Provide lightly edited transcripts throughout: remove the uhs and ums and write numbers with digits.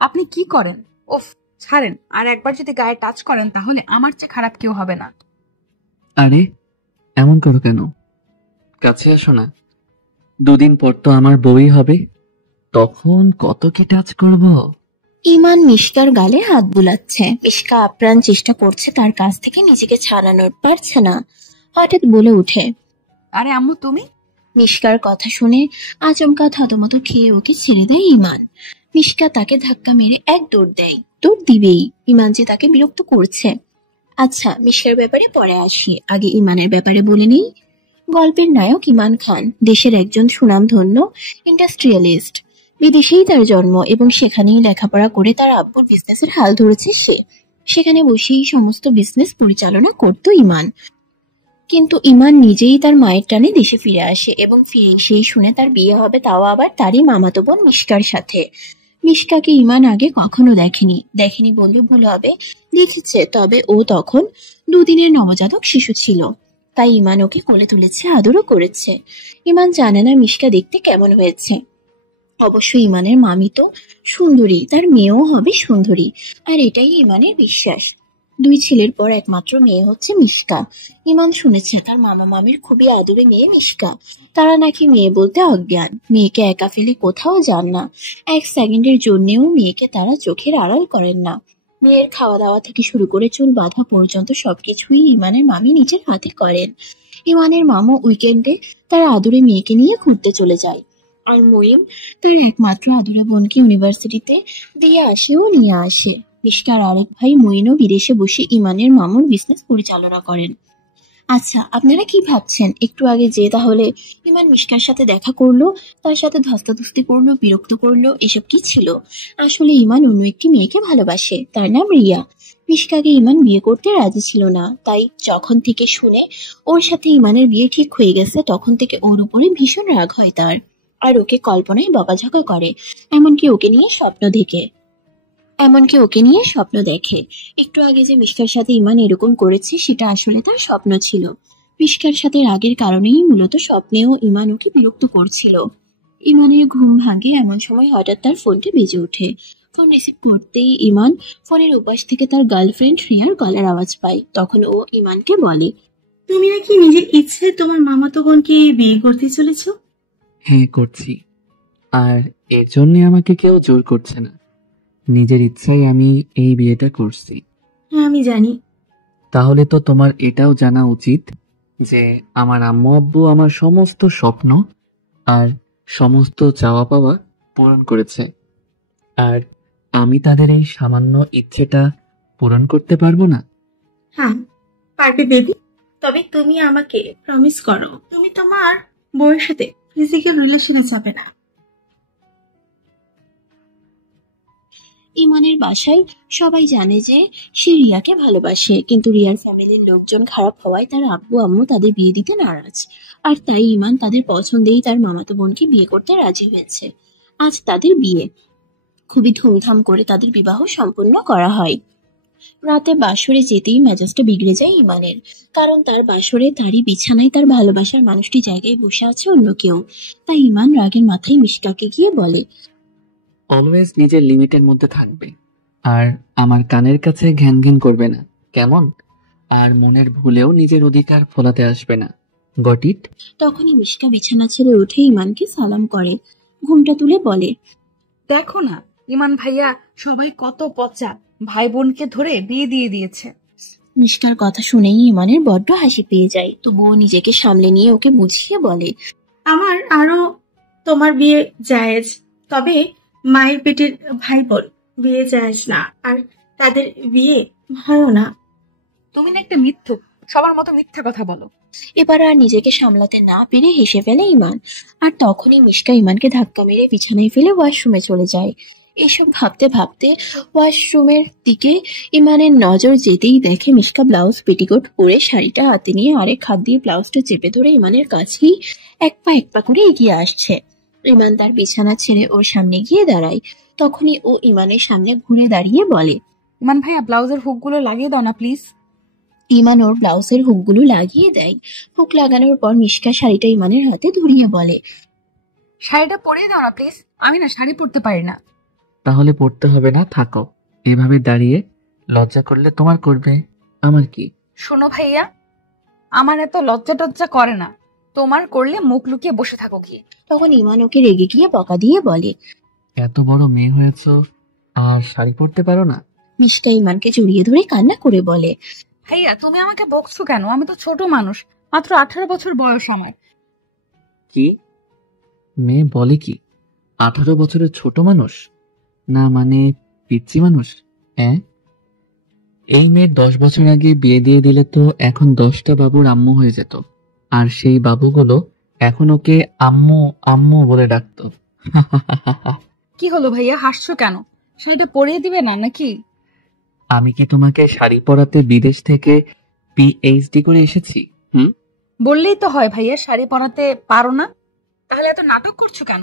আপনি কি করেন? ওফ, ছাড়েন। আর একবার যদি গায়ে টাচ করেন তাহলে আমার চেয়ে খারাপ কেউ হবে না। আরে এমন করো কেন? কাছে আসো না। দুদিন পর তো আমার বউই হবে, তখন কত কি টাচ করব। ইমান মিশকার গালে হাত বুলাচ্ছে। মিশকা আপ্রাণ চেষ্টা করছে তার কাছ থেকে নিজেকে ছাড়ানোর, পারছে না। হঠাৎ বলে উঠে, আরে আম্মু তুমি? মিশকার কথা শুনে আচমকা থতমত খেয়ে ওকে ছেড়ে দেয় ইমান। মিশকা তাকে ধাক্কা মেরে এক দৌড় দেয়। দৌড় দিবেই, ইমান যে তাকে বিরক্ত করছে। আচ্ছা, মিশকার ব্যাপারে পরে আসি, আগে ইমানের ব্যাপারে বলে নেই। গল্পের নায়ক ইমান খান দেশের একজন সুনামধন্য ইন্ডাস্ট্রিয়ালিস্ট। বিদেশেই তার জন্ম এবং সেখানেই লেখাপড়া করে তার আব্বুর বিজনেসের হাল ধরেছে সে। সেখানে বসেই সমস্ত বিজনেস পরিচালনা করত ইমান। কিন্তু ইমান নিজেই তার মায়ের টানে দেশে ফিরে আসে এবং ফিরে এসেই শুনে তার বিয়ে হবে, তাও আবার তারই মামাতো বোন মিশকার সাথে। মিশকাকে ইমান আগে কখনো দেখেনি বললে ভুল হবে, দেখেছে, তবে ও তখন 2 দিনের নবজাতক শিশু ছিল। তাই ইমান ওকে কোলে তুলেছে, আদরও করেছে। ইমান জানে না মিশকা দেখতে কেমন হয়েছে। অবশ্য ইমানের মামি তো সুন্দরী, তার মেয়েও হবে সুন্দরী, আর এটাই ইমানের বিশ্বাস। 2 ছেলের পর একমাত্র মেয়ে হচ্ছে মিশকা। ইমান শুনেছে তার মামা মামির খুবই আদুরে মেয়ে মিশকা। তারা নাকি মেয়ে বলতে অজ্ঞান, মেয়েকে একা ফেলে কোথাও যান না। 1 সেকেন্ডের জন্যেও মেয়েকে তারা চোখের আড়াল করেন না। মেয়ের খাওয়া দাওয়া থেকে শুরু করে চুল বাঁধা পর্যন্ত সবকিছুই ইমানের মামি নিজের হাতে করেন। ইমানের মামু উইকেন্ডে তার আদুরে মেয়েকে নিয়ে ঘুরতে চলে যায়। আর মইন তার একমাত্র আদুরে বোনকে ইউনিভার্সিটিতে দিয়ে আসে ও নিয়ে আসে। মিশকার আরেক ভাই মইনও বিদেশে বসে ইমানের মামুর বিজনেস পরিচালনা করেন। আচ্ছা, আপনারা কি ভাবছেন? একটু আগে যে তাহলে ইমান মিশকার সাথে দেখা করলো, তার সাথে ধস্তাধস্তি করলো, বিরক্ত করলো, এসব কি ছিল? আসলে ইমান অন্য একটি মেয়েকে ভালোবাসে, তার নাম রিয়া। মিশকাকে ইমান বিয়ে করতে রাজি ছিল না, তাই যখন থেকে শুনে ওর সাথে ইমানের বিয়ে ঠিক হয়ে গেছে তখন থেকে ওর উপরে ভীষণ রাগ হয় তার। আর ওকে কল্পনায় বকাঝকা করে, এমনকি ওকে নিয়ে স্বপ্ন দেখে। একটু আগে যে মিশকার সাথে ইমান এরকম করেছে সেটা আসলে তার স্বপ্ন ছিল। মিশকার সাথে রাগের কারণেই মূলত স্বপ্নেও ইমান ওকে বিরক্ত করছিল। ইমানের ঘুম ভাঙে এমন সময় হঠাৎ তার ফোনটি বেজে ওঠে। ফোন রিসিভ করতেই ইমান ফোনের ওপাশ থেকে তার গার্লফ্রেন্ড রিয়ার গলার আওয়াজ পায়। তখন ও ইমানকে বলে, তুমি নাকি নিজের ইচ্ছে তোমার মামাতো বোনকে বিয়ে করতে চলেছ? হ্যাঁ করছি, আর এর জন্য আমাকে কেউ জোর করছে না। নিজের ইচ্ছায় আমি এই বিয়েটা করছি। হ্যাঁ আমি জানি। তাহলে তো তোমার এটাও জানা উচিত যে আমার আম্মু আব্বু আমার সমস্ত স্বপ্ন আর সমস্ত চাওয়া পাওয়া পূরণ করেছে, আর আমি তাদের এই সামান্য ইচ্ছেটা পূরণ করতে পারবো না। হ্যাঁ পারবে বেবি, তবে তুমি আমাকে প্রমিস করো তুমি তোমার বউয়ের সাথে ফিজিক্যাল রিলেশনে যাবে না। ইমানের বাসায় সবাই জানে যে সে রিয়াকে ভালোবাসে, কিন্তু রিয়ার ফ্যামিলির লোকজন খারাপ হওয়ায় তার আব্বু আম্মু তাদের বিয়ে দিতে নারাজ। আর তাই ইমান তাদের পছন্দেই তার মামাতো বোনকে বিয়ে করতে রাজি হয়েছে। আজ তাদের বিয়ে, খুবই ধুমধাম করে তাদের বিবাহ সম্পন্ন করা হয়। রাতে বাসরে যেতেই মেজাজটা বিগড়ে যায় ইমানের, কারণ তার বাসরে তারই বিছানায় তার ভালোবাসার মানুষটি জায়গায় বসে আছে অন্য কেউ। তাই ইমান রাগের মাথায় মিশকাকে গিয়ে বলে, অলওয়েজ নিজের লিমিটের মধ্যে থাকবে, আর আমার কানের কাছে ঘ্যান ঘ্যান করবে না, কেমন? আর মনের ভুলেও নিজের অধিকার ফলাতে আসবে না, গট ইট? তখনই মিশকা বিছানা ছেড়ে উঠে ইমানকে সালাম করে, ঘুমটা তুলে বলে, দেখো না ইমান ভাইয়া, সবাই কত পচা, ভাই বোনকে ধরে বিয়ে দিয়ে দিয়েছে। মিশকার কথা শুনেই ইমানের বড্ড হাসি পেয়ে যায়, তবুও নিজেকে সামলে নিয়ে ওকে বুঝিয়ে বলে, আমার আরো তোমার বিয়ে জায়েজ, তবে মায়ের পেটের ভাই বোন বিয়ে জায়েজ না, আর তাদের বিয়ে ভালো না। তুমি না একটা মিথ্যুক, সবার মতো মিথ্যা কথা বলো। এবার আর নিজেকে সামলাতে না পেরে হেসে ফেলে ইমান। আর তখনই মিশকা ইমানকে ধাক্কা মেরে বিছানায় ফেলে ওয়াশরুমে চলে যায়। এসব ভাবতে ভাবতে ওয়াশরুমের দিকে ইমানের নজর যেতেই দেখে মিশকা ব্লাউজ পেটিকোট পরে শাড়িটা হাতে নিয়ে আরেক হাত দিয়ে ব্লাউজটা চেপে ধরে ইমানের কাছেই এক পা করে এগিয়ে আসছে। ইমান তার বিছানা ছেড়ে ওর সামনে গিয়ে দাঁড়ায়। তখনই ও ইমানের সামনে ঘুরে দাঁড়িয়ে বলে, ইমান ভাইয়া, ব্লাউজের হুকগুলো লাগিয়ে দাও না প্লিজ। ইমান ওর ব্লাউজের হুকগুলো লাগিয়ে দেয়। হুক লাগানোর পর মিশকা শাড়িটা ইমানের হাতে ধরিয়ে বলে, শাড়িটা পরিয়ে দাও না প্লিজ, আমি না শাড়ি পরতে পারি না। তাহলে পড়তে হবে না, থাকো। এভাবে দাঁড়িয়ে লজ্জা করলে তোমার করবে, আমার কি? শোনো ভাইয়া, আমার এত লজ্জা টজ্জা করে না, তোমার করলে মুখ লুকিয়ে বসে থাকো কি। তখন ইমান ওকে রেগে গিয়ে বকা দিয়ে বলে। এত বড় মেয়ে হয়েছো আর শাড়ি পরতে পারো না? মিশকা ইমানকে জড়িয়ে ধরে কান্না করে বলে। ভাইয়া তুমি আমাকে বকছো কেন? আমি তো ছোট মানুষ, মাত্র 18 বছর বয়স আমার। কি মেয়ে বলে কি? 18 বছরের ছোট মানুষ? না মানে পিচ্চি মানুষ? হ্যাঁ, এই মেয়ের 10 বছর আগে বিয়ে দিয়ে দিলে তো এখন 10টা বাবুর আম্মু হয়ে যেত, আর সেই বাবুগুলো এখন ওকে আম্মু আম্মু বলে ডাকতো। কি হলো ভাইয়া, হাসছো কেন? শাড়িটা পরিয়ে দিবে না নাকি? আমি কি তোমাকে শাড়ি পরাতে বিদেশ থেকে পিএইচডি করে এসেছি? বললেই তো হয় ভাইয়া, শাড়ি পরাতে পারো না, তাহলে এত নাটক করছো কেন?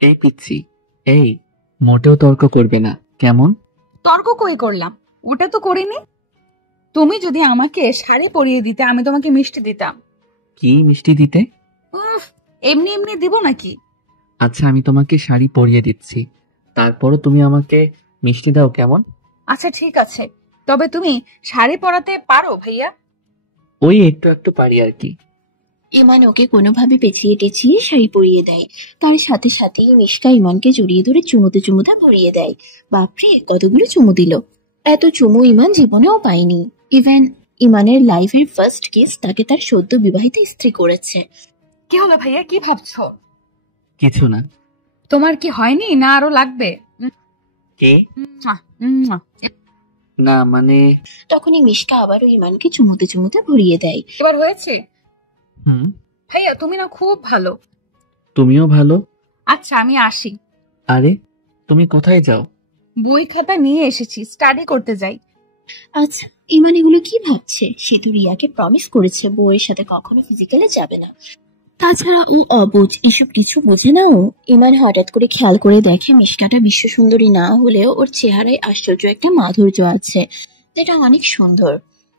এই পিচ্ছি, এই মোটেও তর্ক করবে না, কেমন? তর্ক কই করলাম? ওটা তো করিনি। তুমি যদি আমাকে শাড়ি পরিয়ে দিতে, আমি তোমাকে মিষ্টি দিতাম। কি মিষ্টি দিতে? উফ, এমনি এমনি দিব নাকি? আচ্ছা, আমি তোমাকে শাড়ি পরিয়ে দিচ্ছি, তারপরও তুমি আমাকে মিষ্টি দাও, কেমন? আচ্ছা ঠিক আছে, তবে তুমি শাড়ি পরাতে পারো ভাইয়া? ওই একটু একটু পারি আর কি। ইমান ওকে কোনোভাবে পেঁচিয়ে টেঁচিয়ে শাড়ি পরিয়ে দেয়। তার সাথে সাথেই মিশকা ইমানকে জড়িয়ে ধরে চুমুতে চুমুতে ভরিয়ে দেয়। বাপরে, কতগুলো চুমু দিল! এত চুমু ইমান জীবনেও পায়নি। ইভেন ইমানের লাইফের ফার্স্ট কিস তাকে তার সদ্য বিবাহিত স্ত্রী করেছে। কি হলো ভাইয়া, কি ভাবছো? কিছু না। তোমার কি হয়নি না আরো লাগবে? কে? মুয়া, মুয়া। না মানে। তখনই মিশকা আবারও ইমানকে চুমুতে চুমুতে ভরিয়ে দেয়। এবার হয়েছে? হুম। ভাইয়া তুমি না খুব ভালো। তুমিও ভালো। আচ্ছা আমি আসি। আরে তুমি কোথায় যাও? বই খাতা নিয়ে এসেছি, স্টাডি করতে যাই। আচ্ছা, ইমান এগুলো কি ভাবছে? সে তো রিয়াকে প্রমিস করেছে বউয়ের সাথে কখনো ফিজিক্যালে যাবে না। তাছাড়া ও অবুঝ, এসব কিছু বোঝে না ও। ইমান হঠাৎ করে খেয়াল করে দেখে মিশকাটা বিশ্ব সুন্দরী না হলেও ওর চেহারায় আশ্চর্য একটা মাধুর্য আছে, যেটা অনেক সুন্দর।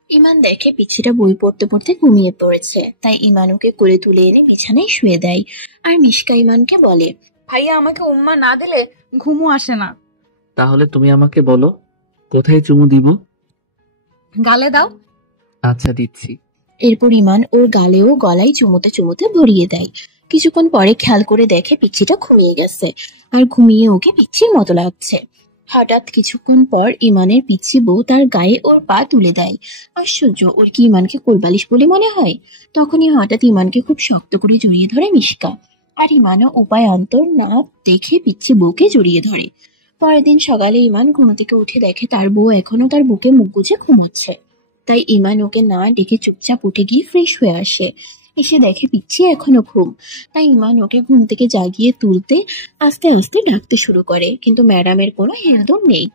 ইমান দেখে পিচ্ছিটা বই পড়তে পড়তে ঘুমিয়ে পড়েছে, তাই ইমান ওকে কোলে তুলে এনে বিছানায় শুয়ে দেয়। আর মিশকা ইমানকে বলে, ভাইয়া আমাকে উম্মা না দিলে ঘুমও আসে না। তাহলে তুমি আমাকে বলো কোথায় চুমু দিব? গালে দাও। আচ্ছা দিচ্ছি। এরপর ইমান ওর গালে ও গলায় চুমুতে চুমুতে ভরিয়ে দেয়। কিছুক্ষণ পরে খেয়াল করে দেখে পিচ্ছিটা ঘুমিয়ে গেছে, আর ঘুমিয়ে ওকে পিচ্ছির মতো লাগছে। হঠাৎ কিছুক্ষণ পর ইমানের পিচ্ছি বউ তার গায়ে ওর পা তুলে দেয়। আশ্চর্য, ওর কি ইমানকে কোলবালিশ বলে মনে হয়? তখনই হঠাৎ ইমানকে খুব শক্ত করে জড়িয়ে ধরে মিশকা, আর ইমানও উপায় অন্তর না দেখে পিচ্ছি বউকে জড়িয়ে ধরে। পরের দিন সকালে ইমান ঘুম থেকে উঠে দেখে তার বউ এখনো তার বুকে মুখ গুজে ঘুমোচ্ছে। তাই ইমান ওকে না ডেকে চুপচাপ উঠে গিয়ে ফ্রেশ হয়ে আসে। এসে দেখে পিচ্ছি এখনো ঘুম। তাই ইমান ওকে ঘুম থেকে জাগিয়ে তুলতে আস্তে আস্তে ডাকতে শুরু করে, কিন্তু ম্যাডামের কোনো হেলদোল নেই।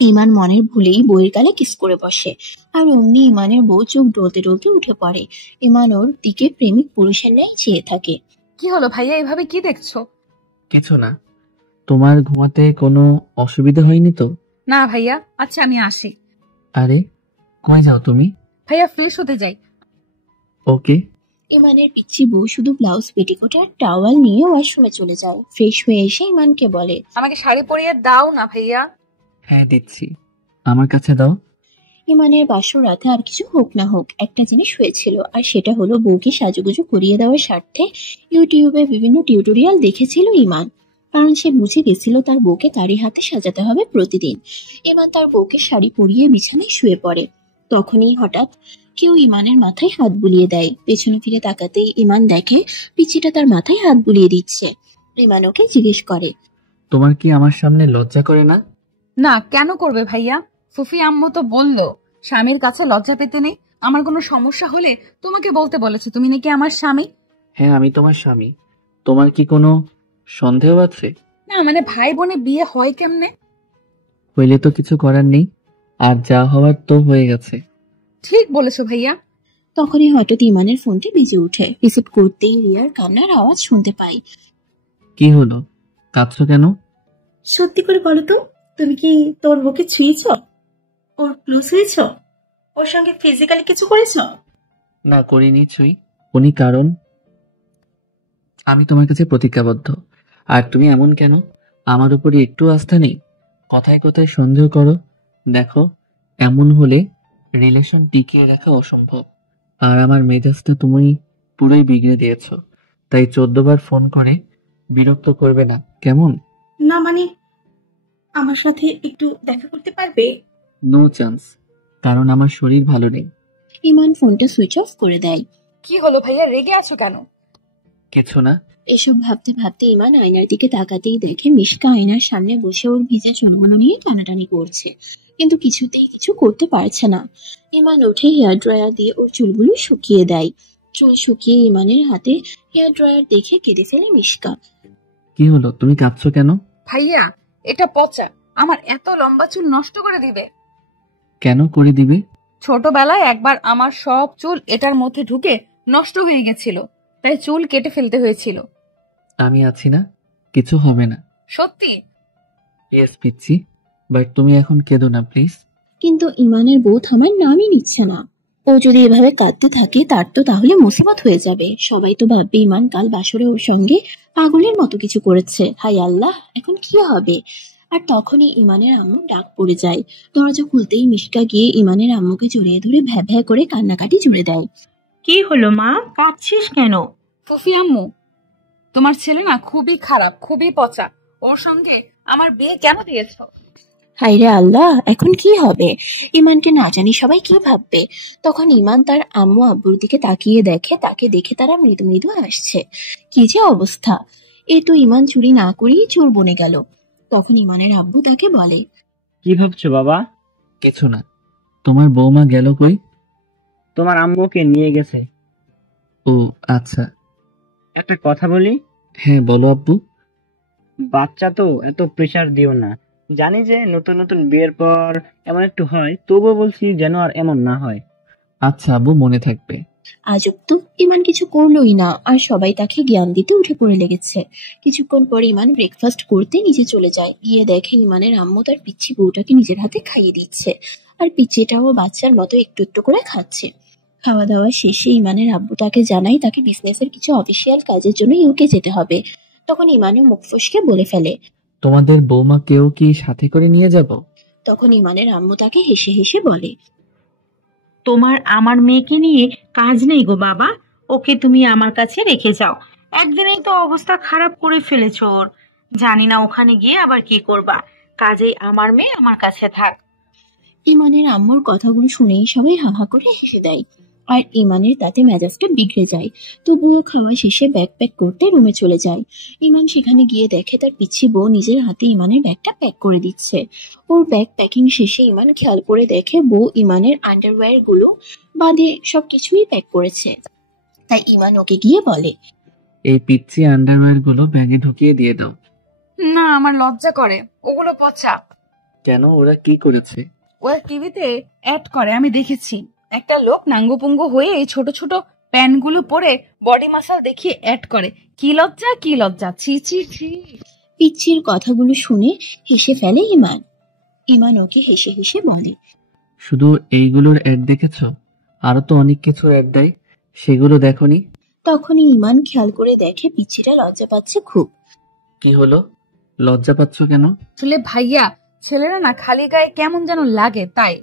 ইমান মনের ভুলেই বউয়ের গালে কিস করে বসে, আর অমনি ইমানের বউ চোখ ডলতে ডলতে উঠে পড়ে। ইমান ওর দিকে প্রেমিক পুরুষের ন্যায় চেয়ে থাকে। কি হলো ভাইয়া, এভাবে কি দেখছো? কিছু না। তোমার ঘুমাতে কোনো অসুবিধা হয়নি তো? না ভাইয়া, আচ্ছা আমি আসি। আরে কই যাও তুমি? ভাইয়া ফ্রেশ হতে যাই। ওকে। ইমানের পিচ্ছি বউ শুধু ব্লাউজ, পেটিকোট আর টাওয়াল নিয়ে ওয়াশরুমে চলে যায়। ফ্রেশ হয়ে এসে ইমানকে বলে, আমাকে শাড়ি পরিয়ে দাও না ভাইয়া। হ্যাঁ দিচ্ছি, আমার কাছে দাও। ইমানের বাসর রাতে আর কিছু হোক না হোক একটা জিনিস হয়েছিল, আর সেটা হলো বউকে সাজুগুজু করিয়ে দেওয়ার স্বার্থে ইউটিউবে বিভিন্ন টিউটোরিয়াল দেখেছিল ইমান। কারণ সে বুঝে গেছিল তার বউকে তারই হাতে সাজাতে হবে প্রতিদিন। ইমান তার বউকে শাড়ি পরিয়ে বিছানায় শুয়ে পড়ে। তখনই হঠাৎ কেউ ইমানের মাথায় হাত বুলিয়ে দেয়। পেছনে ফিরে তাকাতেই ইমান দেখে পিচ্চিটা তার মাথায় হাত বুলিয়ে দিচ্ছে। ইমান ওকে জিজ্ঞেস করে, তোমার কি আমার সামনে লজ্জা করে না? না, কেন করবে ভাইয়া? ফুফি আম্মু তো বললো স্বামীর কাছে লজ্জা পেতে নেই। আমার কোনো সমস্যা হলে তোমাকে বলতে বলেছে, তুমি নাকি আমার স্বামী। হ্যাঁ আমি তোমার স্বামী। তোমার কি কোনো সন্দেহ আছে? না মানে ভাই বোনে বিয়ে হয় কেমনে? হইলে তো কিছু করার নেই, আর যা হওয়ার তো হয়ে গেছে। ঠিক বলেছো ভাইয়া। তখনই হঠাৎ ইমানের ফোনটি বেজে ওঠে। রিসিভ করতেই রিয়ার কান্নার আওয়াজ শুনতে পায়। কি হলো, কাঁদছো কেন? সত্যি করে বলো তো, তুমি কি তোর বউকে ছুঁয়েছ? ওর ক্লোজ হয়েছ? ওর সঙ্গে ফিজিক্যালি কিছু করেছ? না করিনি ছুঁই। উনি কারণ আমি তোমার কাছে প্রতিজ্ঞাবদ্ধ। আর তুমি এমন কেন? আমার উপরে একটু আস্থা নেই? কথায় কথায় সন্দেহ করো। দেখো, এমন হলে রিলেশন টিকিয়ে রাখা অসম্ভব। আর আমার মেজাজটা তুমি পুরোই বিগড়ে দিয়েছো। তাই 14 বার ফোন করে বিরক্ত করবে না, কেমন? না মানে, আমার সাথে একটু দেখা করতে পারবে? নো চান্স, কারণ আমার শরীর ভালো নেই। ইমান ফোনটা সুইচ অফ করে দেয়। কি হলো ভাইয়া, রেগে আছো কেন? কিছু না। এসব ভাবতে ভাবতে ইমান আয়নার দিকে তাকাতেই দেখে মিশকা আয়নার সামনে বসে ওর ভিজে চুলগুলো নিয়ে টানাটানি করছে, কিন্তু কিছুতেই কিছু করতে পারছে না। ইমান উঠে হেয়ার ড্রায়ার দিয়ে ওর চুলগুলো শুকিয়ে দেয়। চুল শুকিয়ে ইমানের হাতে হেয়ার ড্রায়ার দেখে কেঁদে ফেলে মিশকা। কি হলো, তুমি কাঁদছো কেন? ভাইয়া, এটা পচা, আমার এত লম্বা চুল নষ্ট করে দিবে। কেন করে দিবে? ছোটবেলায় একবার আমার সব চুল এটার মধ্যে ঢুকে নষ্ট হয়ে গেছিল, তাই চুল কেটে ফেলতে হয়েছিল। আমি আছি না, কিছু হবে না। সত্যি? ইয়েস পিচ্ছি, বাট তুমি এখন কেঁদো না প্লিজ। কিন্তু ইমানের বউ থামার নামই নিচ্ছে না। ও যদি এভাবে কাঁদতে থাকে তার তো তাহলে মুসিবত হয়ে যাবে। সবাই তো ভাববে ইমান কাল বাসরে ওর সঙ্গে পাগলের মতো কিছু করেছে। হায় আল্লাহ, এখন কি হবে? আর তখনই ইমানের আম্মুর ডাক পড়ে যায়। দরজা খুলতেই মিশকা গিয়ে ইমানের আম্মুকে জড়িয়ে ধরে ভ্যা ভ্যা করে কান্নাকাটি জুড়ে দেয়। কি হলো মা, কাঁদছিস কেন? ফুফি আম্মু, তোমার ছেলে না খুবই খারাপ, খুবই পচা, ওর সঙ্গে আমার বিয়ে কেন দিয়েছ? হায়রে আল্লাহ, এখন কি হবে? ইমানকে না জানি সবাই কি ভাববে। তখন ইমান তার আম্মু আব্বুর দিকে তাকিয়ে দেখে, তাকে দেখে তারা মৃদু মৃদু হাসছে। কি যে অবস্থা! এ তো ইমান চুরি না করেই চোর বনে গেল। তখন ইমানের আব্বু তাকে বলে, কি ভাবছো বাবা? কিছু না। তোমার বৌমা গেল কই? তোমার আম্মুকে নিয়ে গেছে। ও আচ্ছা। একটা কথা বলি, হ্যাঁ বলো আব্বু। বাচ্চা তো এত প্রেসার দিও না। জানি যে নতুন নতুন বিয়ের পর এমন একটু হয়, তবুও বলছি যেন আর এমন না হয়। আচ্ছা আব্বু, মনে থাকবে। আজব তো, ইমান কিছু করলোই না আর সবাই তাকে জ্ঞান দিতে উঠে পড়ে লেগেছে। কিছুক্ষণ পর ইমান ব্রেকফাস্ট করতে নিচে চলে যায়। গিয়ে দেখে ইমানের আম্মু তার পিচ্ছি বউটাকে নিজের হাতে খাইয়ে দিচ্ছে, আর পিচ্ছিটাও বাচ্চার মতো একটু একটু করে খাচ্ছে। খাওয়া দাওয়া শেষে ইমানের আব্বু তাকে জানায় তাকে বিজনেসের কিছু অফিসিয়াল কাজের জন্য ইউকে যেতে হবে। তখন ইমানের মুখ ফসকে বলে ফেলে, তোমাদের বৌমাকেও কি সাথে করে নিয়ে যাব? তখন ইমানের আম্মু তাকে হেসে হেসে বলে, তোমার আমার মেয়েকে নিয়ে কাজ নেই গো বাবা, ওকে তুমি আমার কাছে রেখে যাও। একদিনেই তো অবস্থা খারাপ করে ফেলেছো ওর। জানি না ওখানে গিয়ে আবার কি করবা, কাজেই আমার মেয়ে আমার কাছে থাক। ইমানের আম্মুর কথাগুলো শুনেই সবাই হা হা করে হেসে দেয়। আর ইমানের তাতে মেজাজটা বিগড়ে যায়। তবুও খাওয়া শেষে ব্যাগ প্যাক করতে রুমে চলে যায়। ইমান সেখানে গিয়ে দেখে তার পিচ্ছি বউ নিজের হাতে ইমানের ব্যাগটা প্যাক করে দিচ্ছে। ওর ব্যাগ প্যাকিং শেষে ইমান খেয়াল করে দেখে বউ ইমানের আন্ডারওয়্যার গুলো বাদে সবকিছুই প্যাক করেছে। তাই ইমান ওকে গিয়ে বলে, এই পিচ্ছি আন্ডারওয়্যার গুলো ব্যাগে ঢুকিয়ে দিয়ে দাও। না, আমার লজ্জা করে, ওগুলো পচা। কেন, ওরা কি করেছে? ওরা টিভিতে অ্যাড করে, আমি দেখেছি। একটা লোক নাঙ্গপুঙ্গ হয়ে এই ছোট ছোট প্যান্টগুলো পরে বডি মাসাল দেখিয়ে অ্যাড করে। কি লজ্জা, কি লজ্জা, ছি ছি ছি। পিচ্ছির কথাগুলো শুনে হেসে ফেলে ইমান। ইমান ওকে হেসে হেসে বলে, শুধু এইগুলোর অ্যাড দেখেছো? আরো তো অনেক কিছু অ্যাড দেয়, সেগুলো দেখোনি? তখনই ইমান খেয়াল করে দেখে পিচ্ছিটা লজ্জা পাচ্ছে খুব। কি হলো, লজ্জা পাচ্ছ কেন? আসলে ভাইয়া, ছেলেরা না খালি গায়ে কেমন যেন লাগে, তাই।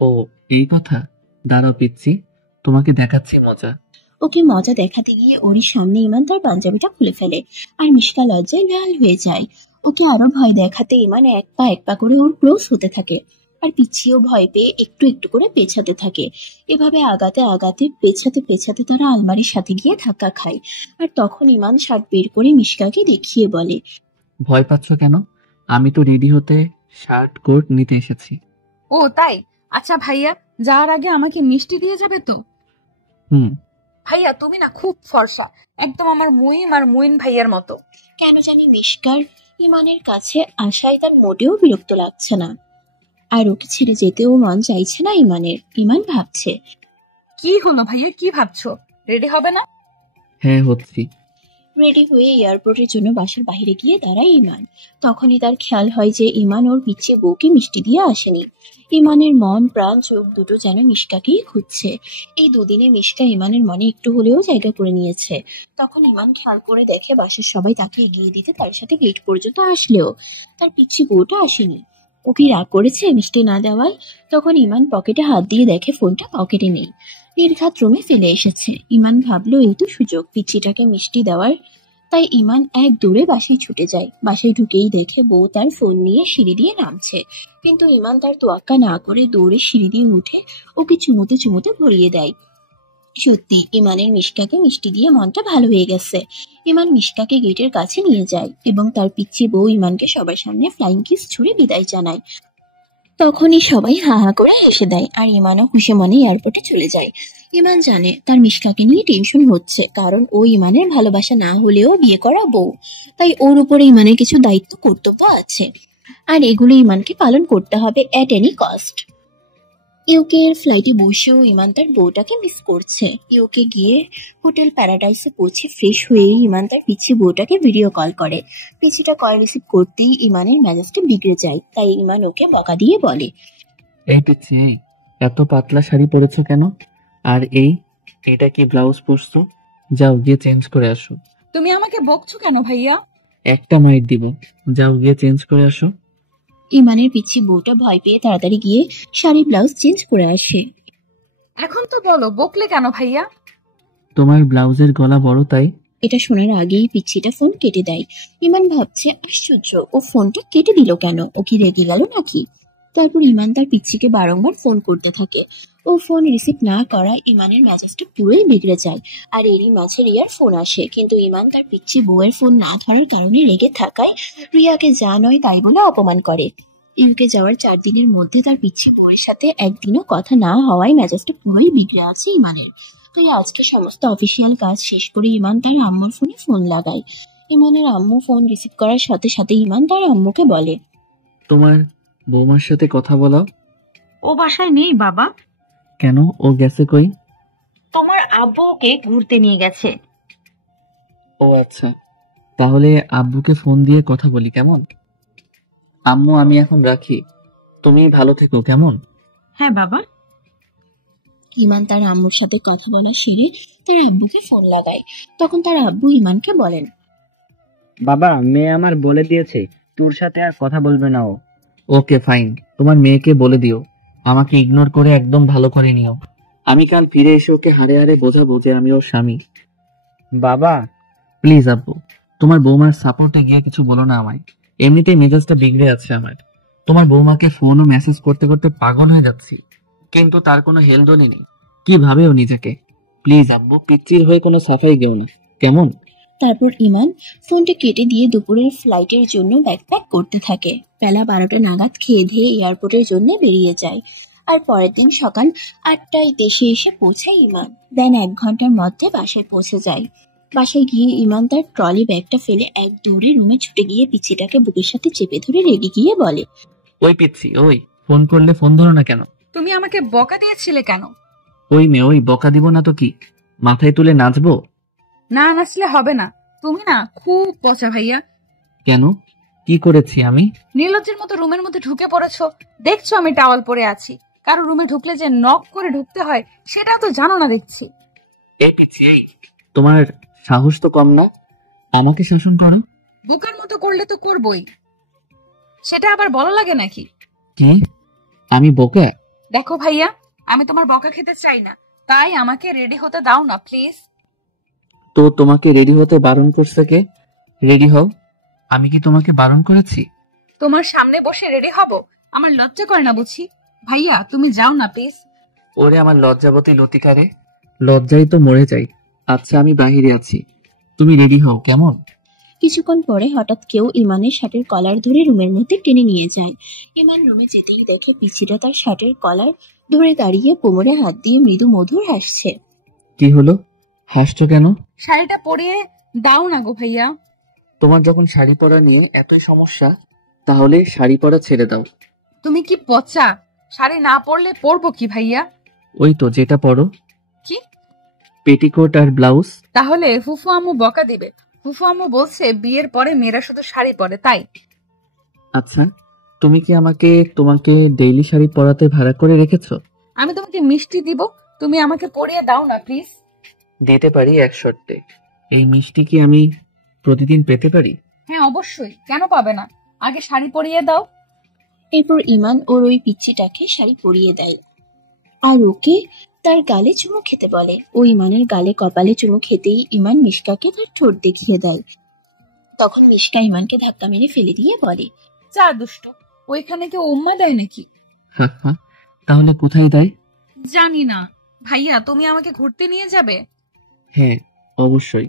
ও এই কথা, দাঁড়াও পিচ্ছি, তোমাকে দেখাচ্ছি মজা। ওকে মজা দেখাতে গিয়ে ওরই সামনে ইমান তার পাঞ্জাবিটা খুলে ফেলে, আর মিশকা লজ্জায় লাল হয়ে যায়। ওকে আরো ভয় দেখাতে ইমান এক পা করে ওর ক্লোজ হতে থাকে, আর পিছিয়েও ভয় পেয়ে একটু একটু করে পেছাতে থাকে। এভাবে আগাতে আগাতে পেছাতে পেছাতে তারা আলমারির সাথে গিয়ে ধাক্কা খায়। আর তখন ইমান শার্ট বের করে মিশকাকে দেখিয়ে বলে, ভয় পাচ্ছ কেন? আমি তো রেডি হতে শার্ট কোট নিতে এসেছি। ও তাই? আচ্ছা ভাইয়া, যাওয়ার আগে আমাকে মিষ্টি দিয়ে যাবে তো? হুম। ভাইয়া তুমি না খুব ফর্সা, একদম আমার মুইম আর মুইন ভাইয়ার মতো। কেন জানি মিশকার ইমানের কাছে আসায় তার মোটেও বিরক্ত লাগছে না, আর ওকে ছেড়ে যেতেও মন চাইছে না ইমানের। ইমান ভাবছে, কি হলো ভাইয়া, কি ভাবছো? রেডি হবে না? হ্যাঁ হচ্ছি। রেডি হয়ে এয়ারপোর্টের জন্য বাসার বাইরে গিয়ে দাঁড়ায় ইমান। তখনই তার খেয়াল হয় যে ইমান ওর পিছিয়ে বউকে মিষ্টি দিয়ে আসেনি। ইমানের মন প্রাণ চোখ দুটো যেন মিশকাকেই খুঁজছে। এই দুদিনে মিশকা ইমানের মনে একটু হলেও জায়গা করে নিয়েছে। তখন ইমান খেয়াল করে দেখে বাসার সবাই তাকে এগিয়ে দিতে তার সাথে গেট পর্যন্ত আসলেও তার পিচ্ছি বউটা আসেনি। ও কি রাগ করেছে মিষ্টি না দেওয়ায়? তখন ইমান পকেটে হাত দিয়ে দেখে ফোনটা পকেটে নেই, নির্ঘাত রুমে ফেলে এসেছে। ইমান ভাবলো এই তো সুযোগ পিচ্চিটাকে মিষ্টি দেওয়ার। তাই ইমান এক দৌড়ে বাসায় ছুটে যায়। বাসায় ঢুকেই দেখে বউ তার ফোন নিয়ে সিঁড়ি দিয়ে নামছে, কিন্তু ইমান তার তোয়াক্কা না করে দৌড়ে সিঁড়ি দিয়ে উঠে ওকে চুমুতে চুমুতে ভরিয়ে দেয়। সত্যি ইমানের মিশকাকে মিষ্টি দিয়ে মনটা ভালো হয়ে গেছে। ইমান মিশকাকে গেটের কাছে নিয়ে যায় এবং তার পিচ্চি বউ ইমানকে সবার সামনে ফ্লাইং কিস ছুঁড়ে বিদায় জানায়। তখনই সবাই হা হা করে হেসে দেয় আর ইমানও খুশি মনে এয়ারপোর্টে চলে যায়। ইমান জানে তার মিশকাকে নিয়ে টেনশন হচ্ছে, কারণ ও ইমানের ভালোবাসা না হলেও বিয়ে করা বউ, তাই ওর উপরে ইমানের কিছু দায়িত্ব কর্তব্য আছে, আর এগুলো ইমানকে পালন করতে হবে এট এনি কস্ট। ইউকে এর ফ্লাইটে বসেও ইমান তার বউটাকে মিস করছে। ইউকে গিয়ে হোটেল প্যারাডাইসে পৌঁছে ফ্রেশ হয়ে ইমান তার পিচ্ছি বউটাকে ভিডিও কল করে। পিচ্ছিটা কল রিসিভ করতেই ইমানের মেজাজটা বিগড়ে যায়, তাই ইমান ওকে বকা দিয়ে বলে, এই পিচ্ছি, এই এত পাতলা শাড়ি পরেছো কেন? আর এটা কি ব্লাউজ পরছো? যাও গিয়ে চেঞ্জ করে আসো। তুমি আমাকে বকছো কেন ভাইয়া? একটা মাইট দিব, যাও গিয়ে চেঞ্জ করে আসো। ইমানের পিচ্ছি বউটা ভয় পেয়ে তাড়াতাড়ি গিয়ে শাড়ি ব্লাউজ চেঞ্জ করে আসে। এখন তো বলো বকলে কেন ভাইয়া? তোমার ব্লাউজের গলা বড় তাই। এটা শোনার আগেই পিচ্ছিটা ফোন কেটে দেয়। ইমান ভাবছে আশ্চর্য, ও ফোনটা কেটে দিল কেন? ও কি রেগে গেল নাকি? তারপর ইমান তার পিচ্ছিকে বারংবার ফোন করতে থাকে। ও ফোন রিসিভ না করায় ইমানের মেজাজটা পুরোই বিগড়ে যায়। আর এরই মাঝে রিয়ার ফোন আসে, কিন্তু ইমান তার পিচ্ছি বউয়ের ফোন না ধরার কারণে রেগে থাকায় রিয়াকে যা নয় তাই বলে অপমান করে। ইউকে যাওয়ার 4 দিনের মধ্যে তার পিচ্ছি বউয়ের সাথে একদিনও কথা না হওয়ায় মেজাজটা পুরোই বিগড়ে আছে ইমানের। তাই আজকে সমস্ত অফিসিয়াল কাজ শেষ করে ইমান তার আম্মুর ফোনে ফোন লাগায়। ইমানের আম্মু ফোন রিসিভ করার সাথে সাথে ইমান তার আম্মুকে বলে, তোমার বৌমার সাথে কথা বলাও। ও বাসায় নেই বাবা। কেন, ও গেছে কই? তোমার আব্বু ওকে ঘুরতে নিয়ে গেছে। ও আচ্ছা, তাহলে আব্বুকে ফোন দিয়ে কথা বলি কেমন? আম্মু আমি এখন রাখি, তুমি ভালো থেকো কেমন? হ্যাঁ বাবা। ইমান তার আম্মুর সাথে কথা বলা সেরে তার আব্বুকে ফোন লাগায়। তখন তার আব্বু ইমানকে বলেন, বাবা, মেয়ে আমার বলে দিয়েছে তোর সাথে আর কথা বলবে না ও। ওকে ফাইন, তোমার মেয়েকে বলে দিও আমাকে ইগনোর করে একদম ভালো করে নিও। আমি কাল ফিরে এসে ওকে হাড়ে হাড়ে বোঝাবো যে আমি ওর স্বামী। বাবা প্লিজ আব্বু, তোমার বৌমার সাপোর্টে গিয়ে কিছু বলো না আমায়। এমনিতেই মেজাজটা বিগড়ে আছে আমার। তোমার বৌমাকে ফোন ও মেসেজ করতে করতে পাগল হয়ে যাচ্ছি, কিন্তু তার কোনো হেলদোলই নেই। কি ভাবে ও নিজেকে? প্লিজ আব্বু, পিচ্চির হয়ে কোনো সাফাই গেও না কেমন? তারপর ইমান ফোনটা কেটে দিয়ে দুপুরের ফ্লাইটের জন্য ব্যাকপ্যাক করতে থাকে। বেলা 12টা নাগাদ খেয়ে ধেয়ে এয়ারপোর্টের জন্য বেরিয়ে যায়। আর পরের দিন সকাল 8টায় দেশে এসে পৌঁছায় ইমান। দেন 1 ঘন্টার মধ্যে বাসায় পৌঁছে যায়। বাসায় গিয়ে ইমান তার ট্রলি ব্যাগটা ফেলে এক দৌড়ে রুমে ছুটে গিয়ে পিচ্চিটাকে বুকের সাথে চেপে ধরে রেগে গিয়ে বলে, ওই পিচ্ছি, ওই ফোন করলে ফোন ধরো না কেন? তুমি আমাকে বকা দিয়েছিলে কেন? ওই মেয়ে, ওই বকা দিব না তো কি, মাথায় তুলে নাচবো? না নাচলে হবে না। তুমি না খুব পচা ভাইয়া। কেন, কি করেছি আমি? নির্লজ্জের মতো রুমের মধ্যে ঢুকে পড়েছো। দেখছো আমি টাওয়াল পরে আছি। কারো রুমে ঢুকলে যে নক করে ঢুকতে হয় সেটাও তো জানো না দেখছি। এই পিচ্ছি, এই তোমার সাহস তো কম না, আমাকে শাসন করো। বুকার মতো করলে তো করবই, সেটা আবার বলা লাগে নাকি? কি, আমি বোকা? দেখো ভাইয়া, আমি তোমার বকা খেতে চাই না, তাই আমাকে রেডি হতে দাও না প্লিজ। তো তোমাকে রেডি হতে বারণ করছে কে? রেডি হও। আমি কি তোমাকে বারণ করেছি? তোমার সামনে বসে রেডি হব? আমার লজ্জা করে না বুঝি? ভাইয়া তুমি যাও না প্লিজ। ওরে আমার লজ্জাবতী লতিকারে, লজ্জায় তো মরে যাই। আচ্ছা আমি বাহিরে আছি, তুমি রেডি হও কেমন? কিছুক্ষণ পরে হঠাৎ কেউ ইমানের শার্টের কলার ধরে রুমের মধ্যে টেনে নিয়ে যায়। ইমান রুমে যেতেই দেখে পিচ্চিটা তার শার্টের কলার ধরে দাঁড়িয়ে কোমরে হাত দিয়ে মৃদু মধুর হাসছে। কি হলো, হাসছো কেন? শাড়িটা পরিয়ে দাও না গো ভাইয়া। তোমার যখন শাড়ি পরা নিয়ে এতই সমস্যা, তাহলে শাড়ি পরা ছেড়ে দাও। তুমি কি পচা? শাড়ি না পরলে পরবো কি ভাইয়া? ওই তো যেটা পরো। কি? পেটিকোট আর ব্লাউজ। তাহলে ফুফু আম্মু বকা দিবে। ফুফু আম্মু বলছে বিয়ের পরে মেয়েরা শুধু শাড়ি পরে, তাই। আচ্ছা, তুমি কি তোমাকে ডেইলি শাড়ি পরাতে ভাড়া করে রেখেছো? আমি তোমাকে মিষ্টি দিব, তুমি আমাকে পরিয়ে দাও না প্লিজ। দিতে পারি এক শর্তে। এই মিষ্টি কি আমি প্রতিদিন পেতে পারি? হ্যাঁ অবশ্যই, কেন পাবে না? আগে শাড়ি পরিয়ে দাও। এরপর ইমান ওর ওই পিচ্চিটাকে শাড়ি পরিয়ে দেয় আর ওকে তার গালে চুমু খেতে বলে। ও ইমানের গালে কপালে চুমু খেতেই ইমান মিশকাকে তার ঠোঁট দেখিয়ে দেয়। তখন মিশকা ইমানকে ধাক্কা মেরে ফেলে দিয়ে বলে, যা দুষ্ট, ওইখানে কেউ উম্মা দেয় নাকি? হা হা, তাহলে কোথায় দেয়? জানি না। ভাইয়া, তুমি আমাকে ঘুরতে নিয়ে যাবে? হ্যাঁ, অবশ্যই।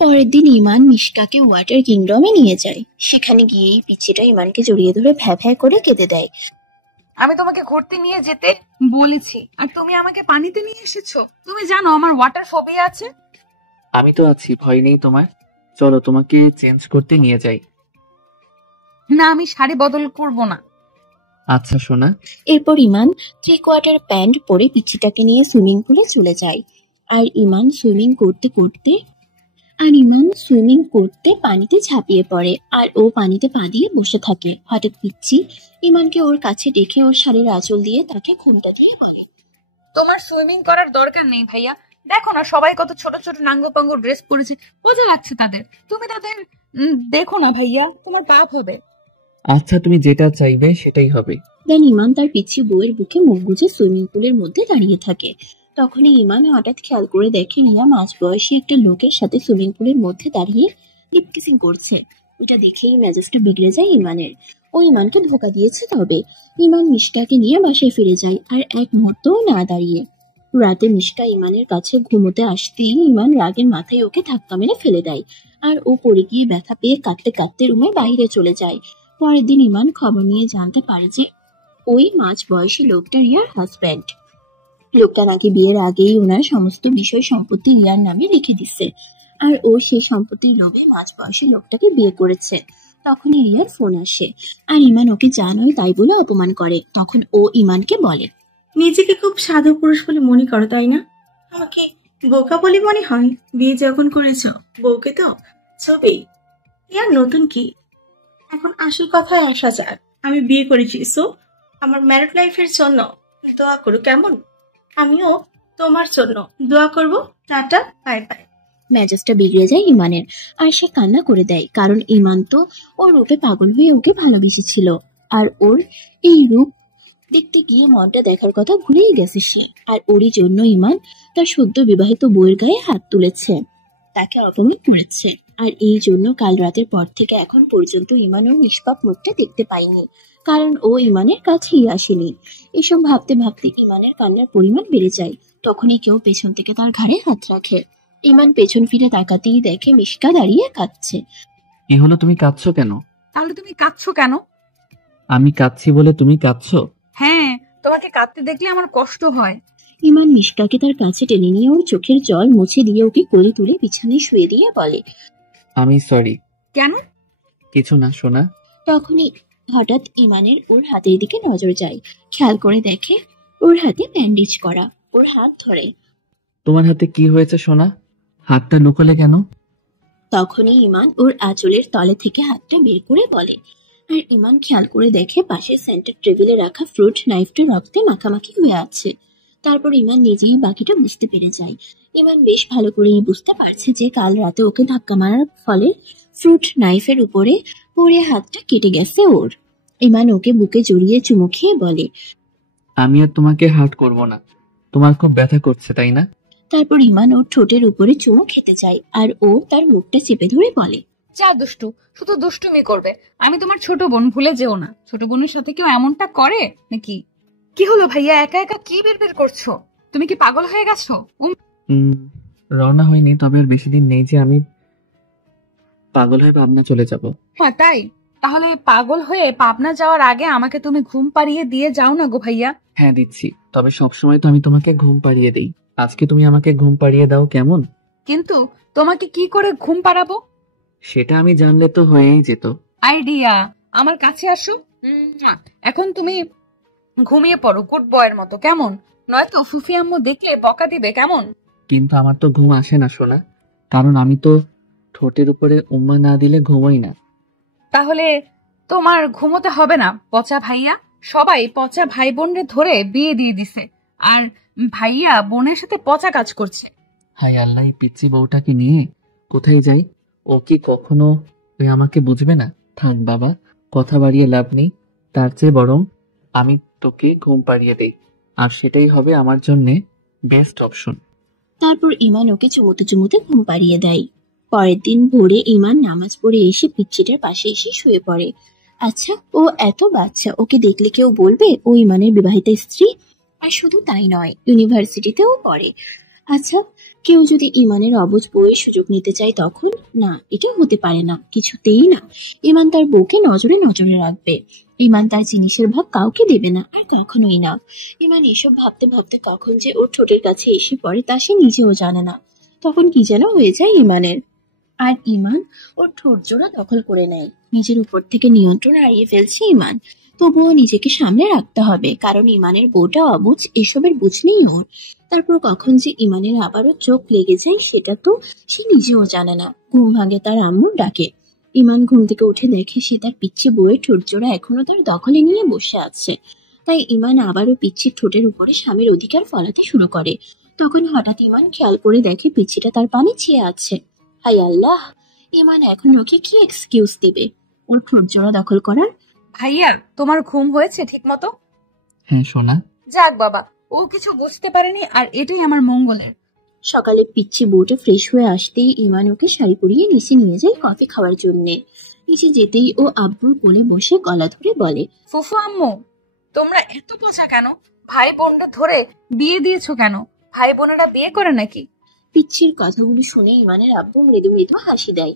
পরের দিন ইমান মিশকাকে ওয়াটার কিংডমে নিয়ে যায়। সেখানে গিয়েই পিচ্চিটা ইমানকে জড়িয়ে ধরে ভ্যা ভ্যা করে কেঁদে দেয়। আমি তোমাকে ঘুরতে নিয়ে যেতে বলেছি, আর তুমি আমাকে পানিতে নিয়ে এসেছো। তুমি জানো আমার ওয়াটার ফোবিয়া আছে। আমি তো আছি, ভয় নেই তোমার। চলো তোমাকে চেঞ্জ করতে নিয়ে যাই। না, আমি শাড়ি বদল করব না। আচ্ছা সোনা। এরপর ইমান 3/4 প্যান্ট পরে পিচ্চিটাকে নিয়ে সুইমিং পুলে চলে যায়। আর ইমান সুইমিং করতে পানিতে ঝাঁপিয়ে পড়ে আর ও পানিতে পা দিয়ে বসে থাকে। হঠাৎ পিচ্চি ইমানকে ওর কাছে ডেকে ওর শাড়ির আঁচল দিয়ে তাকে ঘুমটা দিয়ে বলে, তোমার সুইমিং করার দরকার নেই ভাইয়া। দেখো না সবাই কত ছোট ছোট নাঙ্গপাঙ্গ ড্রেস পরেছে, মজা লাগছে তাদের। তুমি তাদের দেখো না ভাইয়া, তোমার পাপ হবে। আচ্ছা, তুমি যেটা চাইবে সেটাই হবে। দেন ইমান তার পিচ্চি বউয়ের বুকে মুখ গুজে সুইমিং পুলের মধ্যে দাঁড়িয়ে থাকে। তখনই ইমান হঠাৎ খেয়াল করে দেখে রিয়া মাঝবয়সী একটা লোকের সাথে সুইমিং পুলের মধ্যে দাঁড়িয়ে লিপ কিসিং করছে। ওটা দেখেই মেজাজটা বিগড়ে যায় ইমানের। ও ইমানকে ধোকা দিয়েছে। তবে ইমান মিশকাকে নিয়ে বাসায় ফিরে যায়, আর এক মুহূর্তও না দাঁড়িয়ে। রাতে মিশকা ইমানের কাছে ঘুমোতে আসতেই ইমান রাগের মাথায় ওকে ধাক্কা মেরে ফেলে দেয়, আর ও পড়ে গিয়ে ব্যথা পেয়ে কাঁদতে কাঁদতে রুমের বাইরে চলে যায়। পরের দিন ইমান খবর নিয়ে জানতে পারে যে ওই মাঝবয়সী লোকটা রিয়ার হাজব্যান্ড। লোকটা নাকি বিয়ের আগেই ওনার সমস্ত বিষয় সম্পত্তি রিয়ার নামে লিখে দিচ্ছে, আর ও সেই সম্পত্তির লোভে মাঝবয়সী লোকটাকে বিয়ে করেছে। তখনই রিয়ার ফোন আসে, আর ইমান ওকে জানোই তাই বলে অপমান করে। তখন ও ইমানকে বলে, নিজেকে খুব সাধু পুরুষ বলে মনে করো তাই না? আমাকে বোকা বলে মনে হয়? বিয়ে যখন করেছ বউকে তো ছবি ইয়ার নতুন কি? এখন আসল কথায় আসা যাক। আমি বিয়ে করেছি, সো আমার ম্যারিড লাইফের জন্য দোয়া করো, কেমন? আমিও তোমার জন্য দোয়া করব। Tata, bye bye. মেজাজটা বিগড়ে যায় ইমানের, আর সে কান্না করে দেয়। কারণ ইমান তো ওর রূপে পাগল হয়ে ওকে ভালোবেসেছিল, আর ওর এই রূপ দেখতে গিয়ে মনটা দেখার কথা ভুলেই গেছে সে। আর ওরই জন্য ইমান তার সদ্য বিবাহিত বউয়ের গায়ে হাত তুলেছে, তাকে অপমান করেছে। আর এই জন্য কাল রাতের পর থেকে এখন পর্যন্ত ইমান ওর নিষ্পাপ মুখটা দেখতে পায়নি, কারণ ও ইমানের কাছেই আসেনি। এসব ভাবতে ভাবতে ইমানের কান্নার পরিমাণ বেড়ে যায়। তখনই কেউ পেছন থেকে তার ঘাড়ে হাত রাখে। ইমান পেছন ফিরে তাকাতেই দেখে মিশকা দাঁড়িয়ে কাঁদছে। কি হলো, তুমি কাঁদছো কেন? তাহলে তুমি কাঁদছো কেন? আমি কাঁদছি বলে তুমি কাঁদছো? হ্যাঁ, তোমাকে কাঁদতে দেখলে আমার কষ্ট হয়। ইমান মিশকাকে তার কাছে টেনে নিয়ে ওর চোখের জল মুছে দিয়ে ওকে কোলে তুলে বিছানায় শুয়ে দিয়ে বলে, আমি সরি। কেন? কিছু না সোনা। তখনই হঠাৎ ইমানের ওর হাতের দিকে নজর যায়। খেয়াল করে দেখে ওর হাতে ব্যান্ডেজ করা। ওর হাত ধরে। তোমার হাতে কি হয়েছে সোনা? হাতটা লুকোলে কেন? তখনই ইমান ওর আঁচলের তলে থেকে হাতটা বের করে বলে। আর ইমান খেয়াল করে দেখে পাশে সেন্টার টেবিলে রাখা ফ্রুট নাইফটা রক্তে মাখামাখি হয়ে আছে। তারপর ইমান নিজেই বাকিটা বুঝতে পেরে যায়। ইমান বেশ ভালো করেই বুঝতে পারছে যে কাল রাতে ওকে ধাক্কা মারার ফলে ফ্রুট নাইফের উপরে পড়ে হাতটা কেটে গেছে ওর। ইমান ওকে বুকে জড়িয়ে চুমু খেয়ে বলে, আমি আর তোমাকে হার্ট করব না। তোমার খুব ব্যথা করছে তাই না? তারপর ইমান ওর ঠোঁটের উপরে চুমু খেতে চায়, আর ও তার মুখটা চেপে ধরে বলে, যা দুষ্টু, শুধু দুষ্টুমি করবে। আমি তোমার ছোট বোন, ভুলে যেও না। ছোট বোনের সাথে কেউ এমনটা করে নাকি? কি হলো ভাইয়া, একা একা কি বের করছো? তুমি কি পাগল হয়ে গেছো? রওনা হয়নি, তবে আর বেশি দিন নেই যে আমি পাগল হয়ে পাবনা চলে যাব। হ্যাঁ তাই? তাহলে পাগল হয়ে পাবনা যাওয়ার আগে আমাকে তুমি ঘুম পাড়িয়ে দিয়ে যাও না গো ভাইয়া। হ্যাঁ দিচ্ছি, তবে সবসময় তো আমি তোমাকে ঘুম পাড়িয়ে দেই। আজকে তুমি আমাকে ঘুম পাড়িয়ে দাও কেমন? কিন্তু তোমাকে কি করে ঘুম পাড়াবো? সেটা আমি জানলে তো হয়েই যেত। আইডিয়া, আমার কাছে আসো। এখন তুমি ঘুমিয়ে পড়ো গুড বয়ের মতো, কেমন? নয়তো ফুফি আম্মু দেখলে বকা দিবে, কেমন? কিন্তু আমার তো ঘুম আসে না সোনা, কারণ আমি তো ঠোঁটের উপরে উম্মা না দিলে ঘুমোই না। তাহলে তোমার ঘুমোতে হবে না পচা ভাইয়া। সবাই পচা ভাই বোনরে ধরে বিয়ে দিয়ে দিছে, আর ভাইয়া বোনের সাথে পচা কাজ করছে। হাই আল্লাহ, এই পিচ্চি বউটাকে নিয়ে কোথায় যাই? ও কি কখনো আমাকে বুঝবে না? থাক বাবা, কথা বাড়িয়ে লাভ নেই। তার চেয়ে বরং আমি তোকে ঘুম পাড়িয়ে দেই, আর সেটাই হবে আমার জন্যে বেস্ট অপশন। তারপর ইমান ওকে চুমুতে চুমুতে ঘুম পাড়িয়ে দেয়। পরের দিন ভোরে ইমান নামাজ পড়ে এসে পিচ্চিটার পাশে এসে শুয়ে পড়ে। আচ্ছা, ও এত বাচ্চা, ওকে দেখলে কেউ বলবে ও ইমানের বিবাহিতা স্ত্রী? আর শুধু তাই নয়, ইউনিভার্সিটিতেও পড়ে। আচ্ছা, কেউ যদি ইমানের অবুঝ বউয়ের সুযোগ নিতে চায় তখন? না, এটা হতে পারে না, কিছুতেই না। ইমান তার বউকে নজরে নজরে রাখবে। ইমান তার জিনিসের ভাগ কাউকে দেবে না, আর কখনোই না। ইমান এসব ভাবতে ভাবতে কখন যে ওর ঠোঁটের কাছে এসে পড়ে তা সে নিজেও জানে না। তখন কি যেন হয়ে যায় ইমানের, আর ইমান ওর ঠোঁট জোড়া দখল করে নেয়। নিজের উপর থেকে নিয়ন্ত্রণ হারিয়ে ফেলছে ইমান। তবুও নিজেকে সামলে রাখতে হবে, কারণ ইমানের বউটা অবুঝ, এসবের বুঝ নেই ওর। তারপর কখন যে ইমানের আবারও চোখ লেগে যায় সেটা তো সে নিজেও জানে না। ঘুম ভাঙে তার আম্মুর ডাকে। ইমান ঘুম থেকে উঠে দেখে সে তার পিচ্ছি বউয়ের ঠোঁট জোড়া এখনো তার দখলে নিয়ে বসে আছে। তাই ইমান আবারও পিচ্ছির ঠোঁটের উপরে স্বামীর অধিকার ফলাতে শুরু করে। তখন হঠাৎ ইমান খেয়াল করে দেখে পিচ্ছিটা তার পানে চেয়ে আছে। হাই আল্লাহ! ইমান এখন ওকে কি এক্সকিউজ দেবে ওর ঠোঁট জোড়া দখল করার? ভাইয়া, তোমার ঘুম হয়েছে ঠিক মতো? হ্যাঁ সোনা। যাক বাবা, ও কিছু বুঝতে পারেনি, আর এটাই আমার মঙ্গলের। সকালে পিচ্ছি বউটা ফ্রেশ হয়ে আসতেই ইমান ওকে শাড়ি পরিয়ে নিচে নিয়ে যায় কফি খাওয়ার জন্যে। নিচে যেতেই ও আব্বুর কোলে বসে গলা ধরে বলে, ফুফু আম্মু, তোমরা এত পচা কেন? ভাই বোনরা ধরে বিয়ে দিয়েছো কেন? ভাই বোনেরা বিয়ে করে নাকি? পিচ্ছির কথাগুলো শুনে ইমানের আব্বু মৃদু মৃদু হাসি দেয়।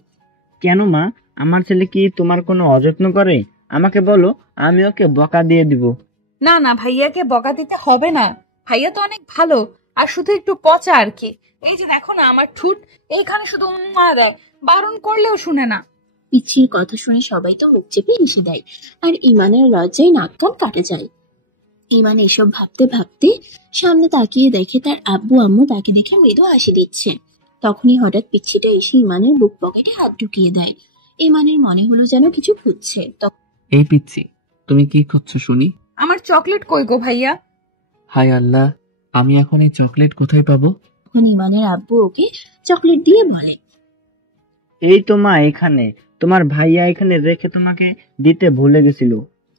কেন মা, আমার ছেলে কি তোমার কোনো অযত্ন করে? আমাকে বলো, আমি ওকে বকা দিয়ে দিব। না না, ভাইয়াকে বকা দিতে হবে না। ভাইয়া তো অনেক ভালো, আর শুধু একটু পচা আর কি। এই যে দেখো না, আমার ঠোঁট এইখানে শুধু উম্মা দেয়, বারণ করলেও শুনে না। পিচ্ছির কথা শুনে সবাই তো মুখ চেপে হেসে দেয়, আর ইমানের লজ্জায় নাক কান কাটা যায়। ইমান এসব ভাবতে ভাবতে সামনে তাকিয়ে দেখে তার আব্বু আম্মু তাকে দেখে মৃদু হাসি দিচ্ছে। তখনই হঠাৎ পিচ্ছিটা এসে ইমানের বুক পকেটে হাত ঢুকিয়ে দেয়। ইমানের মনে হলো যেন কিছু খুঁজছে। এই পিচ্ছি, তুমি কি করছো শুনি? আমার চকলেট কই গো ভাইয়া? হায় আল্লাহ, আমি এখন এই চকলেট কোথায় পাবো? তখন ইমানের আব্বু ওকে চকলেট দিয়ে বলে, এই তো মা এখানে, তোমার ভাইয়া এখানে রেখে তোমাকে দিতে ভুলে গেছিল।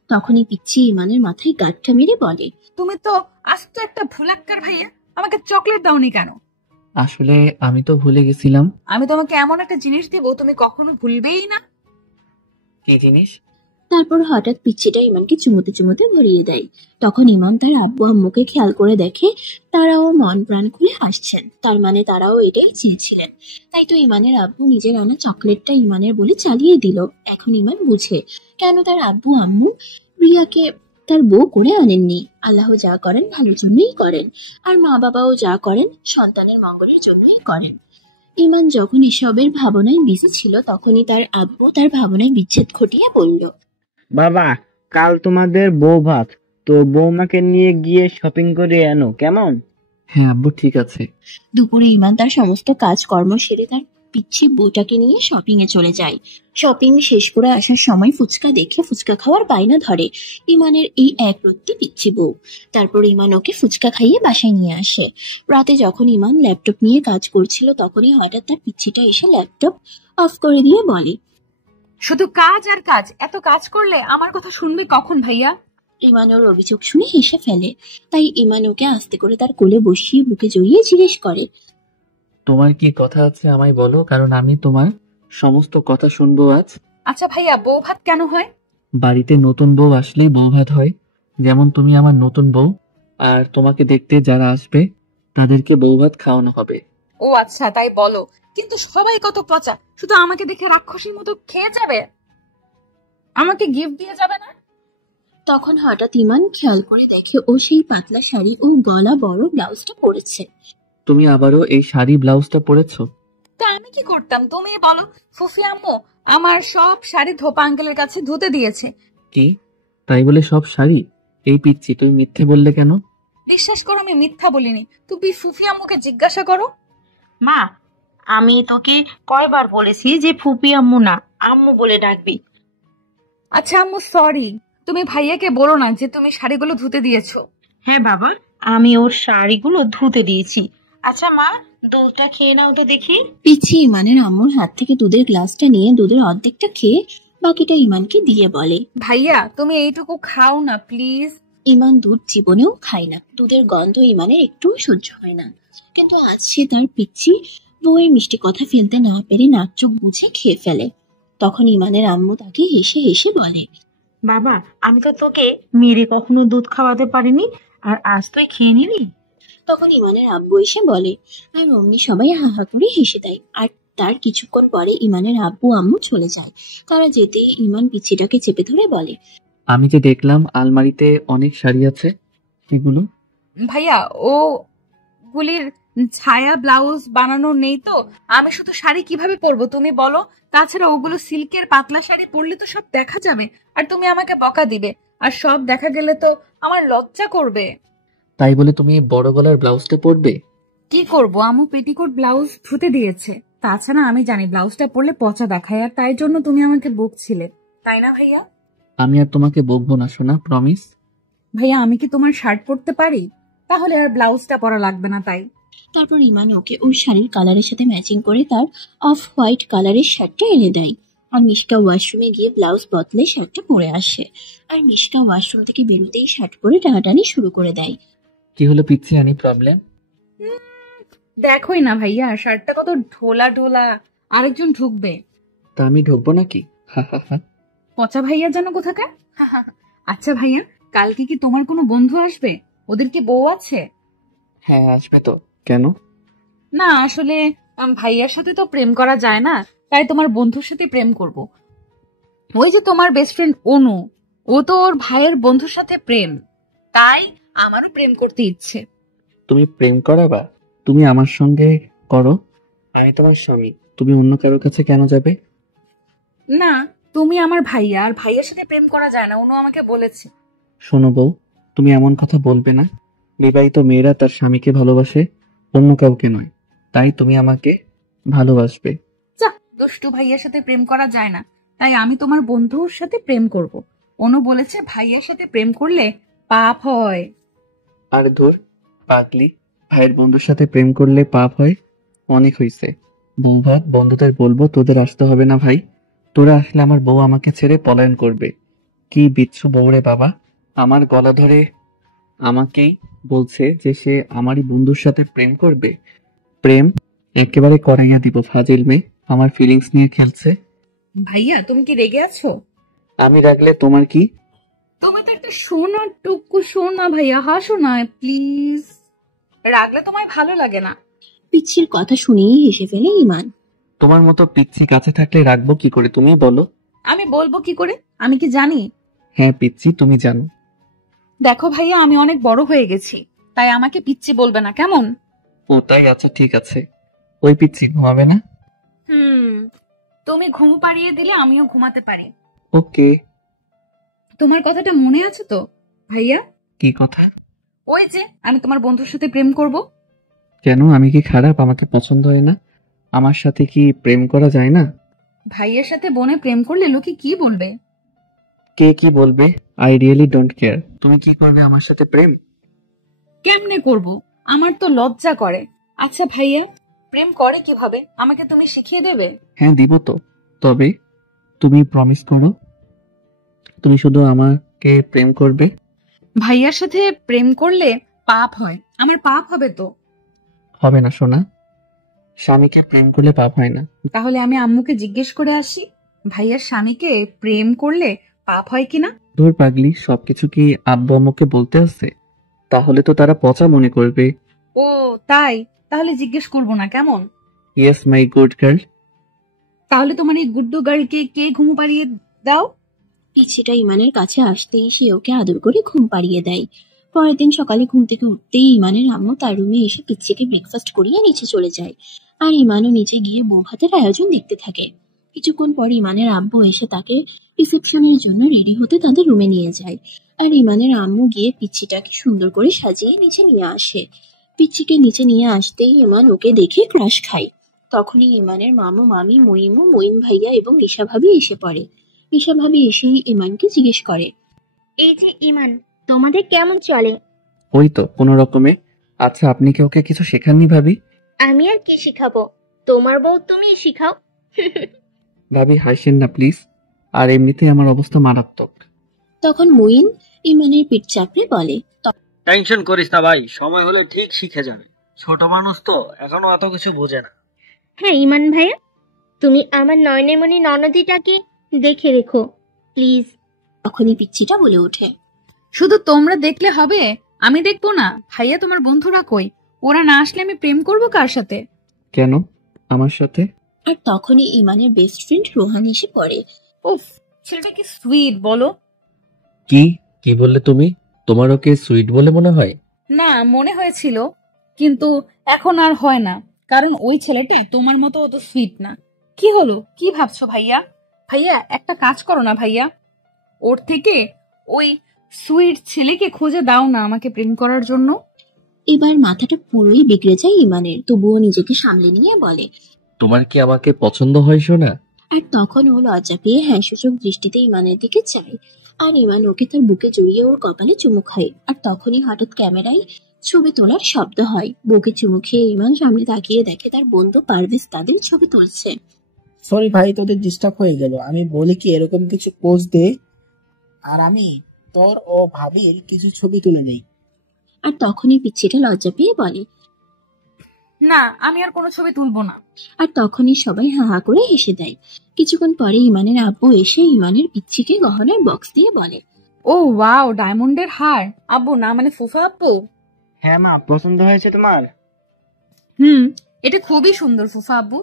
তখনই পিচ্ছি ইমানের মাথায় গাঁটটা মেরে বলে, তুমি তো আস্ত একটা ভুলাক্কার ভাইয়া, আমাকে চকলেট দাওনি কেন? আসলে আমি তো ভুলে গেছিলাম। আমি তোমাকে এমন একটা জিনিস দেবো তুমি কখনো ভুলবেই না। কি জিনিস? তারপর হঠাৎ পিচ্ছিটা ইমানকে চুমুতে চুমুতে ভরিয়ে দেয়। তখন ইমান তার আব্বু আম্মুকে খেয়াল করে দেখে তারাও মন প্রাণ খুলে হাসছেন। তার মানে তারাও এটাই চেয়েছিলেন। তাই তো ইমানের আব্বু নিজের আনা চকলেটটা ইমানের বলে চালিয়ে দিল। এখন ইমান বুঝে কেন তার আব্বু আম্মু রিয়াকে তার বউ করে আনেননি। আল্লাহ যা করেন ভালোর জন্যই করেন, আর মা বাবাও যা করেন সন্তানের মঙ্গলের জন্যই করেন। ইমান যখন এসবের ভাবনায় বিজি ছিল তখনই তার আব্বু তার ভাবনায় বিচ্ছেদ ঘটিয়ে বলল, বাবা, কাল তোমাদের বউ ভাত, তো বৌমাকে নিয়ে গিয়ে শপিং করে আনো, কেমন? হ্যাঁ আব্বু, ঠিক আছে। দুপুরে ইমান তার সমস্ত কাজকর্ম সেরে তার পিচ্ছি বউটাকে নিয়ে শপিং এ চলে যায়। শপিং শেষ করে আসার সময় ফুচকা দেখে ফুচকা খাওয়ার বায়না ধরে ইমানের এই একরত্তি পিচ্ছি বউ। তারপর ইমান ওকে ফুচকা খাইয়ে বাসায় নিয়ে আসে। রাতে যখন ইমান ল্যাপটপ নিয়ে কাজ করছিল তখনই হঠাৎ তার পিচ্ছিটা এসে ল্যাপটপ অফ করে দিয়ে বলে, শুধু কাজ আর কাজ, এত কাজ করলে আমার কথা শুনবে কখন ভাইয়া? ইমান ওর অভিযোগ শুনে হেসে ফেলে। তাই ইমান ওকে আস্তে করে তার কোলে বসিয়ে বুকে জড়িয়ে জিজ্ঞেস করে, তোমার কি কথা আছে আমায় বলো, কারণ আমি তোমার সমস্ত কথা শুনবো আজ। আচ্ছা ভাইয়া, বউ ভাত কেন হয়? বাড়িতে নতুন বউ আসলেই বউ ভাত হয়। যেমন তুমি আমার নতুন বউ, আর তোমাকে দেখতে যারা আসবে তাদেরকে বউ ভাত খাওয়ানো হবে। ও আচ্ছা, তাই বলো। কিন্তু সবাই কত পচা, শুধু আমাকে দেখে রাক্ষসীর মতো খেয়ে যাবে, আমাকে গিফট দিয়ে যাবে না? তখন হঠাৎ ইমান খেয়াল করে দেখে ও সেই পাতলা শাড়ি ও গলা বড় ব্লাউজটা পরেছে। তুমি আবারও এই শাড়ি ব্লাউজটা পরেছো? তা আমি কি করতাম তুমি বলো? ফুফি আম্মু আমার সব শাড়ি ধোপা আঙ্কেলের কাছে ধুতে দিয়েছে। কি তাই বলে সব শাড়ি? এই পিচ্ছি, তুমি মিথ্যে বললে কেন? বিশ্বাস করো, আমি মিথ্যা বলিনি। তুমি ফুফি আম্মুকে জিজ্ঞাসা করো। মা, আমি তোকে কয়বার বলেছি যে ফুপি আম্মু না, আম্মু বলে ডাকবি। আচ্ছা আম্মু, সরি। তুমি ভাইয়াকে বলো না যে তুমি শাড়িগুলো ধুতে দিয়েছো। হ্যাঁ বাবা, আমি ওর শাড়িগুলো ধুতে দিয়েছি। আচ্ছা মা, দুধটা খেয়ে নাও তো দেখি। পিচ্ছি ইমানের আম্মুর হাত থেকে দুধের গ্লাসটা নিয়ে দুধের অর্ধেকটা খেয়ে বাকিটা ইমানকে দিয়ে বলে। ভাইয়া তুমি এইটুকু খাও না প্লিজ। ইমান দুধ জীবনেও খায় না, দুধের গন্ধ ইমানের একটু সহ্য হয় না, কিন্তু আজ সে তার পিচ্ছি বউয়ের মিষ্টি কথা ফেলতে না পেরে নাক চোখ বুঝে খেয়ে ফেলে। তখন ইমানের আম্মু তাকে হেসে হেসে বলে, বাবা, আমি তো তোকে মেরে কখনো দুধ খাওয়াতে পারিনি, আর আজ তুই খেয়ে নিলি। তখন ইমানের আব্বু এসে বলে, আর অমনি সবাই হা হা করে হেসে দেয়। আর তার কিছুক্ষণ পরে ইমানের আব্বু আম্মু চলে যায়। তারা যেতেই ইমান পিচ্ছিটাকে চেপে ধরে বলে, আমি যে দেখলাম আলমারিতে অনেক শাড়ি আছে, সেগুলো ভাইয়া ও গুলির ছায়া ব্লাউজ বানানো নেই তো, আমি শুধু শাড়ি কিভাবে পরবো তুমি বলো? তাছাড়া ওগুলো সিল্কের পাতলা শাড়ি পরলে তো সব দেখা যাবে, আর তুমি আমাকে বকা দিবে, আর সব দেখা গেলে তো আমার লজ্জা করবে। তাই বলে তুমি বড় গলার ব্লাউজটা পরবে? কি করবো, আম্মু পেটিকোট ব্লাউজ ধুতে দিয়েছে। তাছাড়া আমি জানি ব্লাউজটা পরলে পচা দেখায়, আর তাই জন্য তুমি আমাকে বকছিলে, তাই না ভাইয়া? আমি আর তোমাকে বকবো না সোনা, প্রমিস। ভাইয়া আমি কি তোমার শার্ট পরতে পারি? তাহলে আর ব্লাউজটা পরা লাগবে না। তাই তারপর ইমান ওকে ওর শাড়ির কালারের সাথে ম্যাচিং করে তার অফ হোয়াইট কালারের শার্টটা এনে দেয়। আর মিশকা ওয়াশরুমে গিয়ে ব্লাউজ বদলে শার্টটা পরে আসে। আর মিশকা ওয়াশরুম থেকে বেরোতেই শার্ট পরে টানাটানি শুরু করে দেয়। কি হলো পিচ্ছি, আনি প্রবলেম? দেখোই না ভাইয়া, শার্টটা কত ঢোলা ঢোলা, আরেকজন ঢুকবে। তা আমি ঢুকবো নাকি? হা হা হা। পচা ভাইয়া যেন কোথাকার। আচ্ছা ভাইয়া, কালকে কি তোমার কোনো বন্ধু আসবে? ওদের কি বউ আছে? হ্যাঁ আসবে তো, কেন? না আসলে ভাইয়ার সাথে তো প্রেম করা যায় না, তাই তোমার বন্ধুর সাথে প্রেম করব। ওই যে তোমার বেস্ট ফ্রেন্ড অনু, ও তো ওর ভাইয়ের বন্ধুর সাথে প্রেম, তাই আমারও প্রেম করতে ইচ্ছে। তুমি প্রেম করাবা? তুমি আমার সঙ্গে করো, আমি তোমার স্বামী, তুমি অন্য কারোর কাছে কেন যাবে? না তুমি আমার ভাইয়া, আর ভাইয়ার সাথে প্রেম করা যায় না, অনু আমাকে বলেছে। শোনো বউ, তুমি এমন কথা বলবে না। বিবাহিত মেয়েরা তার স্বামীকে ভালোবাসে, অন্য কাউকে নয়। তাই তুমি আমাকে ভালোবাসবে। যা, দুষ্টু ভাইয়ার সাথে প্রেম করা যায় না, তাই আমি তোমার বন্ধুর সাথে প্রেম করব। অনু বলেছে ভাইয়ার সাথে প্রেম করলে পাপ হয়। আর ধুর পাগলি, ভাইয়ের বন্ধুর সাথে প্রেম করলে পাপ হয়? অনেক হইছে। বউ ভাত বন্ধুদের বলবো তোদের আসতে হবে না ভাই, তোরা আসলে আমার বউ আমাকে ছেড়ে পলায়ন করবে। কি বিচ্ছু বউ রে বাবা, আমার গলা ধরে আমাকেই বলছে যে সে আমারই বন্ধুর সাথে প্রেম করবে। প্রেম একেবারে করাইয়া দিব ফাজিল মেয়ে, আমার ফিলিংস নিয়ে খেলছে। ভাইয়া তুমি কি রেগে আছো? আমি রাখলে তোমার কি? তুমি তো একটা শোনো, টুকু শোনা ভাইয়া, হাসো না প্লিজ, রাগলে তোমায় ভালো লাগে না। পিচ্ছির কথা শুনেই হেসে ফেলে ইমান। তোমার মতো পিচ্ছি কাছে থাকলে রাখবো কি করে তুমি বলো? আমি বলবো কি করে, আমি কি জানি? হ্যাঁ পিচ্ছি, তুমি জানো। দেখো ভাইয়া, আমি অনেক বড় হয়ে গেছি, তাই আমাকে পিচ্চি বলবে না কেমন? ও তাই, আচ্ছা ঠিক আছে। ওই পিচ্ছি ঘুমাবে না? তুমি ঘুম পাড়িয়ে দিলে আমিও ঘুমাতে পারি। ওকে। তোমার কথাটা মনে আছে তো ভাইয়া? কি কথা? ওই যে আমি তোমার বন্ধুর সাথে প্রেম করব। কেন, আমি কি খারাপ? আমাকে পছন্দ হয় না? আমার সাথে কি প্রেম করা যায় না? ভাইয়ের সাথে বোনে প্রেম করলে লোকে কি বলবে? কে কি বলবে, আই রিয়েলি ডোন্ট কেয়ার। তুমি কি করবে আমার সাথে প্রেম? কেমনে করব, আমার তো লজ্জা করে। আচ্ছা ভাইয়া, প্রেম করে কিভাবে আমাকে তুমি শিখিয়ে দেবে? হ্যাঁ দিব তো, তবে তুমি প্রমিস করো তুমি শুধু আমাকে প্রেম করবে। ভাইয়ার সাথে প্রেম করলে পাপ হয়, আমার পাপ হবে তো? হবে না সোনা, স্বামীকে প্রেম করলে পাপ হয় না। তাহলে আমি আম্মুকে জিজ্ঞেস করে আসি, ভাইয়ার স্বামীকে প্রেম করলে পাপ হয় কিনা। ধুর পাগলি, সবকিছু কি আব্বু আম্মুকে বলতে আছে? তাহলে তো তারা পচা মনে করবে। ও তাই, তাহলে জিজ্ঞেস করবো না কেমন? Yes my good girl. তাহলে তোমার এই গুড্ডু গার্লকে কে ঘুম পাড়িয়ে দাও? পিচ্ছিটা ইমানের কাছে আসতেই সে ওকে আদর করে ঘুম পাড়িয়ে দেয়। পরের দিন সকালে ঘুম থেকে উঠতেই ইমানের আম্মু তার রুমে এসে পিচ্ছিকে ব্রেকফাস্ট করিয়ে নিচে চলে যায়। আর ইমানও নিচে গিয়ে বউ ভাতের আয়োজন দেখতে থাকে। কিছুক্ষণ পর ইমানের আব্বু এসে তাকে রিসেপশনের জন্য রেডি হতে তাদের রুমে নিয়ে যায়। আর ইমানের আম্মু গিয়ে পিচ্ছিটাকে সুন্দর করে সাজিয়ে নিচে নিয়ে আসে। পিচ্ছিকে নিচে নিয়ে আসতেই ইমান ওকে দেখে ক্রাশ খায়। তখনই ইমানের মামু মামি মইমু মইন ভাইয়া এবং ঈশা ভাবি এসে পড়ে। ঈশা ভাবি এসেই ইমানকে জিজ্ঞেস করে, এই যে ইমান, তোমাদের কেমন চলে? ওই তো কোনো রকমে। আচ্ছা আপনি কি ওকে কিছু শেখাননি ভাবি? আমি আর কি শিখাবো, তোমার বউ তুমি শিখাও। ভাবি হাসেন না প্লিজ, আর এমনিতে আমার অবস্থা মারাত্মক। তখন মুইন ইমানের পিঠ চাপড়ে বলে, টেনশন করিস না ভাই, সময় হলে ঠিক শিখে যাবে। ছোট মানুষ তো, এখনো এত কিছু বোঝে না। হ্যাঁ ইমান ভাইয়া, তুমি আমার নয়নেমণি ননদিটাকে দেখে রেখো প্লিজ। তখনই পিচ্চিটা বলে ওঠে, শুধু তোমরা দেখলে হবে, আমি দেখবো না? ভাইয়া তোমার বন্ধুরা কই? ওরা না আসলে আমি প্রেম করবো কার সাথে? কেন আমার সাথে? আর তখনই ইমানের বেস্ট ফ্রেন্ড রোহান এসে পড়ে। উফ, ছেলেটা কি সুইট বলো। কি কি বললে তুমি? তোমার ওকে সুইট বলে মনে হয়? না, মনে হয়েছিল, কিন্তু এখন আর হয় না, কারণ ওই ছেলেটা তোমার মতো অত সুইট না। কি হলো, কি ভাবছো ভাইয়া? ভাইয়া একটা কাজ করো না ভাইয়া, ওর থেকে ওই সুইট ছেলেকে খুঁজে দাও না আমাকে প্রেম করার জন্য। এবার মাথাটা পুরোই বিগড়ে যায় ইমানের, তবুও নিজেকে সামলে নিয়ে বলে। তোমার কি আমাকে পছন্দ হয় শোনা? আর তখন ও লজ্জা পেয়ে হ্যাঁ সূচক দৃষ্টিতে ইমানের দিকে চায়, আর ইমান ওকে তার বুকে জড়িয়ে ওর কপালে চুমু খায়। আর তখনই হঠাৎ ক্যামেরায় ছবি তোলার শব্দ হয়। বুকে চুমু খেয়ে ইমান সামনে তাকিয়ে দেখে তার বন্ধু পারভেজ তাদের ছবি তুলছে। সরি ভাই, তোদের ডিস্টার্ব হয়ে গেল। আমি বলি কি এরকম কিছু পোজ দে, আর আমি তোর ও ভাবির কিছু ছবি তুলে নেই। আর তখনই পিচ্ছিটা লজ্জা পেয়ে বলে, না, আমি আর কোনো ছবি তুলবো না। আর তখনই সবাই হা হা করে হেসে দেয়। কিছুক্ষণ পরে ইমানের আব্বু এসে ইমানের পিচ্ছিকে গহনার বক্স দিয়ে বলে, ও ওয়াও, ডায়মন্ডের হার। আব্বু না মানে ফুফা আব্বু? হ্যাঁ মা, পছন্দ হয়েছে তোমার? এটা খুবই সুন্দর ফুফা আব্বু।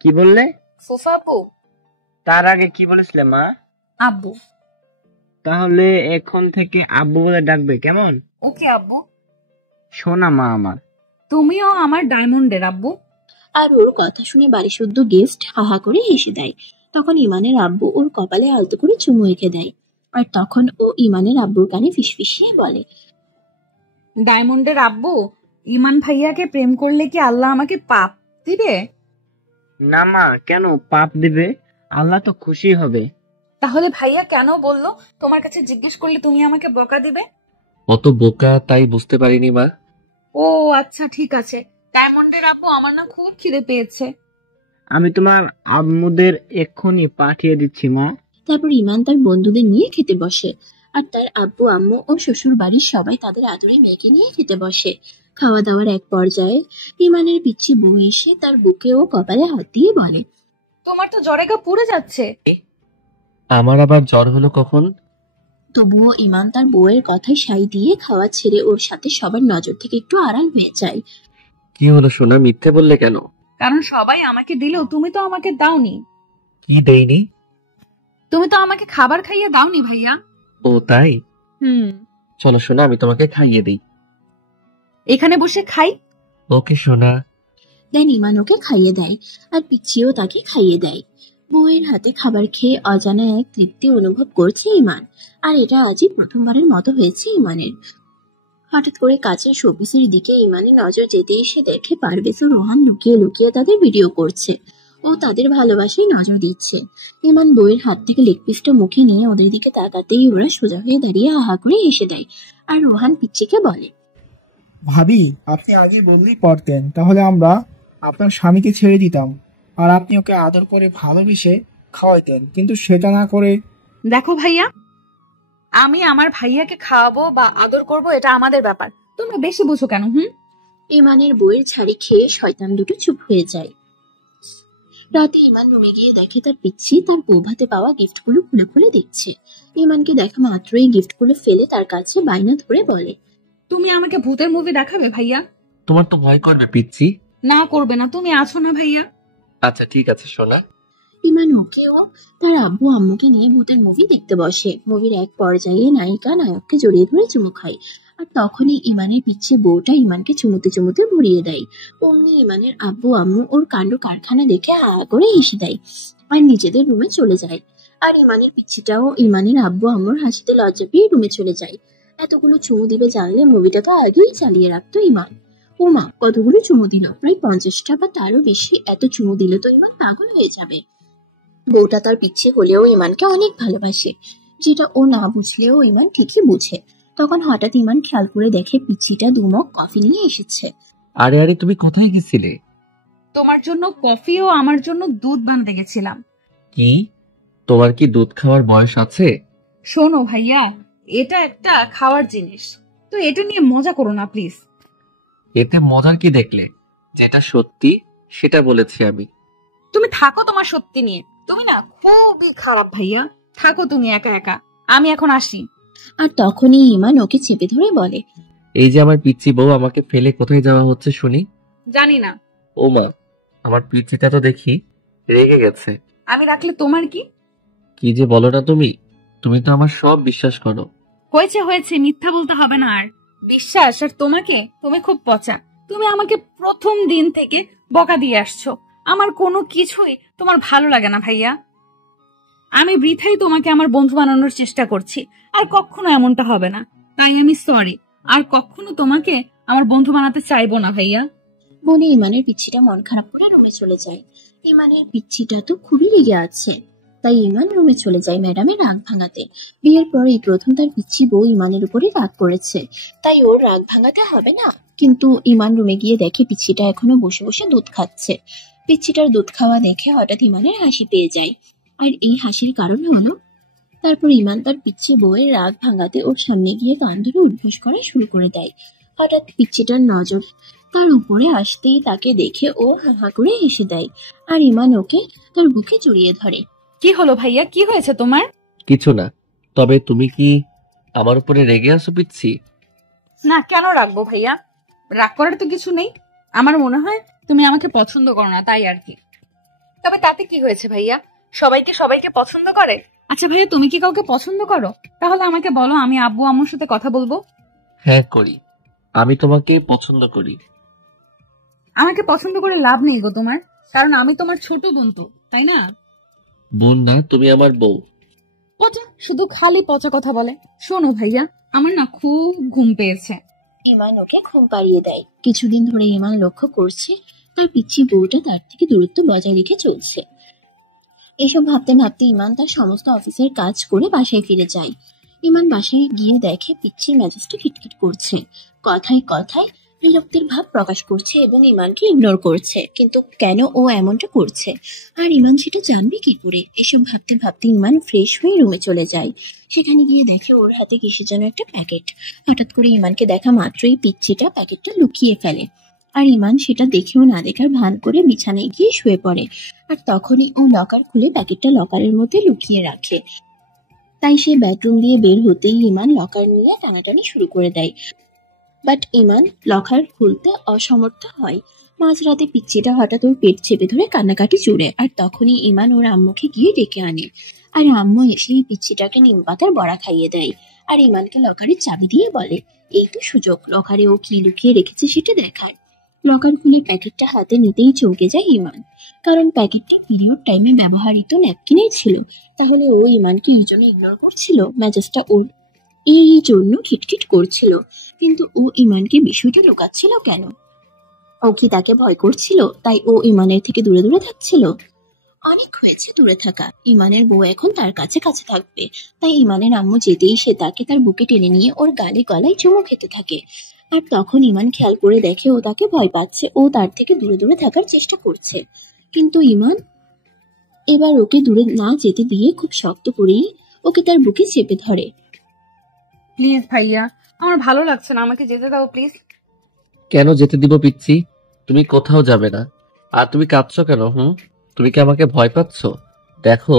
কি বললে? ফুফা আব্বু। তার আগে কি বলেছিলে মা? আব্বু। তাহলে এখন থেকে আব্বু বলে ডাকবে, কেমন? ওকে আব্বু। শোনা মা আমার। তুমিও আমার ডায়মন্ডের আব্বু। আর ওর কথা শুনে বাড়ি শুদ্ধ গেস্ট হাহা করে হেসে দেয়। তখন ইমানের আব্বু ওর কপালে আলতো করে চুমু এঁকে দেয়। আর তখন ও ইমানের আব্বুর কানে ফিসফিসিয়ে বলে, ডায়মন্ডের আব্বু, ইমান ভাইয়াকে প্রেম করলে কি আল্লাহ আমাকে পাপ দিবে? না মা, কেন পাপ দিবে? আল্লাহ তো খুশি হবে। তাহলে ভাইয়া কেন বললো তোমার কাছে জিজ্ঞেস করলে তুমি আমাকে বকা দিবে? অত বোকা তাই বুঝতে পারিনি মা। ও আচ্ছা, ঠিক আছে। ডায়মন্ডের আব্বু, আমার না খুব খিদে পেয়েছে। আমি তোমার আম্মুদের এক্ষুনি পাঠিয়ে দিচ্ছি মা। তারপর ইমান তার বন্ধুদের নিয়ে খেতে বসে। আর তার আব্বু আম্মু ও শ্বশুর বাড়ির সবাই তাদের আদুরে মেয়েকে নিয়ে খেতে বসে। খাওয়া দাওয়ার এক পর্যায়ে ইমানের পিচ্ছি বউ এসে তার বুকে ও কপালে হাত দিয়ে বলে, তোমার তো জ্বরে গা পুড়ে যাচ্ছে। আমার আবার জ্বর হলো কখন? তবুও ইমান তার বউয়ের কথায় সাই দিয়ে খাওয়া ছেড়ে ওর সাথে সবার নজর থেকে একটু আড়াল হয়ে যায়। কি হলো সোনা, মিথ্যে বললে কেন? কারণ সবাই আমাকে দিলেও তুমি তো আমাকে দাওনি। কি দেইনি? তুমি তো আমাকে খাবার খাইয়ে দাওনি ভাইয়া। ও তাই? হুম। চলো সোনা, আমি তোমাকে খাইয়ে দিই। এখানে বসে খাই। ওকে সোনা। দেন ইমান ওকে খাইয়ে দেয়, আর পিচ্ছিও তাকে খাইয়ে দেয়। বউয়ের হাতে খাবার খেয়ে অজানা এক তৃপ্তি অনুভব করছে ইমান। আর এটা আজই প্রথমবারের মতো হয়েছে ইমানের। হঠাৎ করে কাছের শোপিসের দিকে ইমানের নজর যেতেই সে দেখে পারভেজ ও রোহান লুকিয়ে লুকিয়ে তাদের ভিডিও করছে। ও তাদের ভালোবাসায় নজর দিচ্ছে। ইমান বউয়ের হাত থেকে লেগ পিসটা মুখে নিয়ে ওদের দিকে তাকাতেই ওরা সোজা হয়ে দাঁড়িয়ে আহা করে হেসে দেয়। আর রোহান পিচ্চিকে বলে, ভাবি, আপনি আগে বললেই পারতেন, তাহলে আমরা আপনার স্বামীকে ছেড়ে দিতাম, আর আপনি ওকে আদর করে ভালোবেসে খাওয়াইতেন, কিন্তু সেটা না করে। দেখো ভাইয়া, আমি আমার ভাইয়াকে খাওয়াবো বা আদর করব, এটা আমাদের ব্যাপার। তোমরা বেশি বুঝো কেন? ইমানের বউয়ের ছাড়ি খেয়ে শয়তান দুটো চুপ হয়ে যায়। রাতে ইমান রুমে গিয়ে দেখে তার পিচ্ছি তার বউ ভাতে পাওয়া গিফটগুলো খুলে খুলে দেখছে। ইমানকে দেখা মাত্রই গিফটগুলো ফেলে তার কাছে বায়না ধরে বলে, তুমি আমাকে ভূতের মুভি দেখাবে ভাইয়া? তোমার তো ভয় করবে পিচ্ছি। না করবে না, তুমি আছো না ভাইয়া। আচ্ছা ঠিক আছে সোনা। ইমান ওকেও তার আব্বু আম্মুকে নিয়ে ভূতের মুভি দেখতে বসে। মুভির এক পর্যায়ে নায়িকা নায়ককে জড়িয়ে ধরে চুমু খায়। আর তখনই ইমানের পিচ্ছে বউটা ইমানকে চুমুতে চুমুতে ভরিয়ে দেয়। অমনি ইমানের আব্বু আম্মু ওর কাণ্ড কারখানা দেখে আ করে হেসে দেয় আর নিজেদের রুমে চলে যায়। আর ইমানের পিচ্ছিটাও ইমানের আব্বু আম্মুর হাসিতে লজ্জা পেয়ে রুমে চলে যায়। এতগুলো চুমু দিবে জানলে মুভিটা তো আগেই চালিয়ে রাখতো ইমান। ও মা, কতগুলো চুমু দিল, প্রায় 50টা বা তারও বেশি। এত চুমু দিলে তো ইমান পাগল হয়ে যাবে। বউটা তার পিচ্ছে হলেও ইমানকে অনেক ভালোবাসে, যেটা ও না বুঝলেও ইমান ঠিকই বুঝে। তখন হঠাৎ ইমান খেয়াল করে দেখে পিচ্ছিটা 2 মগ কফি নিয়ে এসেছে। আরে আরে, তুমি কোথায় গেছিলে? তোমার জন্য কফি ও আমার জন্য দুধ বানাতে গেছিলাম। কি? তোমার কি দুধ খাওয়ার বয়স আছে? শোনো ভাইয়া, এটা একটা খাওয়ার জিনিস, তো এটা নিয়ে মজা করো না প্লিজ। এতে মজার কি দেখলে? যেটা সত্যি সেটা বলেছি আমি। তুমি থাকো তোমার সত্যি নিয়ে, তুমি না খুবই খারাপ ভাইয়া। থাকো তুমি একা একা, আমি এখন আসি। আর তখনই ইমান ওকে চেপে ধরে বলে, এই যে আমার পিচ্চি বউ, আমাকে ফেলে কোথায় যাওয়া হচ্ছে শুনি? জানি না। ও মা, আমার পিচ্চিটা তো দেখি রেগে গেছে। আমি রাখলে তোমার কি? কি যে বলো না তুমি, তুমি তো আমার সব বিশ্বাস করো। হয়েছে হয়েছে, মিথ্যা বলতে হবে না আর। বিশ্বাস আর তোমাকে, তুমি খুব পচা। তুমি আমাকে প্রথম দিন থেকে বকা দিয়ে আসছো, আমার কোনো কিছুই তোমার ভালো লাগে না ভাইয়া। আমি বৃথাই তোমাকে আমার বন্ধু বানানোর চেষ্টা করছি, আর কখনো এমনটা হবে না। তাই আমি সরি, আর কখনো তোমাকে আমার বন্ধু বানাতে চাইবো না ভাইয়া। বলে ইমানের পিচ্ছিটা মন খারাপ করে রুমে চলে যায়। ইমানের পিচ্ছিটা তো খুবই রেগে আছে, তাই ইমান রুমে চলে যায় ম্যাডামের রাগ ভাঙাতে। বিয়ের পরেই প্রথম তার পিচ্ছি বউ ইমানের উপরে রাগ করেছে, তাই ওর রাগ ভাঙাতে হবে না। কিন্তু ইমান রুমে গিয়ে দেখে পিচ্ছিটা এখনো বসে বসে দুধ খাচ্ছে। পিচ্ছিটার দুধ খাওয়া দেখে হঠাৎ ইমানের হাসি পেয়ে যায়, আর এই হাসির কারণ হলো, তারপর ইমান তার পিচ্ছি বউয়ের রাগ ভাঙাতে ওর সামনে গিয়ে কান ধরে উঠবোস করা শুরু করে দেয়। হঠাৎ পিচ্ছিটার নজর তার উপরে আসতেই তাকে দেখে ও হা করে হেসে দেয়, আর ইমান ওকে তার বুকে জড়িয়ে ধরে। কি হলো ভাইয়া, কি হয়েছে তোমার? কিছু না, তবে তুমি কি আমার উপরে রেগে আছো পিচ্ছি? না, কেন রাখবো ভাইয়া? রাগ করার তো কিছু নেই। আমার মনে হয় তুমি আমাকে পছন্দ করো না, তাই আর কি। তবে তাতে কি হয়েছে ভাইয়া? সবাইকে সবাইকে পছন্দ করে। আচ্ছা ভাইয়া, তুমি কি কাউকে পছন্দ করো? তাহলে আমাকে বলো, আমি আব্বু আম্মুর সাথে কথা বলবো। হ্যাঁ করি, আমি তোমাকে পছন্দ করি। আমাকে পছন্দ করে লাভ নেই গো তোমার, কারণ আমি তোমার ছোট বোন তো, তাই না? বোন না, তুমি আমার বউ। পচা, শুধু খালি পচা কথা বলে। শোনো ভাইয়া, আমার না খুব ঘুম পেয়েছে। ইমান ওকে ঘুম পাড়িয়ে দেয়। কিছুদিন ধরে ইমান লক্ষ্য করছে তার পিচ্ছি বউটা তার থেকে দূরত্ব বজায় রেখে চলছে। এসব ভাবতে ভাবতে ইমান তার সমস্ত অফিসের কাজ করে বাসায় ফিরে যায়। ইমান বাসায় গিয়ে দেখে পিচ্ছির মেজাজটা খিটখিট করছে, কথায় কথায় বিরক্তির ভাব প্রকাশ করছে এবং ইমানকে ইগনোর করছে। কিন্তু কেন ও এমনটা করছে, আর ইমান সেটা জানবে কি করে? এসব ভাবতে ভাবতে ইমান ফ্রেশ হয়ে রুমে চলে যায়। সেখানে গিয়ে দেখে ওর হাতে কিসে যেন একটা প্যাকেট। হঠাৎ করে ইমানকে দেখা মাত্রই পিচ্ছিটা প্যাকেটটা লুকিয়ে ফেলে, আর ইমান সেটা দেখেও না দেখার ভান করে বিছানায় গিয়ে শুয়ে পড়ে। আর তখনই ও লকার খুলে প্যাকেটটা লকারের মধ্যে লুকিয়ে রাখে। তাই সে বেডরুম দিয়ে বের হতেই ইমান লকার নিয়ে টানাটানি শুরু করে দেয়, বাট ইমান লকার খুলতে অসমর্থ হয়। মাঝরাতে পিচ্ছিটা হঠাৎ ওর পেট চেপে ধরে কান্নাকাটি জুড়ে, আর তখনই ইমান ওর আম্মুকে গিয়ে ডেকে আনে। আর আম্মু এসে এই পিচ্ছিটাকে নিম পাতার বড়া খাইয়ে দেয়, আর ইমানকে লকারের চাবি দিয়ে বলে, এই তো সুযোগ লকারে ও কি লুকিয়ে রেখেছে সেটা দেখার। লকার খুলে প্যাকেটটা হাতে নিতেই চমকে যায় ইমান, কারণ প্যাকেটটা পিরিয়ড টাইমে ব্যবহৃত ন্যাপকিনের ছিল। তাহলে ও ইমানকে এই জন্য ইগনোর করছিল, মেজাজটা ওর এই জন্য খিটখিট করছিল। কিন্তু ও ইমানকে বিষয়টা লুকাচ্ছিল কেন? ও কি তাকে ভয় করছিল, তাই ও ইমানের থেকে দূরে দূরে থাকছিল? অনেক হয়েছে দূরে থাকা, ইমানের বউ এখন তার কাছে কাছে থাকবে। তাই ইমানের আম্মু যেতেই সে তাকে তার বুকে টেনে নিয়ে ওর গালে গলায় চুমু খেতে থাকে। আর তখন ইমান খেয়াল করে দেখে ও তাকে ভয় পাচ্ছে, ও তার থেকে দূরে দূরে থাকার চেষ্টা করছে। কিন্তু ইমান এবার ওকে দূরে না যেতে দিয়ে খুব শক্ত করেই ওকে তার বুকে চেপে ধরে। প্লিজ ভাইয়া, আমার ভালো লাগছে না, আমাকে যেতে দাও প্লিজ। কেন যেতে দিব পিচ্ছি? তুমি কোথাও যাবে না। আর তুমি কাঁদছো কেন? তুমি কি আমাকে ভয় পাচ্ছ? দেখো,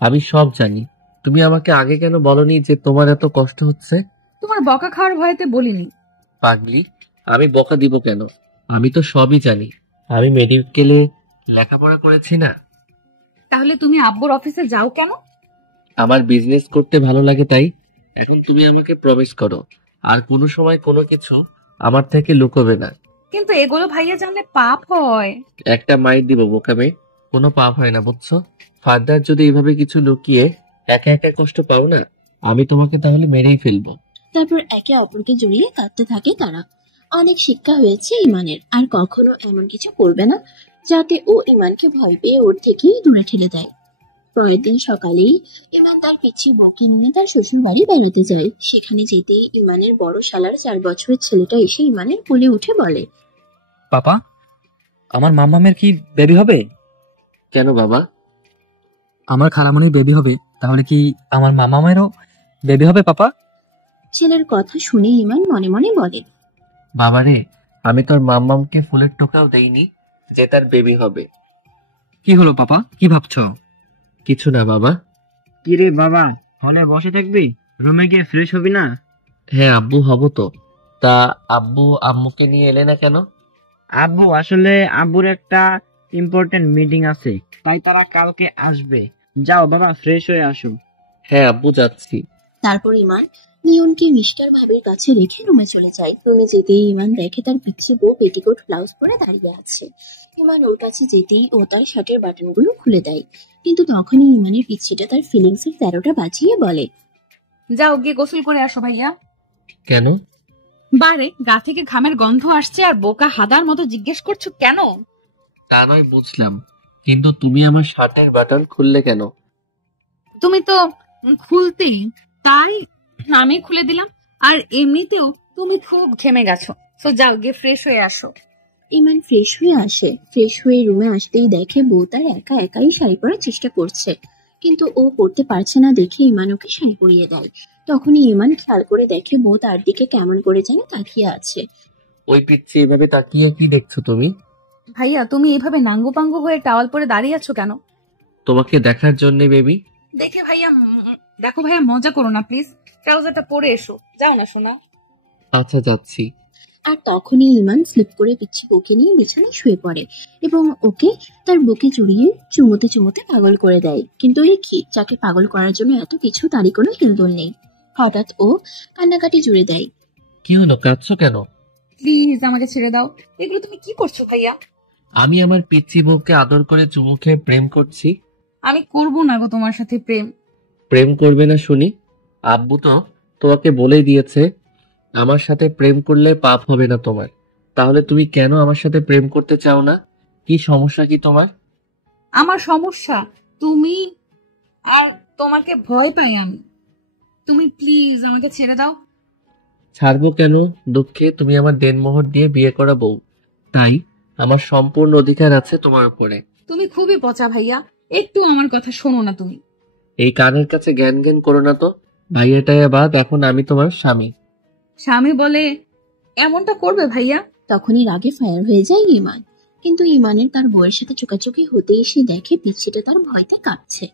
আমি সব জানি। তুমি আমাকে আগে কেন বলনি যে তোমার এত কষ্ট হচ্ছে? তোমার বকা খাওয়ার ভয়তে বলিনি। পাগলি, আমি বকা দিব কেন? আমি তো সবই জানি। আমি মেডিকেলে লেখাপড়া করেছি না। তাহলে তুমি আব্বুর অফিসে যাও কেন? আমার বিজনেস করতে ভালো লাগে তাই। এখন তুমি আমাকে প্রমিস করো, আর কোনো সময় কোনো কিছু আমার থেকে লুকোবে না। কিন্তু এগুলো ভাইয়া জানলে পাপ হয়। একটা মাইর দিব বোকামে। কোনো পাপ হয় না, বুঝছো? ফার্দার যদি এইভাবে কিছু লুকিয়ে একা একা কষ্ট পাও না, আমি তোমাকে তাহলে মেরেই ফেলবো। তারপর একে অপরকে জড়িয়ে কাঁদতে থাকে তারা। অনেক শিক্ষা হয়েছে ইমানের, আর কখনো এমন কিছু করবে না যাতে ও ইমানকে ভয় পেয়ে ওর থেকেই দূরে ঠেলে দেয়। পরের দিন সকালেই ইমান তার পিচ্ছি বউকে নিয়ে তার শ্বশুর বাড়ি বেড়াতে যায়। সেখানে যেতেই ইমানের বড় শালার 4 বছরের ছেলেটা এসে ইমানের কোলে উঠে বলে, পাপা, আমার মাম্মামের কি বেবি হবে? কেন বাবা? আমার খালামণির বেবি হবে, তাহলে কি আমার মামা মায়েরও বেবি হবে পাপা? ছেলের কথা শুনে ইমান মনে মনে বলে, বাবারে, আমি তোর মাম্মামকে ফুলের টোকাও দেইনি যে তার বেবি হবে। কি হলো পাপা, কি ভাবছো? কিছু না বাবা। কি রে বাবা, হলে বসে থাকবি? রুমে গিয়ে ফ্রেশ হবি না? হ্যাঁ আব্বু, হব তো। তা আব্বু আম্মুকে নিয়ে এলে না কেন? আব্বু আসলে আব্বুর একটা ইম্পর্টেন্ট মিটিং আছে, তাই তারা কালকে আসবে। যাও বাবা, ফ্রেশ হয়ে আসো। হ্যাঁ আব্বু, যাচ্ছি। তারপর ইমান নিয়নকে মিষ্কার ভাবির কাছে রেখে রুমে চলে যায়। রুমে যেতেই ইমান দেখে তার পিচ্ছি বউ পেটিকোট ব্লাউজ পরে দাঁড়িয়ে আছে। ইমান ওর কাছে যেতেই ও তার শার্টের বাটনগুলো খুলে দেয়, কিন্তু তখনই ইমানের পিচ্ছিটা তার ফিলিংস এর 13টা বাজিয়ে বলে, যাও গিয়ে গোসল করে আসো ভাইয়া। কেন? বারে, গা থেকে ঘামের গন্ধ আসছে আর বোকা হাদার মতো জিজ্ঞেস করছো কেন? তা নয় বুঝলাম, কিন্তু তুমি আমার শার্টের বাটন খুললে কেন? তুমি তো খুলতেই, তাই আমি খুলে দিলাম। আর এমনিতেও তুমি খুব ঘেমে গেছো, তো যাও গিয়ে ফ্রেশ হয়ে আসো। ইমান ফ্রেশ হয়ে আসে। ফ্রেশ হয়ে রুমে আসতেই দেখে বউ তার একা একাই শাড়ি পরার চেষ্টা করছে, কিন্তু ও পরতে পারছে না দেখে ইমান ওকে শাড়ি পরিয়ে দেয়। তখনই ইমান খেয়াল করে দেখে বউ তার দিকে কেমন করে যেন তাকিয়ে আছে। ওই পিচ্ছি এভাবে তাকিয়ে কি দেখছো তুমি? ভাইয়া, তুমি এভাবে নাঙ্গু পাঙ্গু হয়ে টাওয়াল পরে দাঁড়িয়ে আছো কেন? তোমাকে দেখার জন্য বেবি। দেখে ভাইয়া, দেখো ভাইয়া, মজা করো না প্লিজ। ট্রাউজারটা পরে এসো, যাও না সোনা। আচ্ছা যাচ্ছি। আর তখনই ইমান স্লিপ করে পিচ্ছি বউকে নিয়ে বিছানায় শুয়ে পড়ে এবং ওকে তার বুকে জড়িয়ে চুমোতে চুমোতে পাগল করে দেয়। কিন্তু এই কি, যাকে পাগল করার জন্য এত কিছু, তারই কোনো হেলদোল নেই। হঠাৎ ও কান্নাকাটি জুড়ে দেয়। কি হলো, কাঁদছো কেন? প্লিজ আমাকে ছেড়ে দাও। এগুলো তুমি কি করছো ভাইয়া? আমি আমার পিচ্ছি বউকে আদর করে চুমু খেয়ে প্রেম করছি। আমি করবো না গো তোমার সাথে প্রেম। প্রেম করবে না শুনি? আব্বু তো তোমাকে বলেই দিয়েছে আমার সাথে প্রেম করলে পাপ হবে না তোমার। তাহলে তুমি কেন আমার সাথে প্রেম করতে চাও না? কি সমস্যা কি তোমার? আমার সমস্যা তুমি, আর তোমাকে ভয় পাই আমি। তুমি প্লিজ আমাকে ছেড়ে দাও। ছাড়বো কেন? দুঃখে তুমি আমার দেনমোহর দিয়ে বিয়ে করা বউ, তাই আমার সম্পূর্ণ অধিকার আছে তোমার উপরে। তুমি খুবই পচা ভাইয়া, একটু আমার কথা শোনো না তুমি। এই কানের কাছে জ্ঞান জ্ঞান করো না তো। ভাইয়াটাইয়া বাদ, এখন আমি তোমার স্বামী। স্বামী বলে এমনটা করবে ভাইয়া? তখনই রাগে ফায়ার হয়ে যায় ইমান। কিন্তু ইমানের তার বউয়ের সাথে চোকাচোকি হতে এসে দেখে পিচ্ছিটা তার ভয়তে কাঁপছে।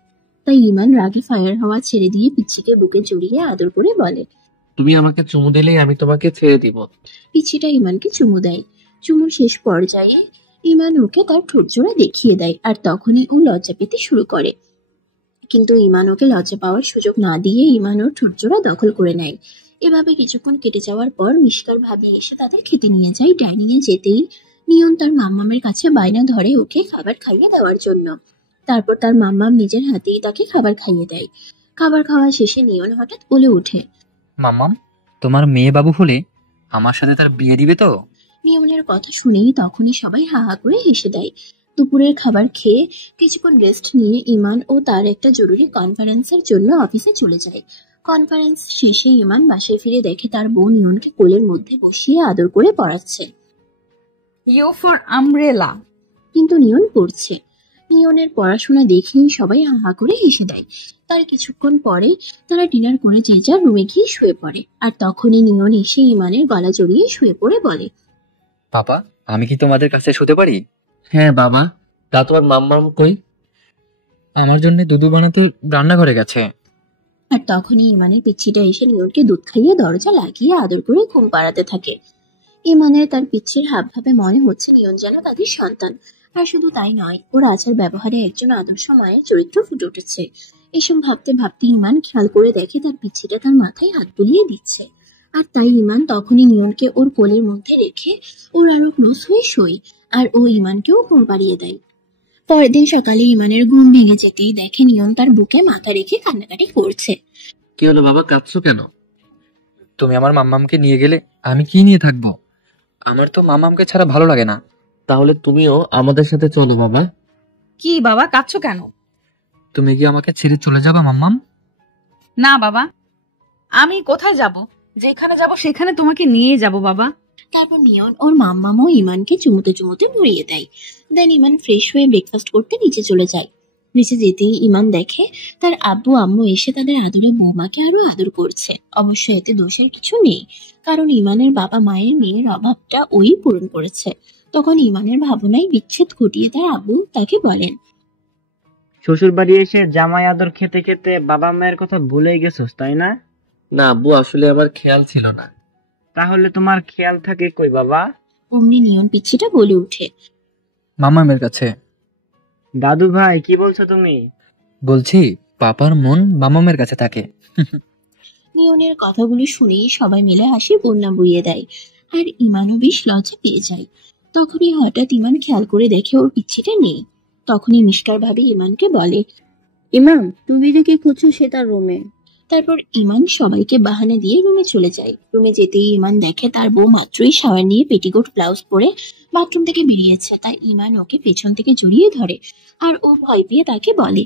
তাই ইমান রাগে ফায়ার হওয়া ছেড়ে দিয়ে পিচ্ছিকে বুকে জড়িয়ে আদর করে বলে, তুমি আমাকে চুমু দিলেই আমি তোমাকে ছেড়ে দিব। পিচ্ছিটা ইমানকে চুমু দেয়। চুমুর শেষ পর্যায়ে ইমান ওকে তার ঠোঁটজোড়া দেখিয়ে দেয়, আর তখনই ও লজ্জা পেতে শুরু করে। কিন্তু ইমান ওকে লজ্জা পাওয়ার সুযোগ না দিয়ে ইমান ওর ঠোঁটজোড়া দখল করে নেয়। এভাবে কিছুক্ষণ কেটে যাওয়ার পর মিশকার ভাবি এসে তাদের খেতে নিয়ে যায়। ডাইনিং এ যেতেই নিয়ন তার মাম্মামের কাছে বায়না ধরে ওকে খাবার খাইয়ে দেওয়ার জন্য। তারপর তার মাম্মাম নিজের হাতেই তাকে খাবার খাইয়ে দেয়। খাবার খাওয়া শেষে নিয়ন হঠাৎ বলে ওঠে, মাম্মাম, তোমার মেয়ে বাবু হলে আমার সাথে তার বিয়ে দিবে তো? নিয়নের কথা শুনেই তখনই সবাই হা হা করে হেসে দেয়। দুপুরের খাবার খেয়ে কিছুক্ষণ রেস্ট নিয়ে ইমান ও তার একটা জরুরি কনফারেন্সের জন্য অফিসে চলে যায়। কনফারেন্স শেষে ইমান বাসায় ফিরে দেখে তার বোন নিয়নকে কোলের মধ্যে বসিয়ে আদর করে পড়াচ্ছে, ইউ ফর আমব্রেলা। কিন্তু নিয়ন পড়ছে। নিয়নের পড়াশোনা দেখেই সবাই হা হা করে হেসে দেয়। তার কিছুক্ষণ পরে তারা ডিনার করে যে যার রুমে গিয়ে শুয়ে পড়ে। আর তখনই নিয়ন এসে ইমানের গলা জড়িয়ে শুয়ে পড়ে বলে, পাপা, আমি কি তোমাদের কাছে শুতে পারি? হ্যাঁ বাবা। তা তোমার মাম্মাম কই? আমার জন্য দুধু বানাতে রান্নাঘরে গেছে। আর তখনই ইমানের পিচ্ছিটা এসে নিয়নকে দুধ খাইয়ে দরজা লাগিয়ে আদর করে ঘুম পাড়াতে থাকে। ইমানের তার পিচ্ছির হাবভাবে মনে হচ্ছে নিয়ন যেন তাদের সন্তান। আর শুধু তাই নয়, ওর আচার ব্যবহারে একজন আদর্শ মায়ের চরিত্র ফুটে উঠেছে। এসব ভাবতে ভাবতে ইমান খেয়াল করে দেখে তার পিচ্ছিটা তার মাথায় হাত বুলিয়ে দিচ্ছে। আর তাই ইমান তখনই নিয়নকে ওর কোলের মধ্যে রেখে ওর আরো ক্লোজ হয়ে শোয়, আর ও ইমানকেও ঘুম পাড়িয়ে দেয়। পরের দিন সকালে ইমানের ঘুম ভেঙে যেতেই দেখে নিয়ন তার বুকে মাথা রেখে কান্নাকাটি করছে। কি হলো বাবা, কাঁদছো কেন? তুমি আমার মাম্মামকে নিয়ে গেলে আমি কি নিয়ে থাকবো? আমার তো মাম্মামকে ছাড়া ভালো লাগে না। তাহলে তুমিও আমাদের সাথে চলো বাবা। কি বাবা, কাঁদছো কেন? তুমি কি আমাকে ছেড়ে চলে যাবা মাম্মাম? না বাবা, আমি কোথায় যাব? যেখানে যাব সেখানে তোমাকে নিয়ে যাব বাবা। তারপর নিয়ন ওর মাম্মামও ইমানকে চুমুতে চুমুতে মুড়িয়ে দেয়। দেন ইমান ফ্রেশ হয়ে ব্রেকফাস্ট করতে নিচে চলে যায়। নিচে যেতেই ইমান দেখে তার আব্বু আম্মু এসে তাদের আদরে বৌমাকে আরো আদর করছে। অবশ্য এতে দোষের কিছু নেই, কারণ ইমানের বাবা মায়ের মেয়ের অভাবটা ওই পূরণ করেছে। তখন ইমানের ভাবনায় বিচ্ছেদ ঘটিয়ে তার আব্বু তাকে বলেন, শ্বশুর বাড়ি এসে জামাই আদর খেতে খেতে বাবা মায়ের কথা ভুলে গেছোস, তাই না? না আব্বু, আসলে আমার খেয়াল ছিল না। তাহলে তোমার খেয়াল থাকে কই বাবা? অমনি নিয়ন পিচ্ছিটা বলে উঠে, মামামের কাছে। দাদু ভাই, কি বলছো তুমি? বলছি পাপার মন মামামের কাছে থাকে। নিয়নের কথাগুলো শুনেই সবাই মিলে হাসি বন্যা বইয়ে দেয়, আর ইমানও বেশ লজ্জা পেয়ে যায়। তখনই হঠাৎ ইমান খেয়াল করে দেখে ওর পিচ্ছিটা নেই। তখনই মিষ্কার ভাবি ইমানকে বলে, ইমাম, তুমি কি খুঁজছো সে তার রুমে? তারপর ইমান সবাইকে বাহানা দিয়ে রুমে চলে যায়। রুমে যেতেই ইমান দেখে তার বউ মাত্রই শাওয়ার নিয়ে পেটিকোট ব্লাউজ পরে বাথরুম থেকে বেরিয়েছে। তাই ইমান ওকে পেছন থেকে জড়িয়ে ধরে, আর ও ভয় পেয়ে তাকে বলে,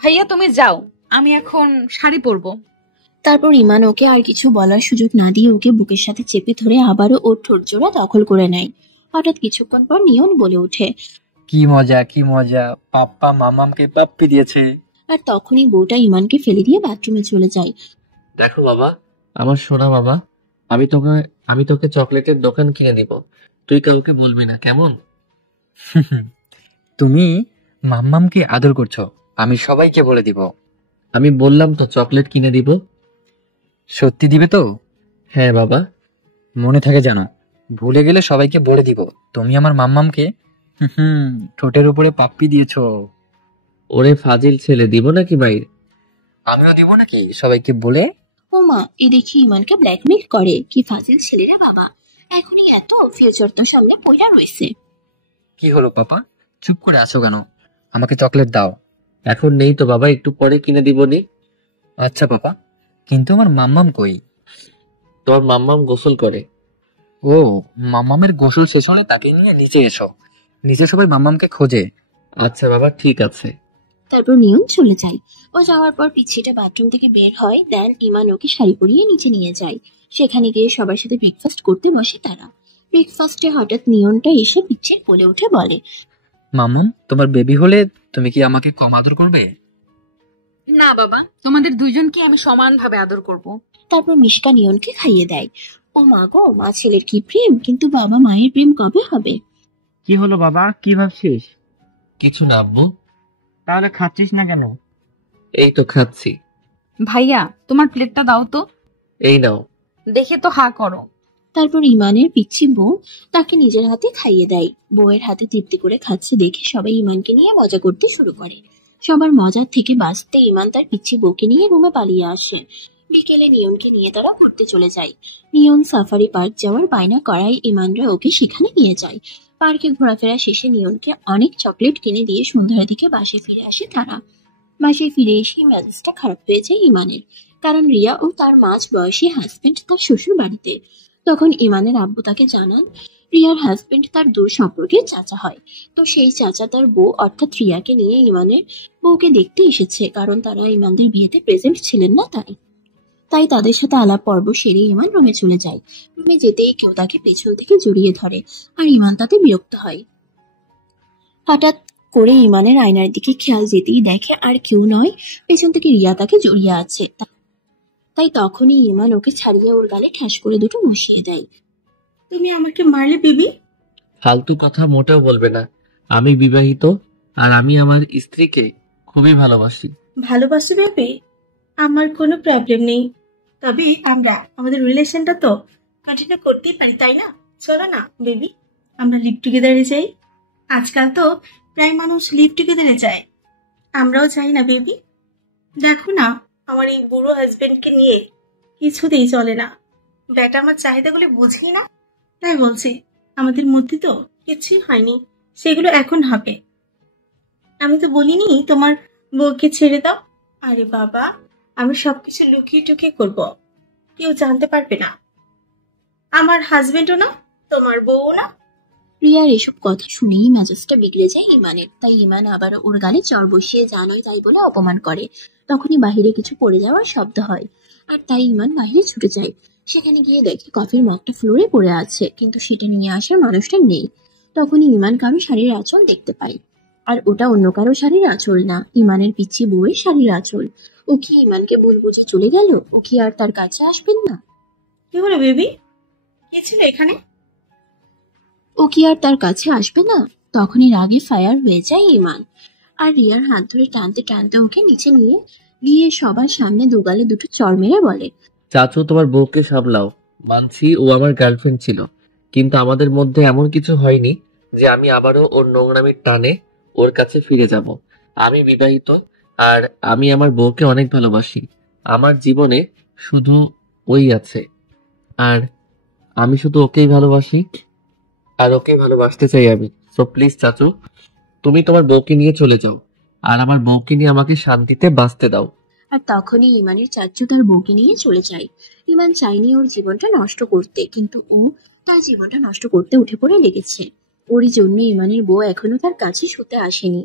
ভাইয়া তুমি যাও, আমি এখন শাড়ি পরবো। তারপর ইমান ওকে আর কিছু বলার সুযোগ না দিয়ে ওকে বুকের সাথে চেপে ধরে আবারও ওর ঠোঁটজোড়া দখল করে নেয়। হঠাৎ কিছুক্ষণ পর নিয়ন বলে ওঠে, কি মজা কি মজা, পাপ্পা মামামকে পাপ্পি দিয়েছে। আর তখনই বউটা ইমানকে ফেলে দিয়ে বাথরুমে চলে যায়। দেখো বাবা, আমার সোনা বাবা, আমি তোকে চকলেটের দোকান কিনে দিব, তুই কাউকে বলবি না, কেমন? তুমি মাম্মামকে আদর করছো, আমি সবাইকে বলে দিব। আমি বললাম তো চকলেট কিনে দিব। সত্যি দিবে তো? হ্যাঁ বাবা। মনে থাকে জানো, ভুলে গেলে সবাইকে বলে দিব তুমি আমার মাম্মামকে ঠোঁটের উপরে পাপ্পি দিয়েছো। ওরে ফাজিল ছেলে, দিব নাকি বাইর? আমিও দিব নাকি সবাইকে বলে? ও মা, এ দেখি ইমানকে ব্ল্যাকমেল করে, কি ফাজিল ছেলেরা বাবা! এখনই এত, ফিউচার তো সামনে পইড়া রয়েছে। কি হলো পাপা, চুপ করে আছো কেন? আমাকে চকলেট দাও। এখন নেই তো বাবা, একটু পরে কিনে দিব নি। আচ্ছা পাপা, কিন্তু আমার মাম্মাম কই? তোর মাম্মাম গোসল করে। ও, মাম্মামের গোসল শেষ হলে তাকে নিয়ে নিচে এসো, নিচে সবাই মাম্মামকে খোঁজে। আচ্ছা বাবা, ঠিক আছে। তারপর নিয়ন চলে যায়। ও যাওয়ার পর পিচ্ছিটা বাথরুম থেকে বের হয়। দেন ইমান ওকে শাড়ি পরিয়ে নিচে নিয়ে যায়। সেখানে গিয়ে সবার সাথে ব্রেকফাস্ট করতে বসে তারা। ব্রেকফাস্টে হঠাৎ নিয়নটা এসে পিচ্ছির কোলে উঠে বলে, মাম্মাম, তোমার বেবি হলে তুমি কি আমাকে কম আদর করবে? না বাবা, তোমাদের দুইজনকে আমি সমানভাবে আদর করব। তারপর মিশকা নিয়নকে খাইয়ে দেয়। ও মা গো মা, ছেলের কি প্রেম! কিন্তু বাবা মায়ের প্রেম কবে হবে? কি হলো বাবা, কি ভাবছিস? কিছু না আব্বু। তাহলে খাচ্ছিস না কেন? এই তো খাচ্ছি। ভাইয়া, তোমার প্লেটটা দাও তো। এই নাও। দেখে তো হা করো। তারপর ইমানের পিচ্ছি বউ তাকে নিজের হাতে খাইয়ে দেয়। বউয়ের হাতে তৃপ্তি করে খাচ্ছে দেখে সবাই ইমানকে নিয়ে মজা করতে শুরু করে। সবার মজার থেকে বাঁচতে ইমান তার পিচ্ছি বউকে নিয়ে রুমে পালিয়ে আসে। বিকেলে নিয়নকে নিয়ে তারা ঘুরতে চলে যায়। নিয়ন সাফারি পার্ক যাওয়ার বায়না করায় ইমানরা ওকে সেখানে নিয়ে যায়। পার্কে ঘোরাফেরা শেষে নিয়নকে অনেক চকলেট কিনে দিয়ে সন্ধ্যার দিকে বাসায় ফিরে আসে তারা। বাসায় ফিরে এসে মেজাজটা খারাপ হয়ে যায় ইমানের, কারণ রিয়া ও তার মাঝ বয়সী হাজবেন্ড তার শ্বশুর বাড়িতে। তখন ইমানের আব্বু তাকে জানান রিয়ার হাজবেন্ড তার দূর সম্পর্কের চাচা হয়। তো সেই চাচা তার বউ অর্থাৎ রিয়াকে নিয়ে ইমানের বউকে দেখতে এসেছে, কারণ তারা ইমানদের বিয়েতে প্রেজেন্ট ছিলেন না। তাই তাদের সাথে আলাপ পর্ব সেরে ইমান রুমে চলে যায়। রুমে যেতেই কেউ তাকে পেছন থেকে জড়িয়ে ধরে, আর ইমান তাতে বিরক্ত হয়। হঠাৎ করে ইমানের আয়নার দিকে খেয়াল যেতেই দেখে আর কেউ নয়, পেছন থেকে রিয়া তাকে জড়িয়ে আছে। তাই তখনই ইমান ওকে ছাড়িয়ে ওর গালে ঠ্যাস করে দুটো বসিয়ে দেয়। তুমি আমাকে মারলে বেবি? ফালতু কথা মোটেও বলবে না। আমি বিবাহিত, আর আমি আমার স্ত্রীকে খুবই ভালোবাসি। ভালোবাসি বেবি, আমার কোনো প্রবলেম নেই। তবে আমরা আমাদের রিলেশনটা তো কন্টিনিউ করতেই পারি, তাই না? চলো না বেবি, আমরা লিভ টুগেদারে যাই। আজকাল তো প্রায় মানুষ লিভ টুগেদারে যায়, আমরাও চাই না বেবি? দেখো না, আমার এই বুড়ো হাজবেন্ডকে নিয়ে কিছুতেই চলে না। ব্যাটা আমার চাহিদাগুলো বুঝি না, তাই বলছি আমাদের মধ্যে তো কিছুই হয়নি, সেগুলো এখন হবে। আমি তো বলিনি তোমার বউকে ছেড়ে দাও। আরে বাবা, আমি সবকিছু লুকিয়ে টুকিয়ে করব, কেউ জানতে পারবে না। আমার হাজবেন্ডও না, তোমার বউ না। রিয়ার এসব কথা শুনেই মেজাজটা বিগড়ে যায় ইমানের। তাই ইমান আবার ওর গালে চড় বসিয়ে যা নয় তাই বলে অপমান করে। তখনই বাহিরে কিছু পড়ে যাওয়ার শব্দ হয়, আর তাই ইমান বাইরে ছুটে যায়। সেখানে গিয়ে দেখে কফির মগটা ফ্লোরে পড়ে আছে, কিন্তু সেটা নিয়ে আসার মানুষটা নেই। তখনই ইমান কারো শাড়ির আঁচল দেখতে পায়। আর ওটা অন্য কারো শাড়ির আঁচল না, ইমানের পিচ্ছি বউয়ের শাড়ির আঁচল। ও কি ইমানকে ভুল বুঝে চলে গেল? ও কি আর তার কাছে আসবেন না? কি হলো বেবি? কি ছিল এখানে? ও কি আর তার কাছে আসবে না? তখনই রাগে ফায়ার হয়ে যায় ইমান, আর রিয়ার হাত ধরে টানতে টানতে ওকে নিচে নিয়ে গিয়ে সবার সামনে দুগালে দুটো চড় মেরে বলে, চাচু, তোমার বউকে সামলাও। মানছি ও আমার গার্লফ্রেন্ড ছিল, কিন্তু আমাদের মধ্যে এমন কিছু হয়নি যে আমি আবারও ওর নোংরামির টানে ওর কাছে ফিরে যাব। আমি বিবাহিত, আর আমি আমার বউকে অনেক ভালোবাসি। আমার জীবনে শুধু ওই আছে, আর আমি শুধু ওকেই ভালোবাসি, আর ওকেই ভালোবাসতে চাই আমি। সো প্লিজ চাচু, তুমি তোমার বউকে নিয়ে চলে যাও, আর আমার বউকে নিয়ে আমাকে শান্তিতে বাঁচতে দাও। আর তখনই ইমানের চাচ্চু তার বউকে নিয়ে চলে যায়। ইমান চায়নি ওর জীবনটা নষ্ট করতে, কিন্তু ও তার জীবনটা নষ্ট করতে উঠে পড়ে লেগেছে। ওরই জন্য ইমানের বউ এখনো তার কাছে শুতে আসেনি।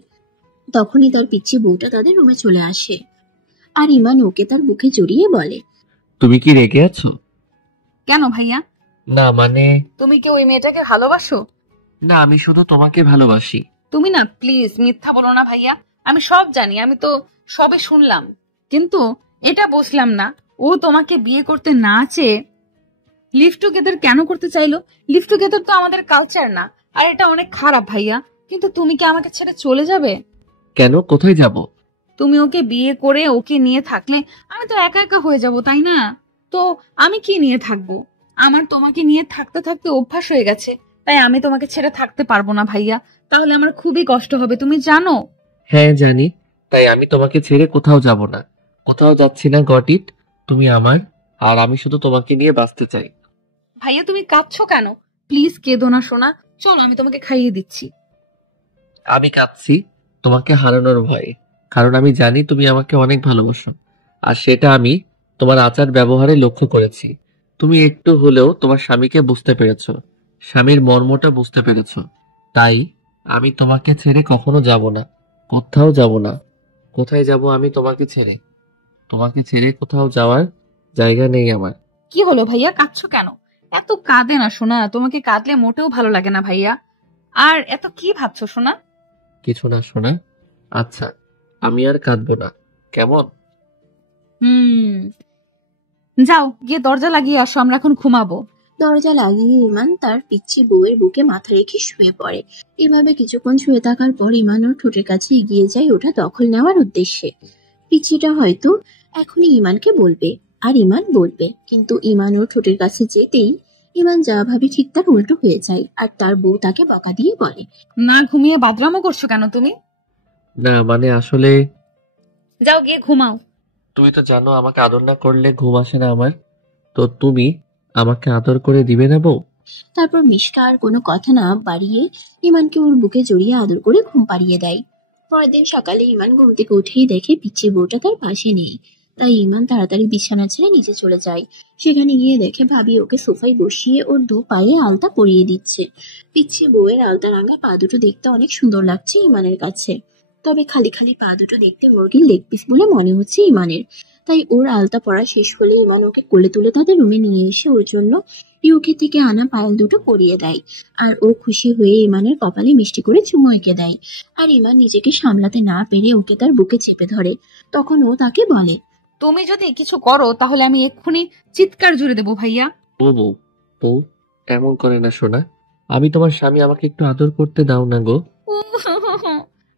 তখনই তার পিচ্ছি বউটা তাদের রুমে চলে আসে, আর ইমান ওকে তার বুকে জড়িয়ে বলে, তুমি কি রেগে আছো? কেন ভাইয়া? না মানে, তুমি কি ওই মেয়েটাকে ভালোবাসো? না, আমি শুধু তোমাকে ভালোবাসি। তুমি না প্লিজ মিথ্যা বলো না ভাইয়া, আমি সব জানি, আমি তো সবে শুনলাম, কিন্তু এটা বুঝলাম না ও তোমাকে বিয়ে করতে না চেয়ে লিভ টুগেদার কেন করতে চাইলো? লিভ টুগেদার তো আমাদের কালচার না, আর এটা অনেক খারাপ ভাইয়া। কিন্তু তুমি কি আমাকে ছেড়ে চলে যাবে? কেন? কোথায় যাব? তুমি ওকে বিয়ে করে ওকে নিয়ে থাকলে আমি তো একা একা হয়ে যাব, তাই না? তো আমি কি নিয়ে থাকবো? আমার তোমাকে নিয়ে থাকতে থাকতে অভ্যাস হয়ে গেছে, তাই আমি তোমাকে ছেড়ে থাকতে পারবো না ভাইয়া। তাহলে আমার খুবই কষ্ট হবে, তুমি জানো। হ্যাঁ জানি, তাই আমি তোমাকে ছেড়ে কোথাও যাব না, কোথাও যাচ্ছি না। Got it? তুমি আমার, আর আমি শুধু তোমাকে নিয়ে বাঁচতে চাই। ভাইয়া তুমি কাঁদছো কেন? প্লিজ কেঁদো না সোনা, চলো আমি তোমাকে খাইয়ে দিচ্ছি। আমি কাঁদছি তোমাকে হারানোর ভয়ে, কারণ আমি জানি তুমি আমাকে অনেক ভালোবাসো, আর সেটা আমি তোমার আচার ব্যবহারে লক্ষ্য করেছি। তুমি একটু হলেও তোমার স্বামীকে বুঝতে পেরেছো, স্বামীর মর্মটা বুঝতে পেরেছো। তাই আমি তোমাকে ছেড়ে কখনো যাব না, কোথাও যাব না। কোথায় যাব আমি তোমাকে ছেড়ে? তোমাকে ছেড়ে কোথাও যাওয়ার জায়গা নেই আমার। কি হলো ভাইয়া, কাঁদছো কেন? এত কাঁদে না সোনা, তোমাকে কাঁদলে মোটেও ভালো লাগে না ভাইয়া। আর এত কি ভাবছো সোনা? কিছু না শোনা। আচ্ছা, আমি আর কাঁদবো না, কেমন? যাও গিয়ে দরজা লাগিয়ে আসো, আমরা এখন ঘুমাবো। দরজা লাগিয়ে ইমান তার পিচ্ছি বউয়ের বুকে মাথা রেখে শুয়ে পড়ে। এভাবে কিছুক্ষণ শুয়ে থাকার পর ইমান ওর ঠোঁটের কাছে এগিয়ে যায় ওটা দখল নেওয়ার উদ্দেশ্যে। পিচ্ছিটা হয়তো এখনই ইমানকে বলবে, আর ইমান বলবে, কিন্তু ইমান ওর ঠোঁটের কাছে যেতেই ইমান যা ভাবে ঠিক তার উল্টো হয়ে যায়, আর তার বউ তাকে বকা দিয়ে বলে, না ঘুমিয়ে বাদরামো করছো কেন তুমি? না মানে আসলে, যাও গিয়ে ঘুমাও। তুমি তো জানো আমাকে আদর না করলে ঘুম আসে না আমার, তো তুমি আমাকে আদর করে দিবে না বউ? তারপর মিশকা আর কোনো কথা না বাড়িয়ে ইমানকে ওর বুকে জড়িয়ে আদর করে ঘুম পাড়িয়ে দেয়। পরের দিন সকালে ইমান ঘুম থেকে উঠেই দেখে পিচ্ছি বউটা তার পাশে নেই। তাই ইমান তাড়াতাড়ি বিছানা ছেড়ে নিচে চলে যায়। সেখানে গিয়ে দেখে ভাবি ওকে সোফায় বসিয়ে ওর দু পায়ে আলতা পরিয়ে দিচ্ছে। পিচ্ছি বউয়ের আলতা রাঙা পা দুটো দেখতে অনেক সুন্দর লাগছে ইমানের কাছে, তবে খালি খালি পা দুটো দেখতে মুরগির লেগ পিস বলে মনে হচ্ছে ইমানের। তাই ওর আলতা পরা শেষ হলে ইমান ওকে কোলে তুলে তাদের রুমে নিয়ে এসে ওর জন্য ইউকে থেকে আনা পায়েল দুটো পরিয়ে দেয়। আর ও খুশি হয়ে ইমানের কপালে মিষ্টি করে চুমো এঁকে দেয়। আর ইমান নিজেকে সামলাতে না পেরে ওকে তার বুকে চেপে ধরে। তখন ও তাকে বলে, তুমি যদি কিছু করো তাহলে আমি এক্ষুনি চিৎকার জুড়ে দেবো ভাইয়া। ও বউ, বউ এমন করে না শোনা, আমি তোমার স্বামী, আমাকে একটু আদর করতে দাও না গো।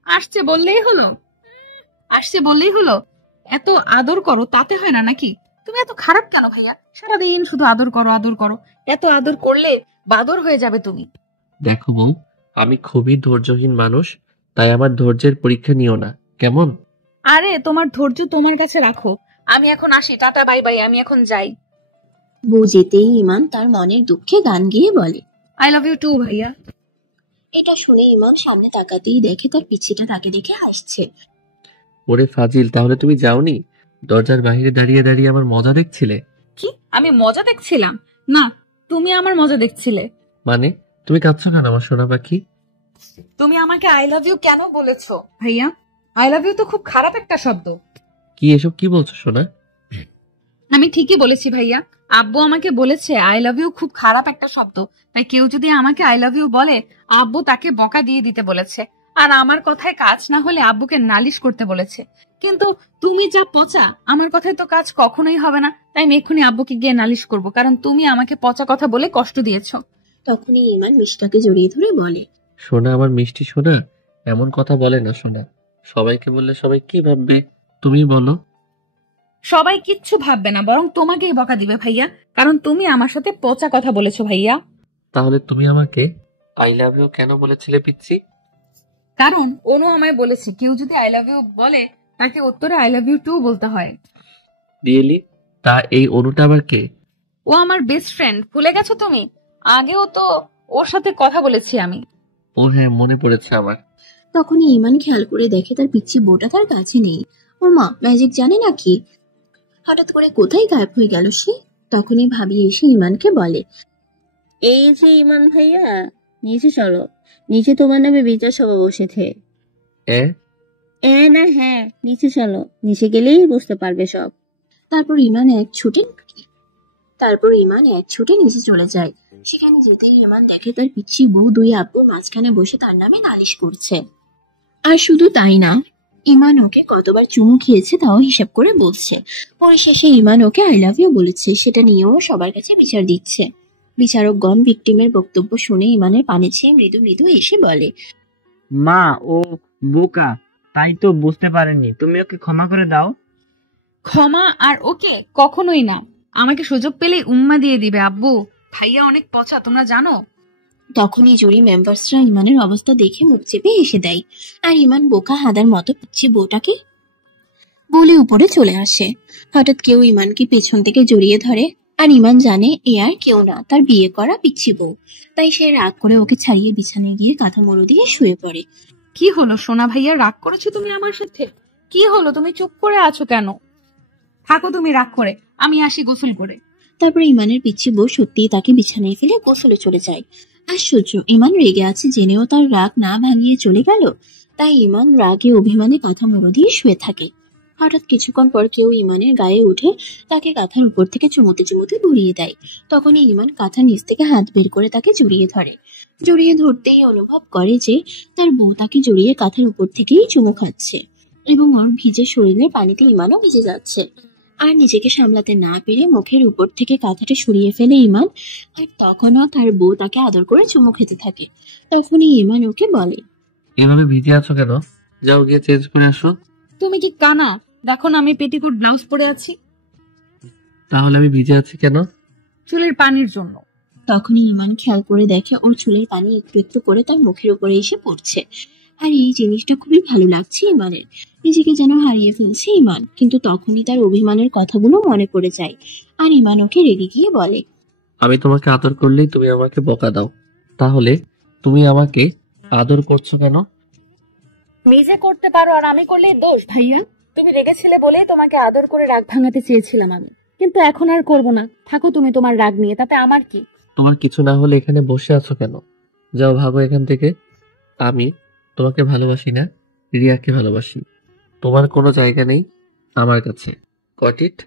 আসছে বললেই হলো, আসছে বললেই হলো। এত আদর করো তাতে হয় না নাকি? তুমি এত খারাপ কেন ভাইয়া? সারাদিন শুধু আদর করো আদর করো, এত আদর করলে বাদর হয়ে যাবে তুমি। দেখো বউ, আমি খুবই ধৈর্যহীন মানুষ, তাই আমার ধৈর্যের পরীক্ষা নিও না, কেমন? আরে তোমার ধৈর্য তোমার কাছে রাখো, আমি এখন আসি, টাটা বাই বাই, আমি এখন যাই। বউ যেতেই ইমান তার মনের দুঃখে গান গেয়ে বলে, আই লাভ ইউ টু ভাইয়া। এটা শুনে ইমান সামনে তাকাতেই দেখে তার পিচ্ছিটা তাকে দেখে হাসছে। ওরে ফাজিল, তাহলে তুমি যাওনি? দরজার বাইরে দাঁড়িয়ে দাঁড়িয়ে আমার মজা দেখছিলে? কি আমি মজা দেখছিলাম? না, তুমি আমার মজা দেখছিলে। মানে তুমি কাঁদছো কেন আমার সোনা পাখি? তুমি আমাকে আই লাভ ইউ কেন বলেছো ভাইয়া? আই লাভ ইউ তো খুব খারাপ একটা শব্দ। কি এসব কি বলছো সোনা? আমি ঠিকই বলেছি ভাইয়া, আব্বু আমাকে বলেছে আই লাভ ইউ খুব খারাপ একটা শব্দ, তাই কেউ যদি আমাকে আই লাভ ইউ বলে আব্বু তাকে বকা দিয়ে দিতে বলেছে। আর আমার কথায় কাজ না হলে আব্বুকে নালিশ করতে বলেছে। কিন্তু তুমি যা পচা, আমার কথায় তো কাজ কখনোই হবে না। তাই আমি এক্ষুনি আব্বুকে গিয়ে নালিশ করব, কারণ তুমি আমাকে পচা কথা বলে কষ্ট দিয়েছো। তখনই ইমান মিশকাকে জড়িয়ে ধরে বলে, সোনা, আমার মিষ্টি সোনা, এমন কথা বলে না সোনা। সবাইকে বললে সবাই কি ভাববে তুমি বলো? সবাই কিচ্ছু ভাববে না, বরং তোমাকেই বকা দিবে ভাইয়া, কারণ তুমি আমার সাথে পচা কথা বলেছো ভাইয়া। তাহলে তুমি আমাকে আই লাভ ইউ কেন বলেছিলে পিচ্ছি? কারণ অনু আমায় বলেছে কেউ যদি আই লাভ ইউ বলে তাকে উত্তরে আই লাভ ইউ টু বলতে হয়। রিয়েলি? তা এই অনুটা আবার কে? ও আমার বেস্ট ফ্রেন্ড, ভুলে গেছো তুমি? আগেও তো ওর সাথে কথা বলেছি আমি। ও হ্যাঁ, মনে পড়েছে আমার। তখনই ইমান খেয়াল করে দেখে তার পিচ্ছি বউটা তার কাছে নেই। ওর মা ম্যাজিক জানে নাকি? হঠাৎ করে কোথায় গায়েব হয়ে গেল সে? তখনই ভাবি এসে ইমানকে বলে, এই যে ইমান ভাইয়া, নিচে চলো, নিচে তোমার নামে বিচার সভা বসেছে। না হ্যাঁ, নিচে চলো, নিচে গেলেই বুঝতে পারবে সব। তারপর ইমান এক ছুটে নিচে চলে যায়। সেখানে যেতেই ইমান দেখে তার পিচ্ছি বউ দুই আব্বুর মাঝখানে বসে তার নামে নালিশ করছে। আর শুধু তাই না, ইমান ওকে কতবার চুমু খেয়েছে তাও হিসাব করে বলছে। পরিশেষে ইমান ওকে আই লাভ ইউ বলেছে, সেটা নিয়েও সবার কাছে বিচার দিচ্ছে। বিচারকগণ ভিকটিমের বক্তব্য শুনে ইমানের পানে ছেয়ে মৃদু মৃদু এসে বলে, মা, ও বোকা, তাই তো বুঝতে পারেননি, তুমি ওকে ক্ষমা করে দাও। ক্ষমা আর ওকে কখনোই না, আমাকে সুযোগ পেলেই উম্মা দিয়ে দিবে আব্বু। ভাইয়া অনেক পচা, তোমরা জানো। তখনই জুরি মেম্বার্সরা ইমানের অবস্থা দেখে মুখ চেপে এসে দেয়। আর ইমান বোকা হাদার মতো পিচ্ছি বউটাকে বলে উপরে চলে আসে। হঠাৎ কেউ ইমানকে পেছন থেকে জড়িয়ে ধরে। আর ইমান জানে এ আর কেউ না, তার বিয়ে করা পিচ্ছি বউ। তাই সে রাগ করে ওকে ছাড়িয়ে বিছানায় গিয়ে কাঁথা মুড়ো দিয়ে শুয়ে পড়ে। কি হলো সোনা ভাইয়া, রাগ করেছো তুমি আমার সাথে? কি হলো, তুমি চুপ করে আছো কেন? থাকো তুমি রাগ করে, আমি আসি গোসল করে। তারপর ইমানের পিচ্ছি বউ সত্যিই তাকে বিছানায় ফেলে গোসলে চলে যায়। আশ্চর্য, ইমান রেগে আছে জেনেও তার রাগ না ভাঙিয়ে চলে গেল। তাই ইমান রাগে অভিমানে কাঁথা মুড়ো দিয়ে শুয়ে থাকে। হঠাৎ কিছুক্ষণ পর কেউ ইমানের গায়ে উঠে তাকে কাঁথার উপর থেকে চুমুতে চুমুতে ঘুরিয়ে দেয়। তখনই ইমান কাঁথার নিচ থেকে হাত বের করে তাকে জড়িয়ে ধরে। জড়িয়ে ধরতেই অনুভব করে যে তার বউ তাকে জড়িয়ে কাঁথার উপর থেকেই চুমু খাচ্ছে এবং ওর ভিজে শরীরের পানিতে ইমানও ভিজে যাচ্ছে। আর নিজেকে সামলাতে না পেরে মুখের উপর থেকে কাঁথাটা সরিয়ে ফেলে ইমান। আর তখনও তার বউ তাকে আদর করে চুমু খেতে থাকে। তখনই ইমান ওকে বলে, এভাবে ভিজে আছো কেন? যাও গিয়ে চেঞ্জ করে আসো। তুমি কি কানা? দেখো না আমি পেটিকোট ব্লাউজ পরে আছি। তাহলে আমি ভিজে আছি কেন? চুলের পানির জন্য। তখনই ইমান খেয়াল করে দেখে ওর চুলের পানি একটু একটু করে তার মুখের উপরে এসে পড়ছে। আর এই জিনিসটা খুবই ভালো লাগছে ইমানের। নিজেকে যেন হারিয়ে ফেলছে ইমান। কিন্তু তখনই তার অভিমানের কথাগুলো মনে পড়ে যায়। আর ইমান ওকে রেগে গিয়ে বলে, আমি তোমাকে আদর করলেই তুমি আমাকে বকা দাও, তাহলে তুমি আমাকে আদর করছো কেন? নিজে করতে পারো আর আমি করলে দোষ ভাইয়া? তুমি রেগেছিলে বলেই তোমাকে আদর করে রাগ ভাঙাতে চেয়েছিলাম আমি, কিন্তু এখন আর করব না। থাকো তুমি তোমার রাগ নিয়ে, তাতে আমার কি? তোমার কিছু না হলে এখানে বসে আছো কেন? যাও ভাগো এখান থেকে। আমি তোমাকে ভালোবাসি না, রিয়াকে ভালোবাসি। তোমার কোনো জায়গা নেই আমার কাছে। Got it?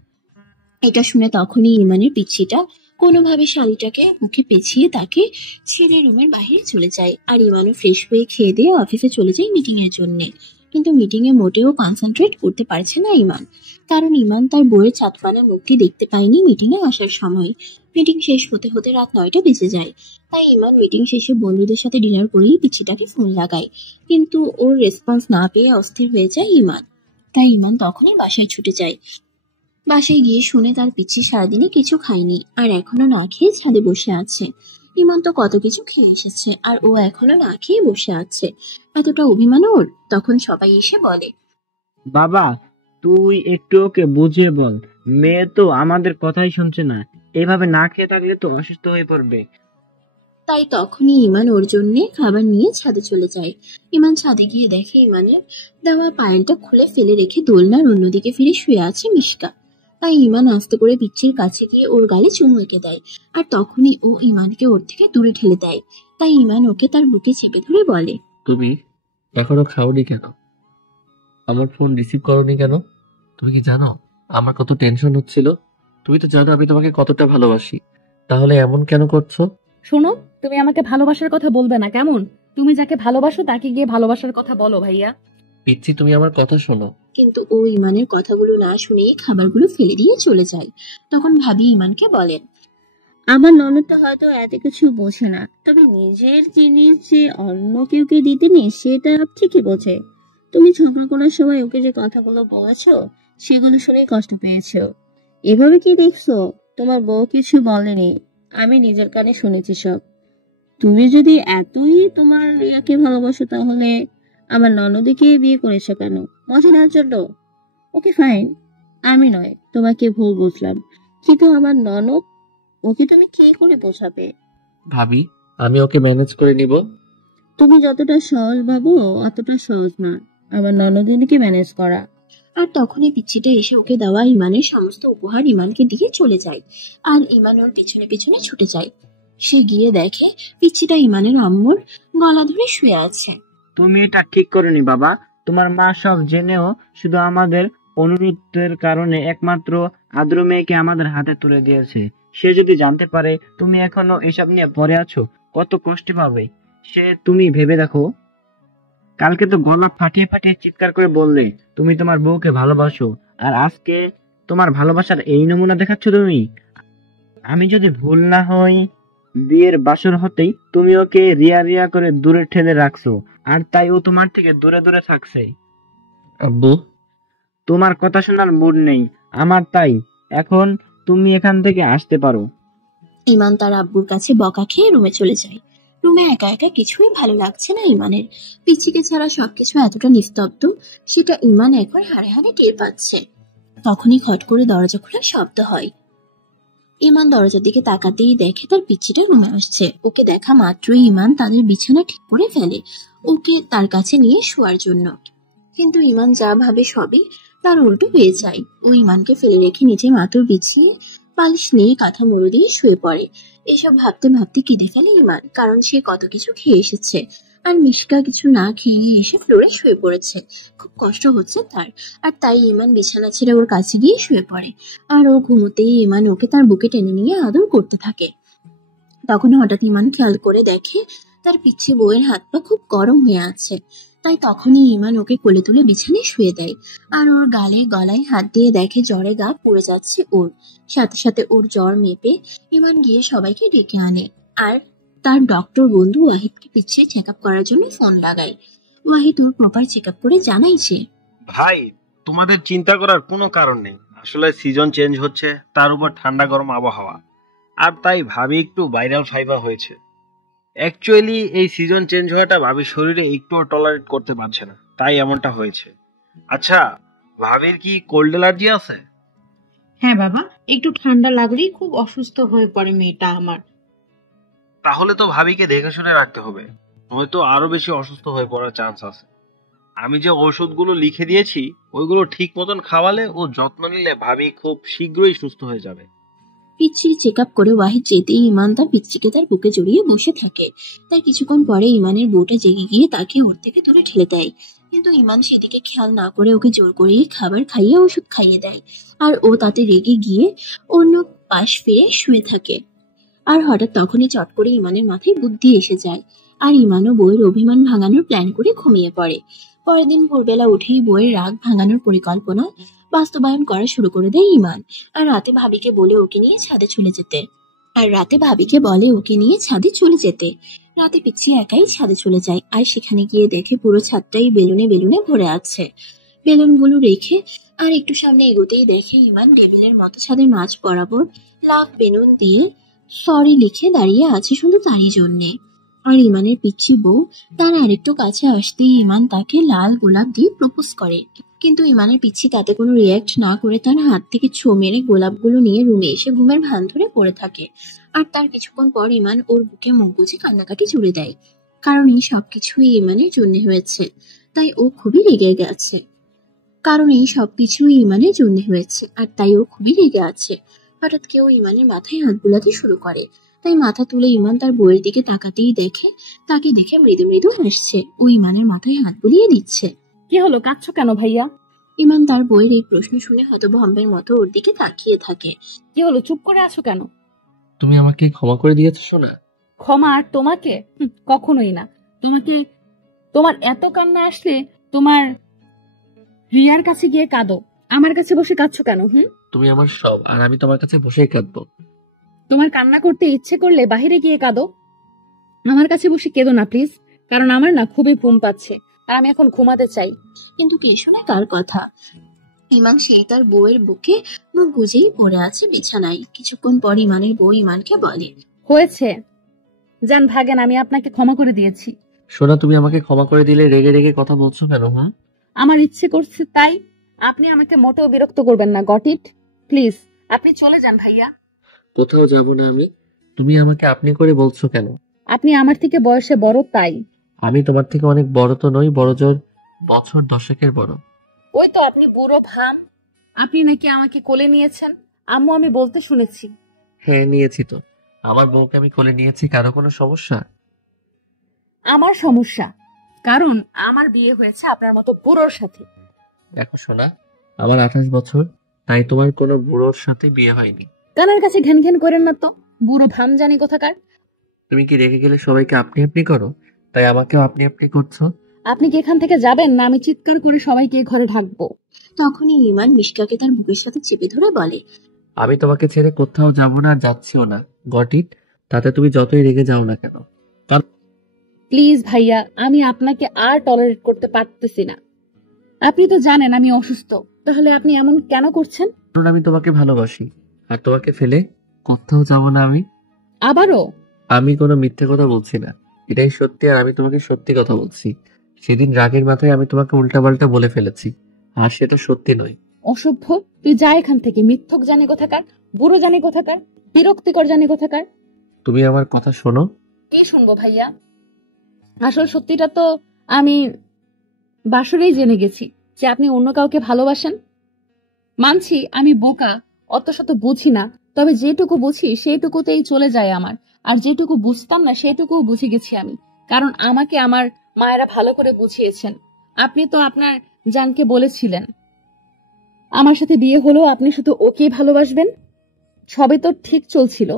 এটা শুনে তখনই ইমানের পিচ্ছিটা কোনোভাবে শাড়িটাকে মুখে পেঁচিয়ে তাকে ছেড়ে রুমের বাইরে চলে যায়। আর ইমানও ফ্রেশ হয়ে খেয়ে দিয়ে অফিসে চলে যায় মিটিং এর জন্য। কিন্তু মিটিং এ মোটেও কনসেন্ট্রেট করতে পারছে না ইমান। কারণ ইমান তার বইয়ের ছাতপানা মুখটি দেখতে পায়নি মিটিং এ আসার সময়। মিটিং শেষ হতে হতে রাত 9টা বেজে যায়। তাই ইমান মিটিং শেষে বন্ধুদের সাথে ডিনার করেই পিচ্ছিটাকে ফোন লাগায়। কিন্তু ওর রেসপন্স না পেয়ে অস্থির হয়ে যায় ইমান। তাই ইমান তখনই বাসায় ছুটে যায়। বাসায় গিয়ে শুনে তার পিচ্ছি সারাদিনে কিছু খায়নি আর এখনো না খেয়ে ছাদে বসে আছে। ইমান তো কত কিছু খেয়ে এসেছে আর ও এখনো না খেয়ে বসে আছে। এতটা অভিমান ওর। তখন সবাই এসে বলে, বাবা, তুই একটু ওকে বুঝিয়ে বল, মেয়ে তো আমাদের কথাই শুনছে না, এভাবে না খেয়ে থাকলে তো অসুস্থ হয়ে পড়বে। তাই তখনই ইমান ওর জন্য খাবার নিয়ে ছাদে চলে যায়। ইমান ছাদে গিয়ে দেখে ইমানের দেওয়া পায়েলটা খুলে ফেলে রেখে দোলনার অন্যদিকে ফিরে শুয়ে আছে মিশকা। তাই ইমান আস্তে করে পিচ্ছির কাছে গিয়ে ওর গালে চুমু এঁকে দেয়। আর তখনই ও ইমানকে ওর থেকে দূরে ঠেলে দেয়। তাই ইমান ওকে তার বুকে চেপে ধরে বলে, তুমি এখনো খাওনি কেন? আমার ফোন রিসিভ করোনি কেন? তুমি কি জানো আমার কত টেনশন হচ্ছিল? তুমি তো জানো আমি তোমাকে কতটা ভালোবাসি, তাহলে এমন কেন করছো? শোনো, তুমি আমাকে ভালোবাসার কথা বলবে না কেমন? তুমি যাকে ভালোবাসো তাকে গিয়ে ভালোবাসার কথা বলো ভাইয়া। পিচ্ছি, তুমি আমার কথা শোনো। কিন্তু ও ইমানের কথাগুলো না শুনে খাবারগুলো ফেলে দিয়ে চলে যায়। তখন ভাবি ইমানকে বলেন, আমার ননদটা হয়তো এত কিছু বোঝে না, তবে নিজের জিনিস যে অন্য কেউকে দিতে নেই সেটা ঠিকই বোঝে। তুমি ঝগড়া করার সময় ওকে যে কথাগুলো বলেছো সেগুলো শুনে কষ্ট পেয়েছো। এভাবে কি দেখছো? তোমার বউ কিছু বলেনি, আমি নিজের কানে শুনেছি সব। তুমি যদি এতই তোমার রিয়াকে ভালোবাসো তাহলে আমার ননদকে বিয়ে করেছো কেন? মজা নেওয়ার জন্য? ওকে ফাইন, আমি নয় তোমাকে ভুল বুঝলাম, কিন্তু আমার ননদ, ওকে তুমি কি করে বোঝাবে? ভাবি, আমি ওকে ম্যানেজ করে নিব। তুমি যতটা সহজ ভাবো অতটা সহজ না আমার ননদিনীকে ম্যানেজ করা। আর তখনই পিচ্ছিটা এসে ওকে দেওয়া ইমানের সমস্ত উপহার ইমানকে দিয়ে চলে যায়। আর ইমান ওর পিছনে পিছনে ছুটে যায়। সে গিয়ে দেখে পিচ্ছিটা ইমানের আম্মুর গলা ধরে শুয়ে আছে। তুমি এটা ঠিক করনি বাবা। তোমার মা সব জেনেও শুধু আমাদের অনুরোধের কারণে একমাত্র আদ্র মেয়েকে আমাদের হাতে তুলে দিয়েছে। সে যদি জানতে পারে তুমি এখনো এসব নিয়ে পড়ে আছো, কত কষ্ট পাবে সে, তুমি ভেবে দেখো। কালকে তো গলা ফাটিয়ে ফাটিয়ে চিৎকার করে বললে তুমি তোমার বউকে ভালোবাসো, আর আজকে তোমার ভালোবাসার এই নমুনা দেখাচ্ছ তুমি। আমি যদি ভুল না হই, বিয়ের বাসর হতেই তুমি ওকে রিয়া রিয়া করে দূরে ঠেলে রাখছো, আর তাই ও তোমার থেকে দূরে দূরে থাকছে। আব্বু, তোমার কথা শোনার মুড নেই আমার, তাই এখন তুমি এখান থেকে আসতে পারো। ইমান তার আব্বুর কাছে বকা খেয়ে রুমে চলে যায়। রুমে একা একা কিছুই ভালো লাগছে না ইমানের। পিচ্ছিকে ছাড়া সবকিছু এতটা নিস্তব্ধ, সেটা ইমান এখন হাড়ে হাড়ে টের পাচ্ছে। তখনই খট করে দরজা খোলার শব্দ হয়। ইমান দরজার দিকে তাকাতেই দেখে তার পিচ্ছিটা রুমে আসছে। ওকে দেখা মাত্রই ইমান তাদের বিছানা ঠিক করে ফেলে ওকে তার কাছে নিয়ে শোয়ার জন্য। কিন্তু ইমান যা ভাবে সবই তার উল্টো হয়ে যায়। ও ইমানকে ফেলে রেখে নিচে মাথুর বিছিয়ে বালিশ নিয়ে কাঁথা মুড়ো দিয়ে শুয়ে পড়ে। এসব ভাবতে ভাবতে কেঁদে ফেলে ইমান, কারণ সে কত কিছু খেয়ে এসেছে আর মিশকা কিছু না খেয়ে এসে ফ্লোরে শুয়ে পড়েছে। খুব কষ্ট হচ্ছে তার, আর তাই ইমান বিছানা ছেড়ে ওর কাছে গিয়ে শুয়ে পড়ে। আর ও ঘুমোতেই ইমান ওকে তার বুকে টেনে নিয়ে আদর করতে থাকে। তখন হঠাৎ ইমান খেয়াল করে দেখে তার পিছে বউয়ের হাত পা খুব গরম হয়ে আছে। তাই তখনই ইমান ওকে কোলে তুলে বিছানায় শুয়ে দেয়। আর ওর গালে গলায় হাত দিয়ে দেখে জ্বরে গা পুড়ে যাচ্ছে ওর। সাথে সাথে ওর জ্বর মেপে ইমান গিয়ে সবাইকে ডেকে আনে। আর তার ডক্টর বন্ধু ওয়াহিদকে পিছিয়ে চেক আপ করার জন্য ফোন লাগায়। ওয়াহিদ ওর প্রপার চেক আপ করে জানাইছে, ভাই, তোমাদের চিন্তা করার কোনো কারণ নেই। আসলে সিজন চেঞ্জ হচ্ছে, তার উপর ঠান্ডা গরম আবহাওয়া, আর তাই ভাবি একটু ভাইরাল ফাইবার হয়েছে। অ্যাকচুয়ালি এই সিজন চেঞ্জ হওয়াটা ভাবির শরীরে একটুও টলারেট করতে পারছে না, তাই এমনটা হয়েছে। আচ্ছা, ভাবির কি কোল্ড অ্যালার্জি আছে? হ্যাঁ বাবা, একটু ঠান্ডা লাগলেই খুব অসুস্থ হয়ে পড়ে মেয়েটা আমার। তাহলে তো ভাবিকে দেখে শুনে রাখতে হবে, নয়তো আরো বেশি অসুস্থ হয়ে পড়ার চান্স আছে। আমি যে ওষুধগুলো লিখে দিয়েছি ওইগুলো ঠিক মতন খাওয়ালে ও যত্ন নিলে ভাবি খুব শীঘ্রই সুস্থ হয়ে যাবে। পিচ্ছির চেক আপ করে ওয়াহিদ যেতেই ইমান তার পিচ্ছিকে তার বুকে জড়িয়ে বসে থাকে। তার কিছুক্ষণ পরে ইমানের বউটা জেগে গিয়ে তাকে ওর থেকে দূরে ঠেলে দেয়। কিন্তু ইমান সেদিকে খেয়াল না করে ওকে জোর করিয়ে খাবার খাইয়ে ওষুধ খাইয়ে দেয়। আর ও তাতে রেগে গিয়ে অন্য পাশ ফিরে শুয়ে থাকে। আর হঠাৎ তখনই চট করে ইমানের মাথায় বুদ্ধি এসে যায়। আর ইমানও বউয়ের অভিমান ভাঙানোর প্ল্যান করে ঘুমিয়ে পড়ে। পরের দিন ভোরবেলা উঠেই বউয়ের রাগ ভাঙানোর পরিকল্পনা বাস্তবায়ন করা শুরু করে দেয় ইমান। আর রাতে ভাবিকে বলে ওকে নিয়ে ছাদে চলে যেতে। রাতে পিচ্ছি একাই ছাদে চলে যায়। আর সেখানে গিয়ে দেখে পুরো ছাদটাই বেলুনে বেলুনে ভরে আছে। বেলুনগুলো রেখে আর একটু সামনে এগোতেই দেখে ইমান টেবিলের মতো ছাদের মাঝ বরাবর লাভ বেলুন দিয়ে সরি লিখে দাঁড়িয়ে আছে শুধু তারই জন্যে। আর ইমানের পিচ্ছি বউ তার আরেকটু কাছে আসতেই ইমান তাকে লাল গোলাপ দিয়ে প্রপোজ করে। কিন্তু ইমানের পিচ্ছি তাতে কোনো রিয়াক্ট না করে তার হাত থেকে ছো মেরে গোলাপগুলো নিয়ে রুমে এসে ঘুমের ভান ধরে পড়ে থাকে। আর তার কিছুক্ষণ পর ইমান ওর বুকে মুখ গুজে কান্নাকাটি জুড়ে দেয়, কারণ এই সবকিছুই ইমানের জন্য হয়েছে। তাই ও খুবই রেগে আছে। হঠাৎ কেউ ইমানের মাথায় হাত বুলাতে শুরু করে। তাই মাথা তুলে ইমান তার বউয়ের দিকে তাকাতেই তাকে দেখে মৃদু মৃদু হাসছে। ও ইমানের মাথায় হাত বুলিয়ে দিচ্ছে। কি হলো, কাঁদছো কেন ভাইয়া? ইমান তার বউয়ের এই প্রশ্ন শুনে হতভম্বের মতো ওর দিকে তাকিয়ে থাকে। কি হলো, চুপ করে আছো কেন? তুমি আমাকে ক্ষমা করে দিয়েছো সোনা? ক্ষমা আর তোমাকে কখনোই না। তোমাকে, তোমার এত কান্না আসলে তোমার রিয়ার কাছে গিয়ে কাঁদো। আমার কাছে বসে কাঁদছো কেন? তুমি আমার সব, আর আমি তোমার কাছে বসেই কাঁদবো। তোমার কান্না করতে ইচ্ছে করলে বাহিরে গিয়ে কাঁদো, আমার কাছে বসে কেঁদো না প্লিজ, কারণ আমার না খুবই ঘুম পাচ্ছে আর আমি এখন ঘুমাতে চাই। কিন্তু কে শোনে কার কথা? ইমান সেই তার বউয়ের বুকে মুখ গুজেই পড়ে আছে বিছানায়। কিছুক্ষণ পর ইমানের বউ ইমানকে বলে, হয়েছে, যান ভাগেন, আমি আপনাকে ক্ষমা করে দিয়েছি। সোনা, তুমি আমাকে ক্ষমা করে দিলে রেগে রেগে কথা বলছো কেন? আমার ইচ্ছে করছে তাই। আপনি আমাকে মোটেও বিরক্ত করবেন না, গট ইট? প্লিজ আপনি চলে যান ভাইয়া। কোথাও যাব না আমি। তুমি আমাকে আপনি করে বলছো কেন? আপনি আমার থেকে বয়সে বড় তাই। আমি তোমার থেকে অনেক বড় তো নই, বড় জোর বছর 10 বড়। ওই তো আপনি বুড়ো ভাম। আপনি নাকি আমাকে কোলে নিয়েছেন, আম্মু আমি বলতে শুনেছি। হ্যাঁ নিয়েছি তো, আমার বউকে আমি কোলে নিয়েছি। কারো কোনো সমস্যা? আমার সমস্যা, কারণ আমার বিয়ে হয়েছে আপনার মতো বুড়োর সাথে। দেখো সোনা, আমার 28 বছর, তাই তোমার কোনো বুড়োর সাথে বিয়ে হয়নি। কানের কাছে ঘ্যান ঘ্যান করেন না তো, বুড়ো ভাম জানি কোথাকার। তুমি কি রেগে গেলে সবাইকে আপনি আপনি করো, তাই আমাকেও আপনি আপনি করছো? আপনি কি এখান থেকে যাবেন না আমি চিৎকার করে সবাইকে ঘরে ঢাকবো? তখনই ইমান মিশকাকে তার বুকের সাথে চেপে ধরে বলে, আমি তোমাকে ছেড়ে কোথাও যাব না, যাচ্ছিও না, গট ইট? তাতে তুমি যতই রেগে যাও না কেন। প্লিজ ভাইয়া, আমি আপনাকে আর টলারেট করতে পারতেছি না। আপনি তো জানেন আমি অসুস্থ, তাহলে আপনি এমন কেন করছেন? কারণ আমি তোমাকে ভালোবাসি, আর তোমাকে ফেলে কোথাও যাব না আমি। আবারও? আমি কোনো মিথ্যে কথা বলছি না, এটাই সত্যি, আর আমি তোমাকে সত্যি কথা বলছি। সেদিন রাগের মাথায় আমি তোমাকে উল্টাপাল্টা বলে ফেলেছি, আর সেটা সত্যি নয়। অসভ্য, তুই যা এখান থেকে, মিথ্যক জানি কোথাকার, বুড়ো জানি কোথাকার, বিরক্তিকর জানি কোথাকার। তুমি আমার কথা শোনো। কি শুনবো ভাইয়া? আসল সত্যিটা তো আমি বাসরেই জেনে গেছি যে আপনি অন্য কাউকে ভালোবাসেন। মানছি আমি বোকা, অত শত বুঝি না, তবে যেটুকু বুঝি সেইটুকুতেই চলে যায় আমার, আর যেটুকু বুঝতাম না সেটুকুও বুঝে গেছি আমি, কারণ আমাকে আমার মায়েরা ভালো করে বুঝিয়েছেন। আপনি তো আপনার জানকে বলেছিলেন আমার সাথে বিয়ে হলেও আপনি শুধু ওকেই ভালোবাসবেন। সবে তো ঠিক চলছিল,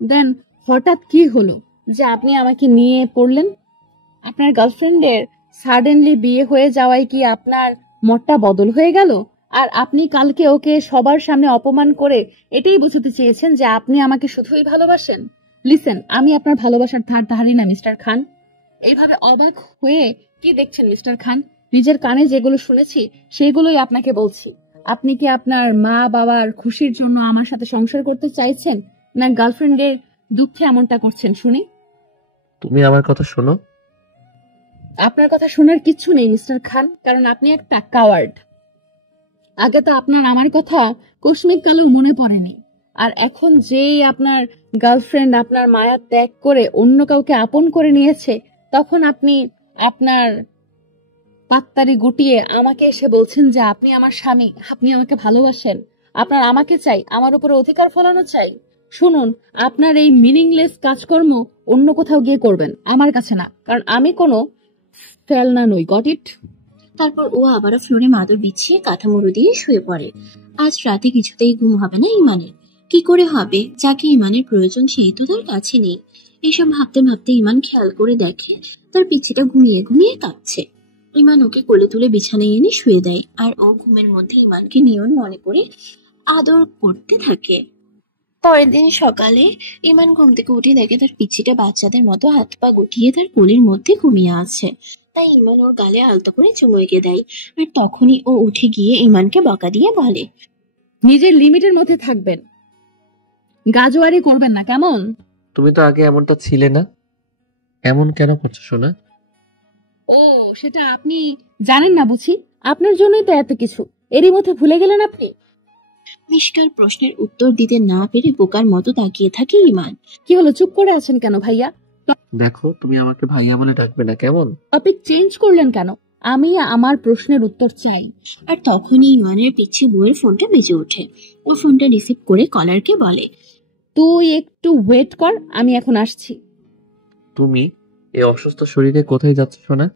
দেন হঠাৎ কি হলো যে আপনি আমাকে নিয়ে পড়লেন? আপনার গার্লফ্রেন্ডের সাডেনলি বিয়ে হয়ে যাওয়ায় কি আপনার মতটা বদল হয়ে গেল? আর আপনি কালকে ওকে সবার সামনে অপমান করে এটাই বোঝাতে চেয়েছেন যে আপনি আমাকে শুধুই ভালোবাসেন? লিসেন, আমি আপনার ভালোবাসার ধার ধারি না মিস্টার খান। এইভাবে অবাক হয়ে কি দেখছেন মিস্টার খান? নিজের কানে যেগুলো শুনেছি সেগুলোই আপনাকে বলছি। আপনি কি আপনার মা বাবার খুশির জন্য আমার সাথে সংসার করতে চাইছেন, না গার্লফ্রেন্ডের দুঃখে এমনটা করছেন শুনি? তুমি আমার কথা শোনো। আপনার কথা শোনার কিচ্ছু নেই মিস্টার খান, কারণ আপনি একটা কাওয়ার্ড। আগে তো আপনার আমার কথা কস্মিক কালেও মনে পড়েনি, আর এখন যেই আপনার গার্লফ্রেন্ড আপনার মায়া ত্যাগ করে অন্য কাউকে আপন করে নিয়েছে, তখন আপনি আপনার পাত্তারি গুটিয়ে আমাকে এসে বলছেন যে আপনি আমার স্বামী, আপনি আমাকে ভালোবাসেন, আপনার আমাকে চাই, আমার উপরে অধিকার ফলানো চাই। শুনুন, আপনার এই মিনিংলেস কাজকর্ম অন্য কোথাও গিয়ে করবেন, আমার কাছে না, কারণ আমি কোনো ফেলনা নই, গট ইট? তারপর ও আবারও ফ্লোরে মাদুর বিছিয়ে কাঁথা মুড়ো দিয়ে শুয়ে পড়ে। আজ রাতে কিছুতেই ঘুম হবে না ইমানের। কি করে হবে? যাকে ইমানের প্রয়োজন সেই তো তার কাছে নেই। এসব ভাবতে ভাবতে ইমান খেয়াল করে দেখে তার পিছিটা ঘুমিয়ে ঘুমিয়ে কাঁপছে। ইমান ওকে কোলে তুলে বিছানায় এনে শুয়ে দেয়, আর ও ঘুমের মধ্যে ইমানকে নিয়ন মনে করে আদর করতে থাকে। পরের দিন সকালে ইমান ঘুম থেকে উঠে দেখে তার পিছিটা বাচ্চাদের মতো হাত পা গুটিয়ে তার কোলের মধ্যে ঘুমিয়ে আছে। তাই ইমান ওর গালে আলতো করে চুমু এঁকে দেয়, আর তখনই ও উঠে গিয়ে ইমানকে বকা দিয়ে বলে, নিজের লিমিটের মধ্যে থাকবেন, গাজোয়ারি করবেন না, কেমন? তুমি তো আগে এমনটা ছিলে না, এমন কেন করছো সোনা? ও, সেটা আপনি জানেন না বুঝি? আপনার জন্যই তো এত কিছু, এরই মধ্যে ভুলে গেলেন আপনি? মিশকার প্রশ্নের উত্তর দিতে না পেরে বোকার মতো তাকিয়ে থাকে ইমান। কি হলো, চুপ করে আছেন কেন ভাইয়া? দেখো, তুমি আমাকে ভাইয়া বলে ডাকবে না, কেমন? টপিক চেঞ্জ করলেন কেন? আমি আমার প্রশ্নের উত্তর চাই। আর তখনই ইমানের পিছে বউয়ের ফোনটা বেজে ওঠে। ও ফোনটা রিসিভ করে কলারকে বলে, তুই একটু ওয়েট কর, আমি এখন আসছি। তুমি এই অসুস্থ শরীরে কোথায় যাচ্ছ সোনা?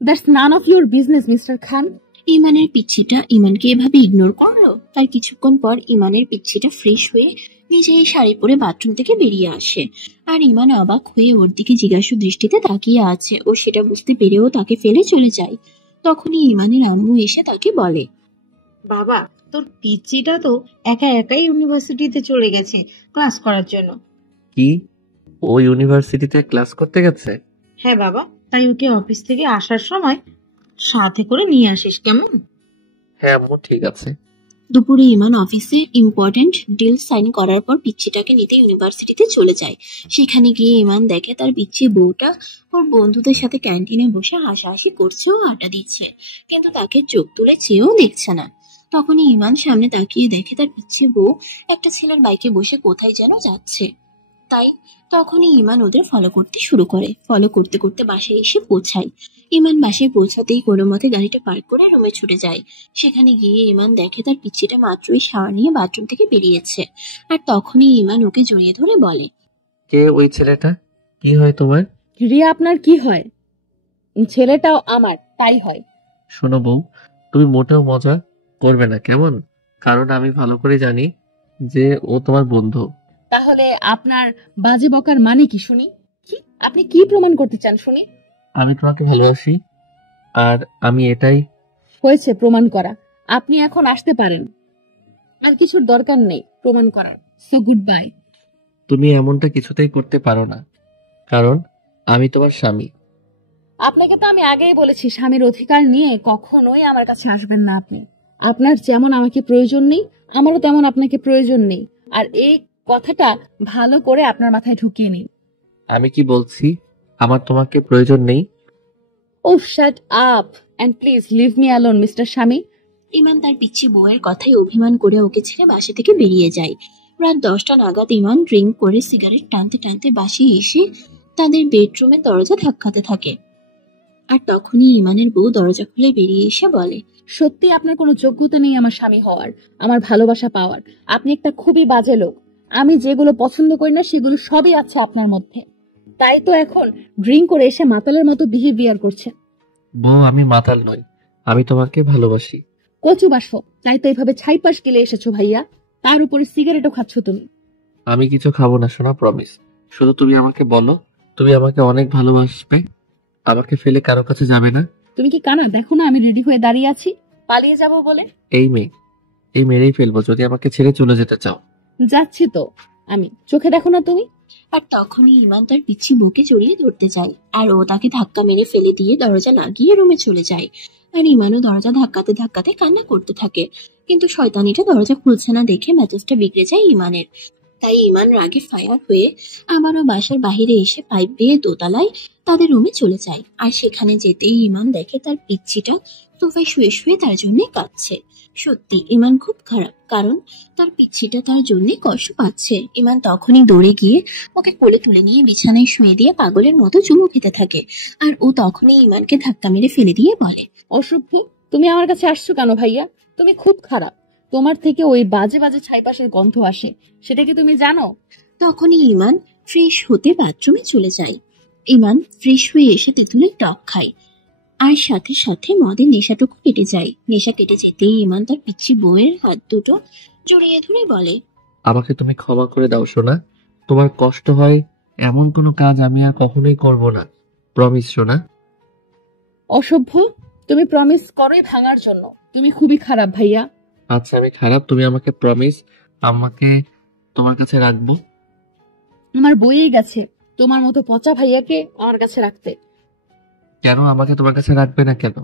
That's none of your business mister Khan. ইমানের পিচ্ছিটা ইমানকে এভাবে ইগনোর করলো। তার কিছুক্ষণ পর ইমানের পিচ্ছিটা ফ্রেশ হয়ে নিজেই শাড়ি পরে বাথরুম থেকে বেরিয়ে আসে। আর ইমান অবাক হয়ে ওর দিকে জিজ্ঞাসু দৃষ্টিতে তাকিয়ে আছে। ও সেটা বুঝতে পেরেও তাকে ফেলে চলে যায়। তখনই ইমানের আম্মু এসে তাকে বলে, বাবা, তোর পিচ্চিটা তো একা একাই ইউনিভার্সিটিতে চলে গেছে ক্লাস করার জন্য। কি, ও ইউনিভার্সিটিতে ক্লাস করতে গেছে? হ্যাঁ বাবা, তাই ওকে অফিস থেকে আসার সময় সাথে করে নিয়ে আসিস, কেমন? হ্যাঁ আম্মু, ঠিক আছে। দুপুরে ইমান অফিসে ইম্পর্টেন্ট ডিল সাইন করার পর পিচ্চিটাকে নিতে ইউনিভার্সিটিতে চলে যায়। সেখানে গিয়ে ইমান দেখে তার পিচ্চি বউটা ওর বন্ধুদের সাথে ক্যান্টিনে বসে হাসাহাসি করছে ও আড্ডা দিচ্ছে, কিন্তু তাকে চোখ তুলে চেয়েও দেখছে না। তখনই ইমান সামনে তাকিয়ে দেখে তার পিচ্চি বউ একটা ছেলের বাইকে বসে কোথায় যেন যাচ্ছে। তাই তখনই ইমান ওদের ফলো করতে শুরু করে। ফলো করতে করতে বাসায় এসে পৌঁছায়। ইমান বাসায় পৌঁছাতেই কোনো মতে গাড়িটা পার্ক করে রুমে ছুটে যায়। সেখানে গিয়ে ইমান দেখে তার পিচ্চিটা মাত্রই শাওয়ার নিয়ে বাথরুম থেকে বেরিয়েছে। আর তখনই ইমান ওকে জড়িয়ে ধরে বলে, কে ওই ছেলেটা? কি হয় তোমার? রিয়া আপনার কি হয়? ছেলেটাও আমার তাই হয়। শোনো বউ, তুমি মোটেও মজা করবে না কেমন, কারণ আমি ভালো করে জানি যে ও তোমার বন্ধু। তাহলে আপনার বাজে বকার মানে কি শুনি? কি আপনি কি প্রমাণ করতে চান শুনি? আমি তোমাকে ভালোবাসি, আর আমি এটাই। হয়েছে প্রমাণ করা, আপনি এখন আসতে পারেন। আর কিছুর দরকার নেই প্রমাণ করার। So good bye. তুমি এমনটা কিছুতেই করতে পারো না, কারণ আমি তোমার স্বামী। আপনাকে তো আমি আগেই বলেছি স্বামীর অধিকার নিয়ে কখনোই আমার কাছে আসবেন না আপনি। আপনার যেমন আমাকে প্রয়োজন নেই, আমারও তেমন আপনাকে প্রয়োজন নেই। আর এই কথাটা ভালো করে আপনার মাথায় ঢুকিয়ে নিন। আমি কি বলছি আমার তোমাকে প্রয়োজন নেই? Oh shut up and please leave me alone mister স্বামী। ইমান তার পিচ্চি বউয়ের কথায় অভিমান করে ওকে ছেড়ে বাসা থেকে বেরিয়ে যায়। রাত 10টা নাগাদ ইমান ড্রিঙ্ক করে সিগারেট টানতে টানতে বাসায় এসে তাদের বেডরুমের দরজা ধাক্কাতে থাকে। আর তখনই ইমানের বউ দরজা খুলে বেরিয়ে এসে বলে, সত্যি আপনার কোনো যোগ্যতা নেই আমার স্বামী হওয়ার, আমার ভালোবাসা পাওয়ার। আপনি একটা খুবই বাজে লোক। আমি যেগুলো পছন্দ করি না সেগুলো সবই আছে আপনার মধ্যে। তাই তো এখন ড্রিঙ্ক করে এসে মাতালের মতো বিহেভিয়ার করছে। বউ, আমি মাতাল নই, আমি তোমাকে ভালোবাসি। কচু বাসো, তাই তো এভাবে ছাইপাশ গেলে এসেছো ভাইয়া। তার উপরে সিগারেটও খাচ্ছ তুমি। আমি কিছু খাবো না সোনা, প্রমিস। শুধু তুমি আমাকে বলো তুমি আমাকে অনেক ভালোবাসবে, আমাকে ফেলে কারো কাছে যাবে না। তুমি কি কানা দেখো না আমি রেডি হয়ে দাঁড়িয়ে আছি পালিয়ে যাব বলে? এই মেরেই ফেলবো যদি আমাকে ছেড়ে চলে যেতে চাও। যাচ্ছি তো আমি, চোখে দেখো না তুমি? আর তখনই ইমান তার পিচ্চি বউকে জড়িয়ে ধরতে যায়। আর ও তাকে ধাক্কা মেরে ফেলে দিয়ে দরজা লাগিয়ে রুমে চলে যায়। আর ইমানও দরজা ধাক্কাতে ধাক্কাতে কান্না করতে থাকে। কিন্তু শয়তানিটা দরজা খুলছে না দেখে মেজাজটা বিগড়ে যায় ইমানের। তাই ইমান রাগে ফায়ার হয়ে আবারও বাসার বাহিরে এসে পাইপ বেয়ে দোতলায় তাদের রুমে চলে যায়। আর সেখানে যেতেই ইমান দেখে তার পিচ্চিটা সোফায় শুয়ে শুয়ে তার জন্য কাঁদছে। সত্যি ইমান খুব খারাপ, কারণ তার পিচ্চিটা তার জন্য কষ্ট পাচ্ছে। ইমান তখনই দৌড়ে গিয়ে ওকে কোলে তুলে নিয়ে বিছানায় শুয়ে দিয়ে পাগলের মতো চুমু খেতে থাকে। আর ও তখনই ইমানকে ধাক্কা মেরে ফেলে দিয়ে বলে, অসভ্য, তুমি আমার কাছে আসছো কেন ভাইয়া? তুমি খুব খারাপ। তোমার থেকে ওই বাজে বাজে ছাইপাশের গন্ধ আসে, সেটা কি তুমি জানো? তখনই ইমান ফ্রেশ হতে বাথরুমে চলে যায়। ইমান ফ্রেশ হয়ে এসে তেঁতুলের টক খায়। আর সাথে সাথে মদের নেশাটুকু কেটে যায়। নেশা কেটে যেতেই ইমান তার পিচ্চি বউয়ের হাত দুটো জড়িয়ে ধরে বলে, আমাকে তুমি ক্ষমা করে দাও সোনা, তোমার কষ্ট হয় এমন কোনো কাজ আমি আর কখনোই করব না, প্রমিস সোনা। অসভ্য, তুমি প্রমিস করোই ভাঙার জন্য। তুমি খুবই খারাপ ভাইয়া। আচ্ছা আমি খারাপ, তুমি আমাকে প্রমিস আমাকে তোমার কাছে রাখবো। আমার বইয়েই গেছে তোমার মতো পচা ভাইয়াকে আমার কাছে রাখতে। কেন আমাকে তোমার কাছে রাখবে না কেন?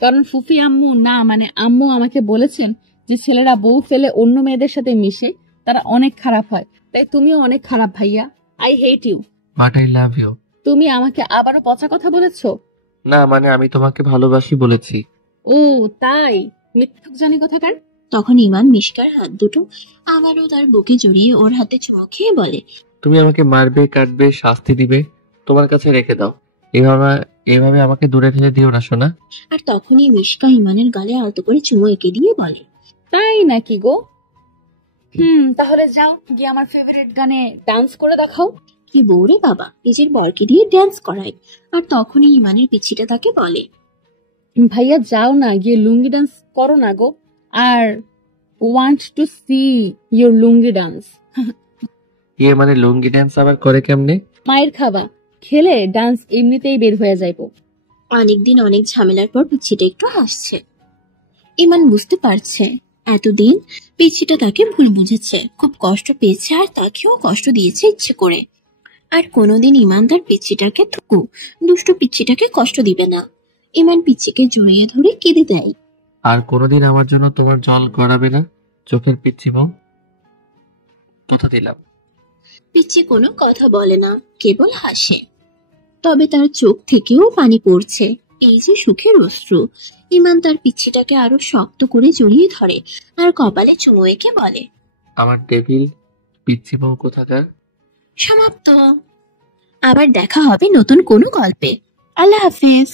কারণ ফুফি আম্মু না মানে আম্মু আমাকে বলেছেন যে ছেলেরা বউ ফেলে অন্য মেয়েদের সাথে মিশে তারা অনেক খারাপ হয়। তাই তুমিও অনেক খারাপ ভাইয়া। I hate you. But I love you. তুমি আমাকে আবারও পচা কথা বলেছো? না মানে আমি তোমাকে ভালোবাসি বলেছি। ও তাই, মিথ্যুক জানি কথাকার। তখন ইমান মিশকার হাত দুটো আবারও তার বুকে জড়িয়ে ওর হাতে চুমু খেয়ে বলে, তুমি আমাকে মারবে, কাটবে, শাস্তি দিবে, তোমার কাছে রেখে দাও। এভাবে আমাকে দূরে ঠেলে দিও না সোনা। আর তখনই মিশকা ইমানের গালে আলতো করে চুমু এঁকে দিয়ে বলে, তাই নাকি গো? তাহলে যাও গিয়ে আমার ফেভারিট গানে ডান্স করে দেখাও। কি বউরে বাবা, নিজের বরকে দিয়ে ড্যান্স করায়। আর তখনই ইমানের পিচ্ছিটা তাকে বলে, ভাইয়া যাও না গিয়ে লুঙ্গি ডান্স করো না গো। আর want to see your lungi dance. মানে লুঙ্গি ড্যান্স আবার করে কেমনে? মায়ের খাবা, খেলে ডান্স এমনিতেই বের হয়ে যাইব। অনেকদিন অনেক ঝামেলার পর পিচ্ছিটা একটু হাসছে। ইমান বুঝতে পারছে এতদিন পিচ্ছিটা তাকে ভুল বুঝেছে, খুব কষ্ট পেয়েছে আর তাকেও কষ্ট দিয়েছে ইচ্ছে করে। আর কোনোদিন ইমান তার পিচ্ছিটাকে দুষ্ট পিচ্ছিটাকে কষ্ট দিবে না। ইমান পিচ্ছিকে জড়িয়ে ধরে কেঁদে দেয়। আর কোনোদিন আমার জন্য তোমার জল গড়াবে না চোখের পিচ্ছি মৌ, কথা দিলাম। পিচ্ছি কোনো কথা বলে না, কেবল হাসে। তবে তার চোখ থেকেও পানি পড়ছে, এই যে সুখের অশ্রু। ইমান তার পিচ্ছিটাকে আরো শক্ত করে জড়িয়ে ধরে আর কপালে চুমু এঁকে বলে, আমার টেবিল পিচ্ছি মৌ কোথাকার। সমাপ্ত। আবার দেখা হবে নতুন কোনো গল্পে। আল্লাহ হাফিজ।